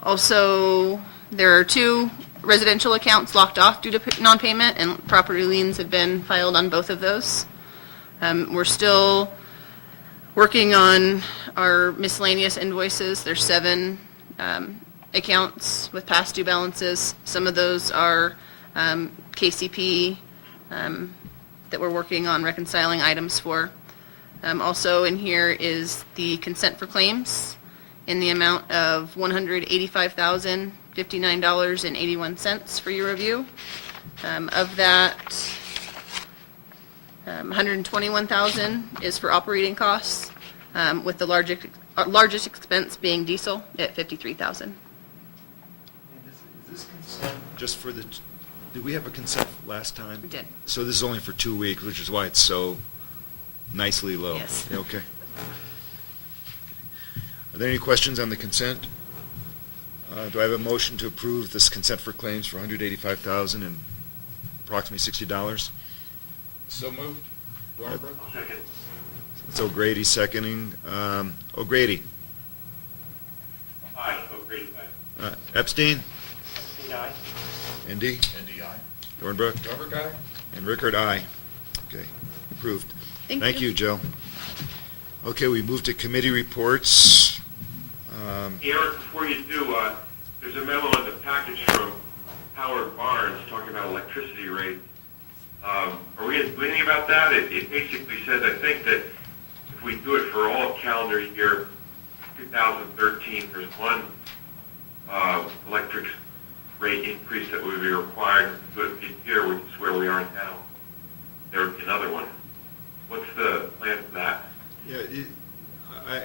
Also, there are 2 residential accounts locked off due to non-payment, and property liens have been filed on both of those. We're still working on our miscellaneous invoices. There's 7 accounts with past due balances. Some of those are KCP that we're working on reconciling items for. Also in here is the consent for claims in the amount of $185,059.81 for your review. Of that, $121,000 is for operating costs, with the largest expense being diesel at $53,000. Is this consent just for the, did we have a consent last time? We did. So this is only for 2 weeks, which is why it's so nicely low? Yes. Okay. Are there any questions on the consent? Do I have a motion to approve this consent for claims for $185,000 and approximately $60? So moved. Dornbrook? Second. It's O'Grady seconding. O'Grady. Aye. Agreed. Epstein? Aye. Andy? NDI. Dornbrook? Dornbrook, aye? And Rickard, aye. Okay, approved. Thank you. Jill. Okay, we move to committee reports. Eric, before you do, there's a memo in the package from Howard Barnes talking about electricity rates. Are we going to do anything about that? It basically says, I think, that if we do it for all of calendar year 2013, there's one electric rate increase that would be required to do it mid-year, which is where we are now. There would be another one. What's the plan for that? Yeah,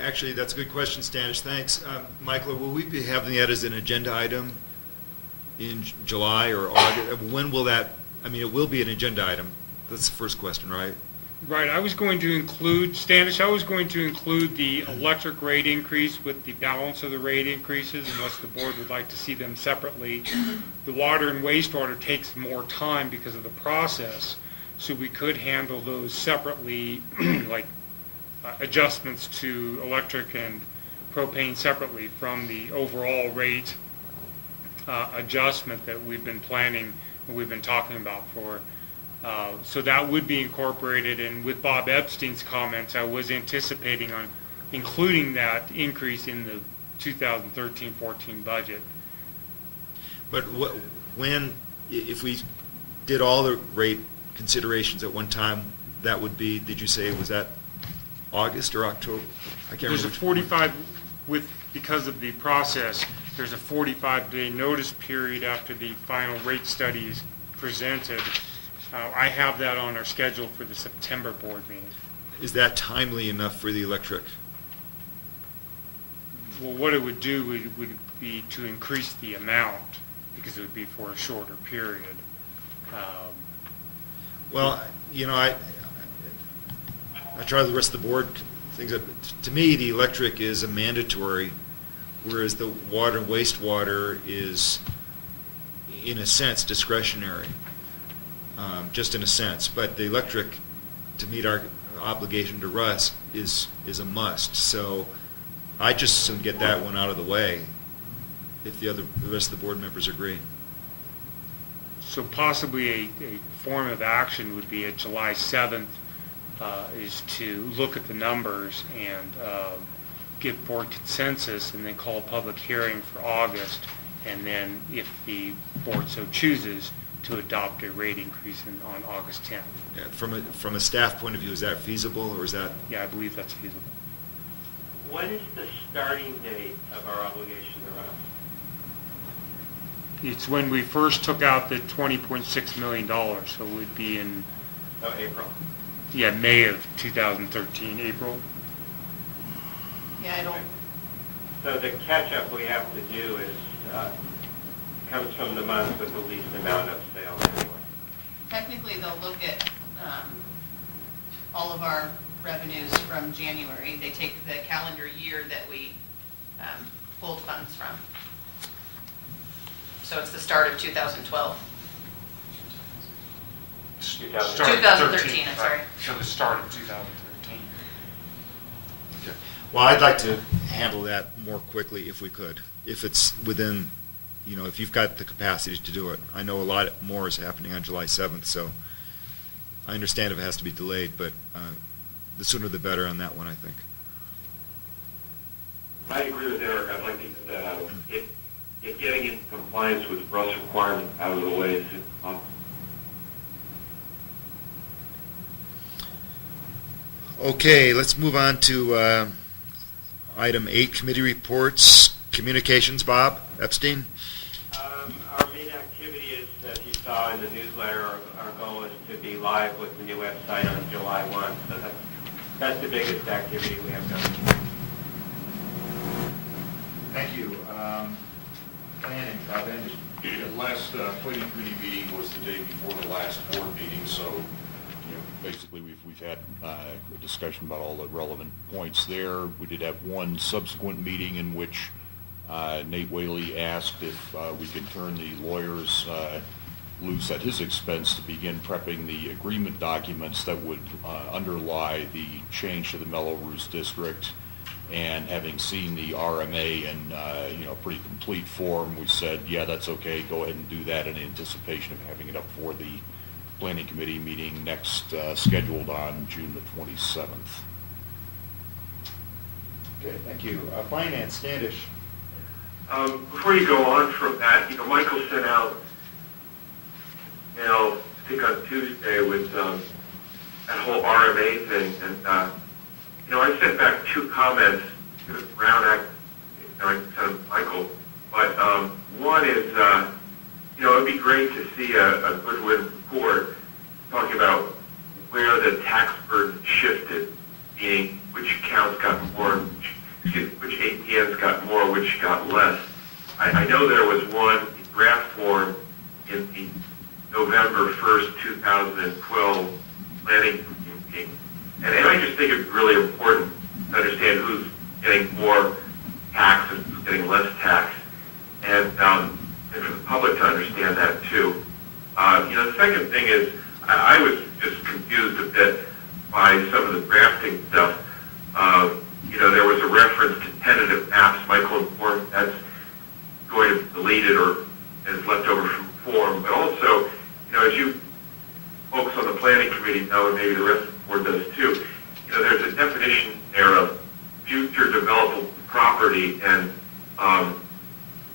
actually, that's a good question, Standish. Thanks. Michael, will we be having that as an agenda item in July or August? When will that, it will be an agenda item. That's the first question, right? Right, I was going to include, Standish, I was going to include the electric rate increase with the balance of the rate increases, unless the board would like to see them separately. The water and wastewater takes more time because of the process, so we could handle those separately, like adjustments to electric and propane separately from the overall rate adjustment that we've been planning, we've been talking about for. So that would be incorporated, and with Bob Epstein's comments, I was anticipating on including that increase in the 2013-14 budget. But if we did all the rate considerations at one time, that would be, did you say, was that August or October? I can't There's a remember. 45, because of the process, there's a 45-day notice period after the final rate study is presented. I have that on our schedule for the September board meeting. Is that timely enough for the electric? Well, what it would do would be to increase the amount, because it would be for a shorter period. Well, I try the rest of the board things that, to me, the electric is a mandatory, whereas the water and wastewater is, in a sense, discretionary, just in a sense. But the electric, to meet our obligation to Russ, is a must. So I just soon get that one out of the way, if the rest of the board members agree. So possibly a form of action would be at July 7th, is to look at the numbers and get board consensus, and then call a public hearing for August, and then if the board so chooses, to adopt a rate increase on August 10th. Yeah, from a staff point of view, is that feasible, or is that? Yeah, I believe that's feasible. What is the starting date of our obligation to Russ? It's when we first took out the $20.6 million, so it would be in, Oh, April. yeah, May of 2013, April. Yeah, I don't, So the catch-up we have to do is, comes from the month with the least amount of sales anyway. technically, they'll look at all of our revenues from January. They take the calendar year that we pulled funds from. So it's the start of 2012. Start of 2013, I'm sorry. right. So the start of 2013. Okay. Well, I'd like to handle that more quickly if we could, if it's within, if you've got the capacity to do it. I know a lot more is happening on July 7th, so I understand if it has to be delayed, but the sooner the better on that one, I think. I agree with Eric. I'd like to get that out of it. Getting in compliance with Russ requirements out of the way is Okay, let's move on to item 8, committee reports. Communications, Bob Epstein. Our main activity is, as you saw in the newsletter, our goal is to be live with the new website on July 1. So that's the biggest activity we have going. Thank you. Planning, Bob, the last planning committee meeting was the day before the last board meeting, so basically we've had a discussion about all the relevant points there. We did have one subsequent meeting in which Nate Whaley asked if we could turn the lawyers loose at his expense to begin prepping the agreement documents that would underlie the change to the Melrose District. And having seen the RMA in pretty complete form, we said, yeah, that's okay. Go ahead and do that in anticipation of having it up for the planning committee meeting next, scheduled on June the 27th. Okay, thank you. Finance, Standish. Before you go on from that, Michael sent out, I think on Tuesday with that whole RMA thing, and I sent back 2 comments to the Brown Act, I sent Michael, but one is, it'd be great to see a Goodwin report talking about where the tax burden shifted, meaning which accounts got more, which ATMs got more, which got less. I know there was one draft form in the November 1st, 2012 planning meeting. And I just think it's really important to understand who's getting more tax and who's getting less tax, and for the public to understand that too. The second thing is, I was just confused a bit by some of the drafting stuff. There was a reference to tentative maps. Michael informed that's going to be deleted or is left over from form. But also, as you folks on the planning committee know, and maybe the rest of the board does too, there's a definition there of future developable property and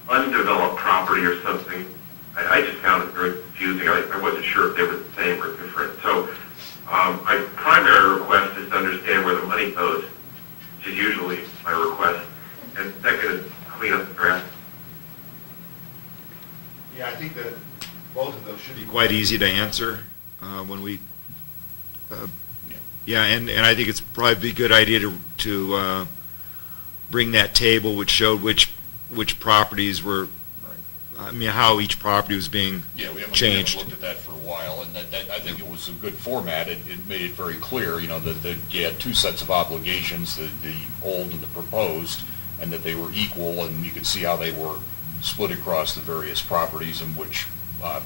undeveloped property or something. I just found it very confusing. I wasn't sure if they were the same or different. So my primary request is to understand where the money goes Both of those should be quite easy to answer when we, yeah, and I think it's probably a good idea to bring that table which showed which properties were, I mean, how each property was being Yeah, we haven't changed. looked at that for a while, and that I think it was a good format. It made it very clear, you know, that you had two sets of obligations, the old and the proposed, and that they were equal, and you could see how they were split across the various properties and which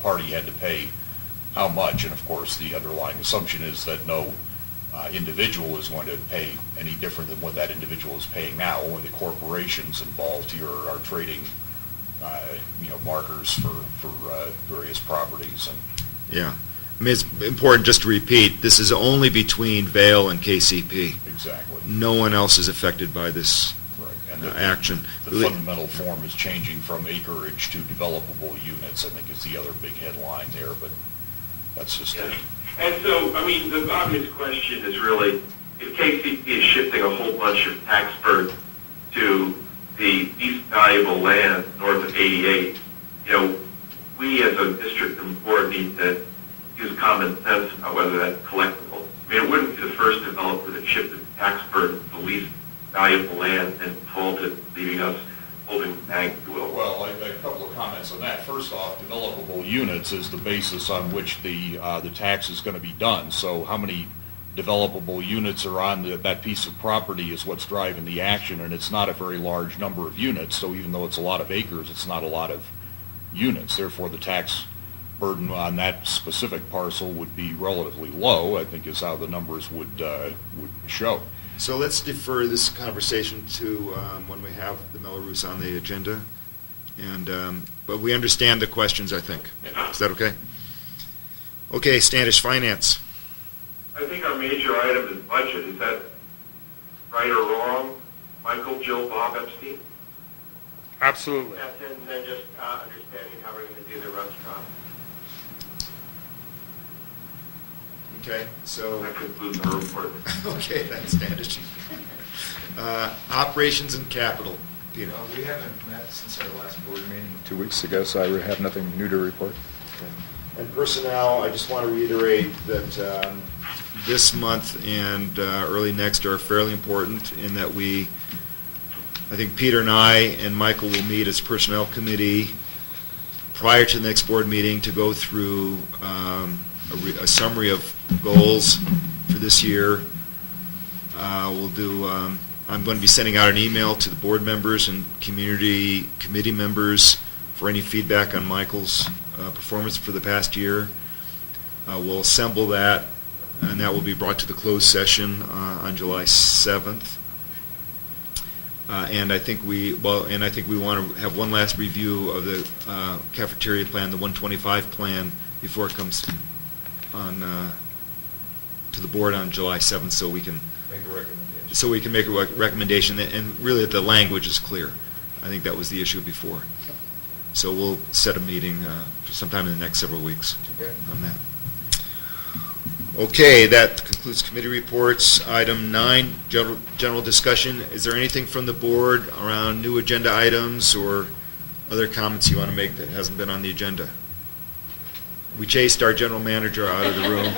party had to pay how much. And of course, the underlying assumption is that no individual is going to pay any different than what that individual is paying now. Only the corporations involved here are trading you know, markers for various properties. And Yeah. I mean, it's important just to repeat, this is only between Vail and KCP. exactly. No one else is affected by this Right. And action. the fundamental form is changing from acreage to developable units, I think is the other big headline there, but that's just Yeah. it. And so, I mean, the obvious question is really, if KCP is shifting a whole bunch of tax burden to the least valuable land north of 88, you know, we as a district and board need to use common sense about whether that's collectible. I mean, it wouldn't be the first developer that shifted tax burden to the least valuable land and defaulted, leaving us holding the bag, if you will. Well, a couple of comments on that. First off, developable units is the basis on which the tax is going to be done. So how many developable units are on that piece of property is what's driving the action, and it's not a very large number of units. So even though it's a lot of acres, it's not a lot of units. Therefore, the tax burden on that specific parcel would be relatively low, I think is how the numbers would show. So let's defer this conversation to when we have the Melrose on the agenda. And but we understand the questions, I think. Is that okay? Okay, Standish Finance. I think our major item is budget. Is that right or wrong? Michael, Jill, Bob Epstein? Absolutely. That's and then just understanding how we're going to do the restaurant. Okay, so, That concludes our report. okay, thanks, Standish. Operations and capital, Peter. We haven't met since our last board meeting 2 weeks ago, so I have nothing new to report. And personnel, I just want to reiterate that this month and early next are fairly important in that I think Peter and I and Michael will meet as Personnel Committee prior to the next board meeting to go through a summary of goals for this year. I'm going to be sending out an email to the board members and community committee members for any feedback on Michael's performance for the past year. We'll assemble that, and that will be brought to the closed session on July 7th. And I think we want to have one last review of the cafeteria plan, the 125 plan, before it comes on to the board on July 7th, so we can Make a recommendation. make a recommendation, and really that the language is clear. I think that was the issue before. So we'll set a meeting sometime in the next several weeks Okay. on that. Okay, that concludes committee reports. Item 9, general discussion. Is there anything from the board around new agenda items or other comments you want to make that hasn't been on the agenda? We chased our general manager out of the room.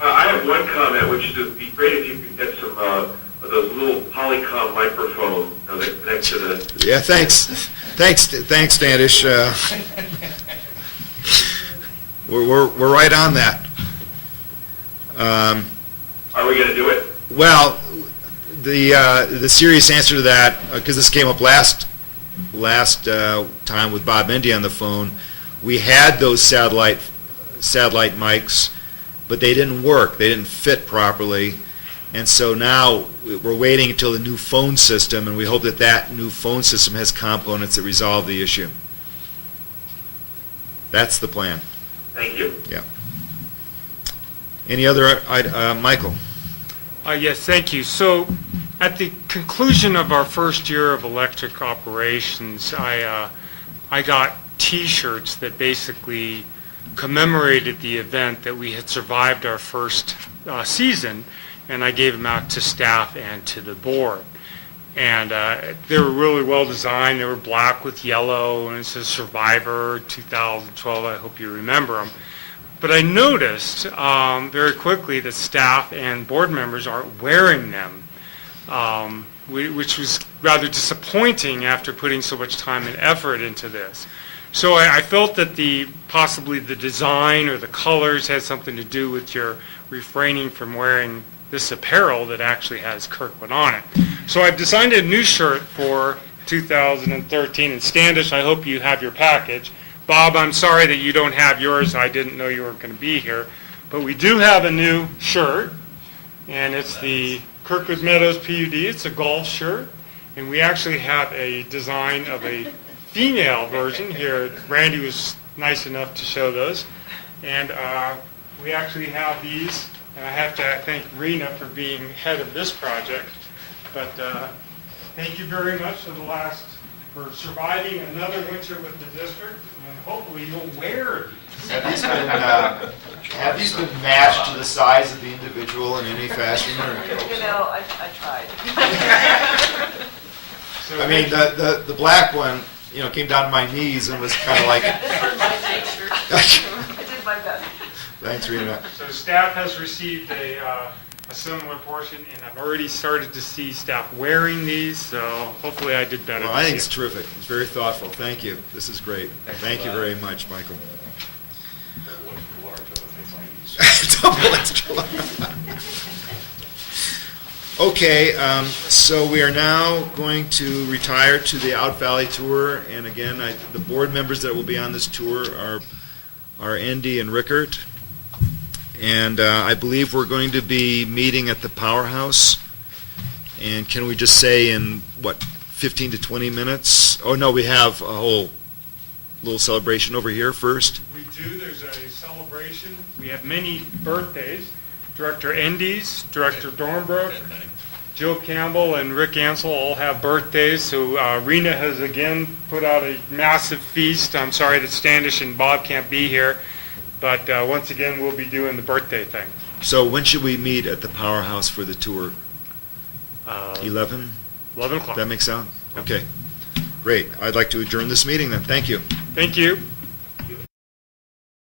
I have one comment, which would be great if you could get some of those little Polycom microphones that connect to the... Yeah, thanks, Standish. We're right on that. Are we going to do it? Well, the serious answer to that, because this came up last time with Bob Mendy on the phone, we had those satellite mics, but they didn't work. They didn't fit properly. And so now we're waiting until the new phone system, and we hope that that new phone system has components that resolve the issue. That's the plan. Thank you. Yeah. Any other, Michael? Yes, thank you. So at the conclusion of our first year of electric operations, I got T-shirts that basically commemorated the event that we had survived our first season, and I gave them out to staff and to the board. And they were really well designed. They were black with yellow, and it says Survivor 2012. I hope you remember them. But I noticed very quickly that staff and board members aren't wearing them, which was rather disappointing after putting so much time and effort into this. So I felt that possibly the design or the colors had something to do with your refraining from wearing this apparel that actually has Kirkwood on it. So I've designed a new shirt for 2013, and Standish, I hope you have your package. Bob, I'm sorry that you don't have yours. I didn't know you weren't going to be here. But we do have a new shirt, and it's the Kirkwood Meadows PUD. It's a golf shirt, and we actually have a design of a female version here. Randy was nice enough to show those. And we actually have these. And I have to thank Rena for being head of this project. But thank you very much for surviving another winter with the district. And hopefully you'll wear these. Have these been matched to the size of the individual in any fashion? Or? I tried. So I mean, the black one, came down to my knees and was kind of like. This was my nature. I did my best. Thanks, Rena. So staff has received a similar portion, and I've already started to see staff wearing these, so hopefully I did better. Well, I think it's terrific. It's very thoughtful. Thank you. This is great. Thank you very much, Michael. Double extra large. Okay, so we are now going to retire to the Out Valley Tour, and again, the board members that will be on this tour are Andy and Rickert. And I believe we're going to be meeting at the Powerhouse. And can we just say in, 15 to 20 minutes? Oh, no, we have a whole little celebration over here first. We do. There's a celebration. We have many birthdays. Director Endies, Director Dornbrook, Jill Campbell, and Rick Ansel all have birthdays. So Rena has again put out a massive feast. I'm sorry that Standish and Bob can't be here. But once again, we'll be doing the birthday thing. So when should we meet at the Powerhouse for the tour? 11? 11 o'clock. That makes sense? Okay. Great. I'd like to adjourn this meeting then. Thank you. Thank you.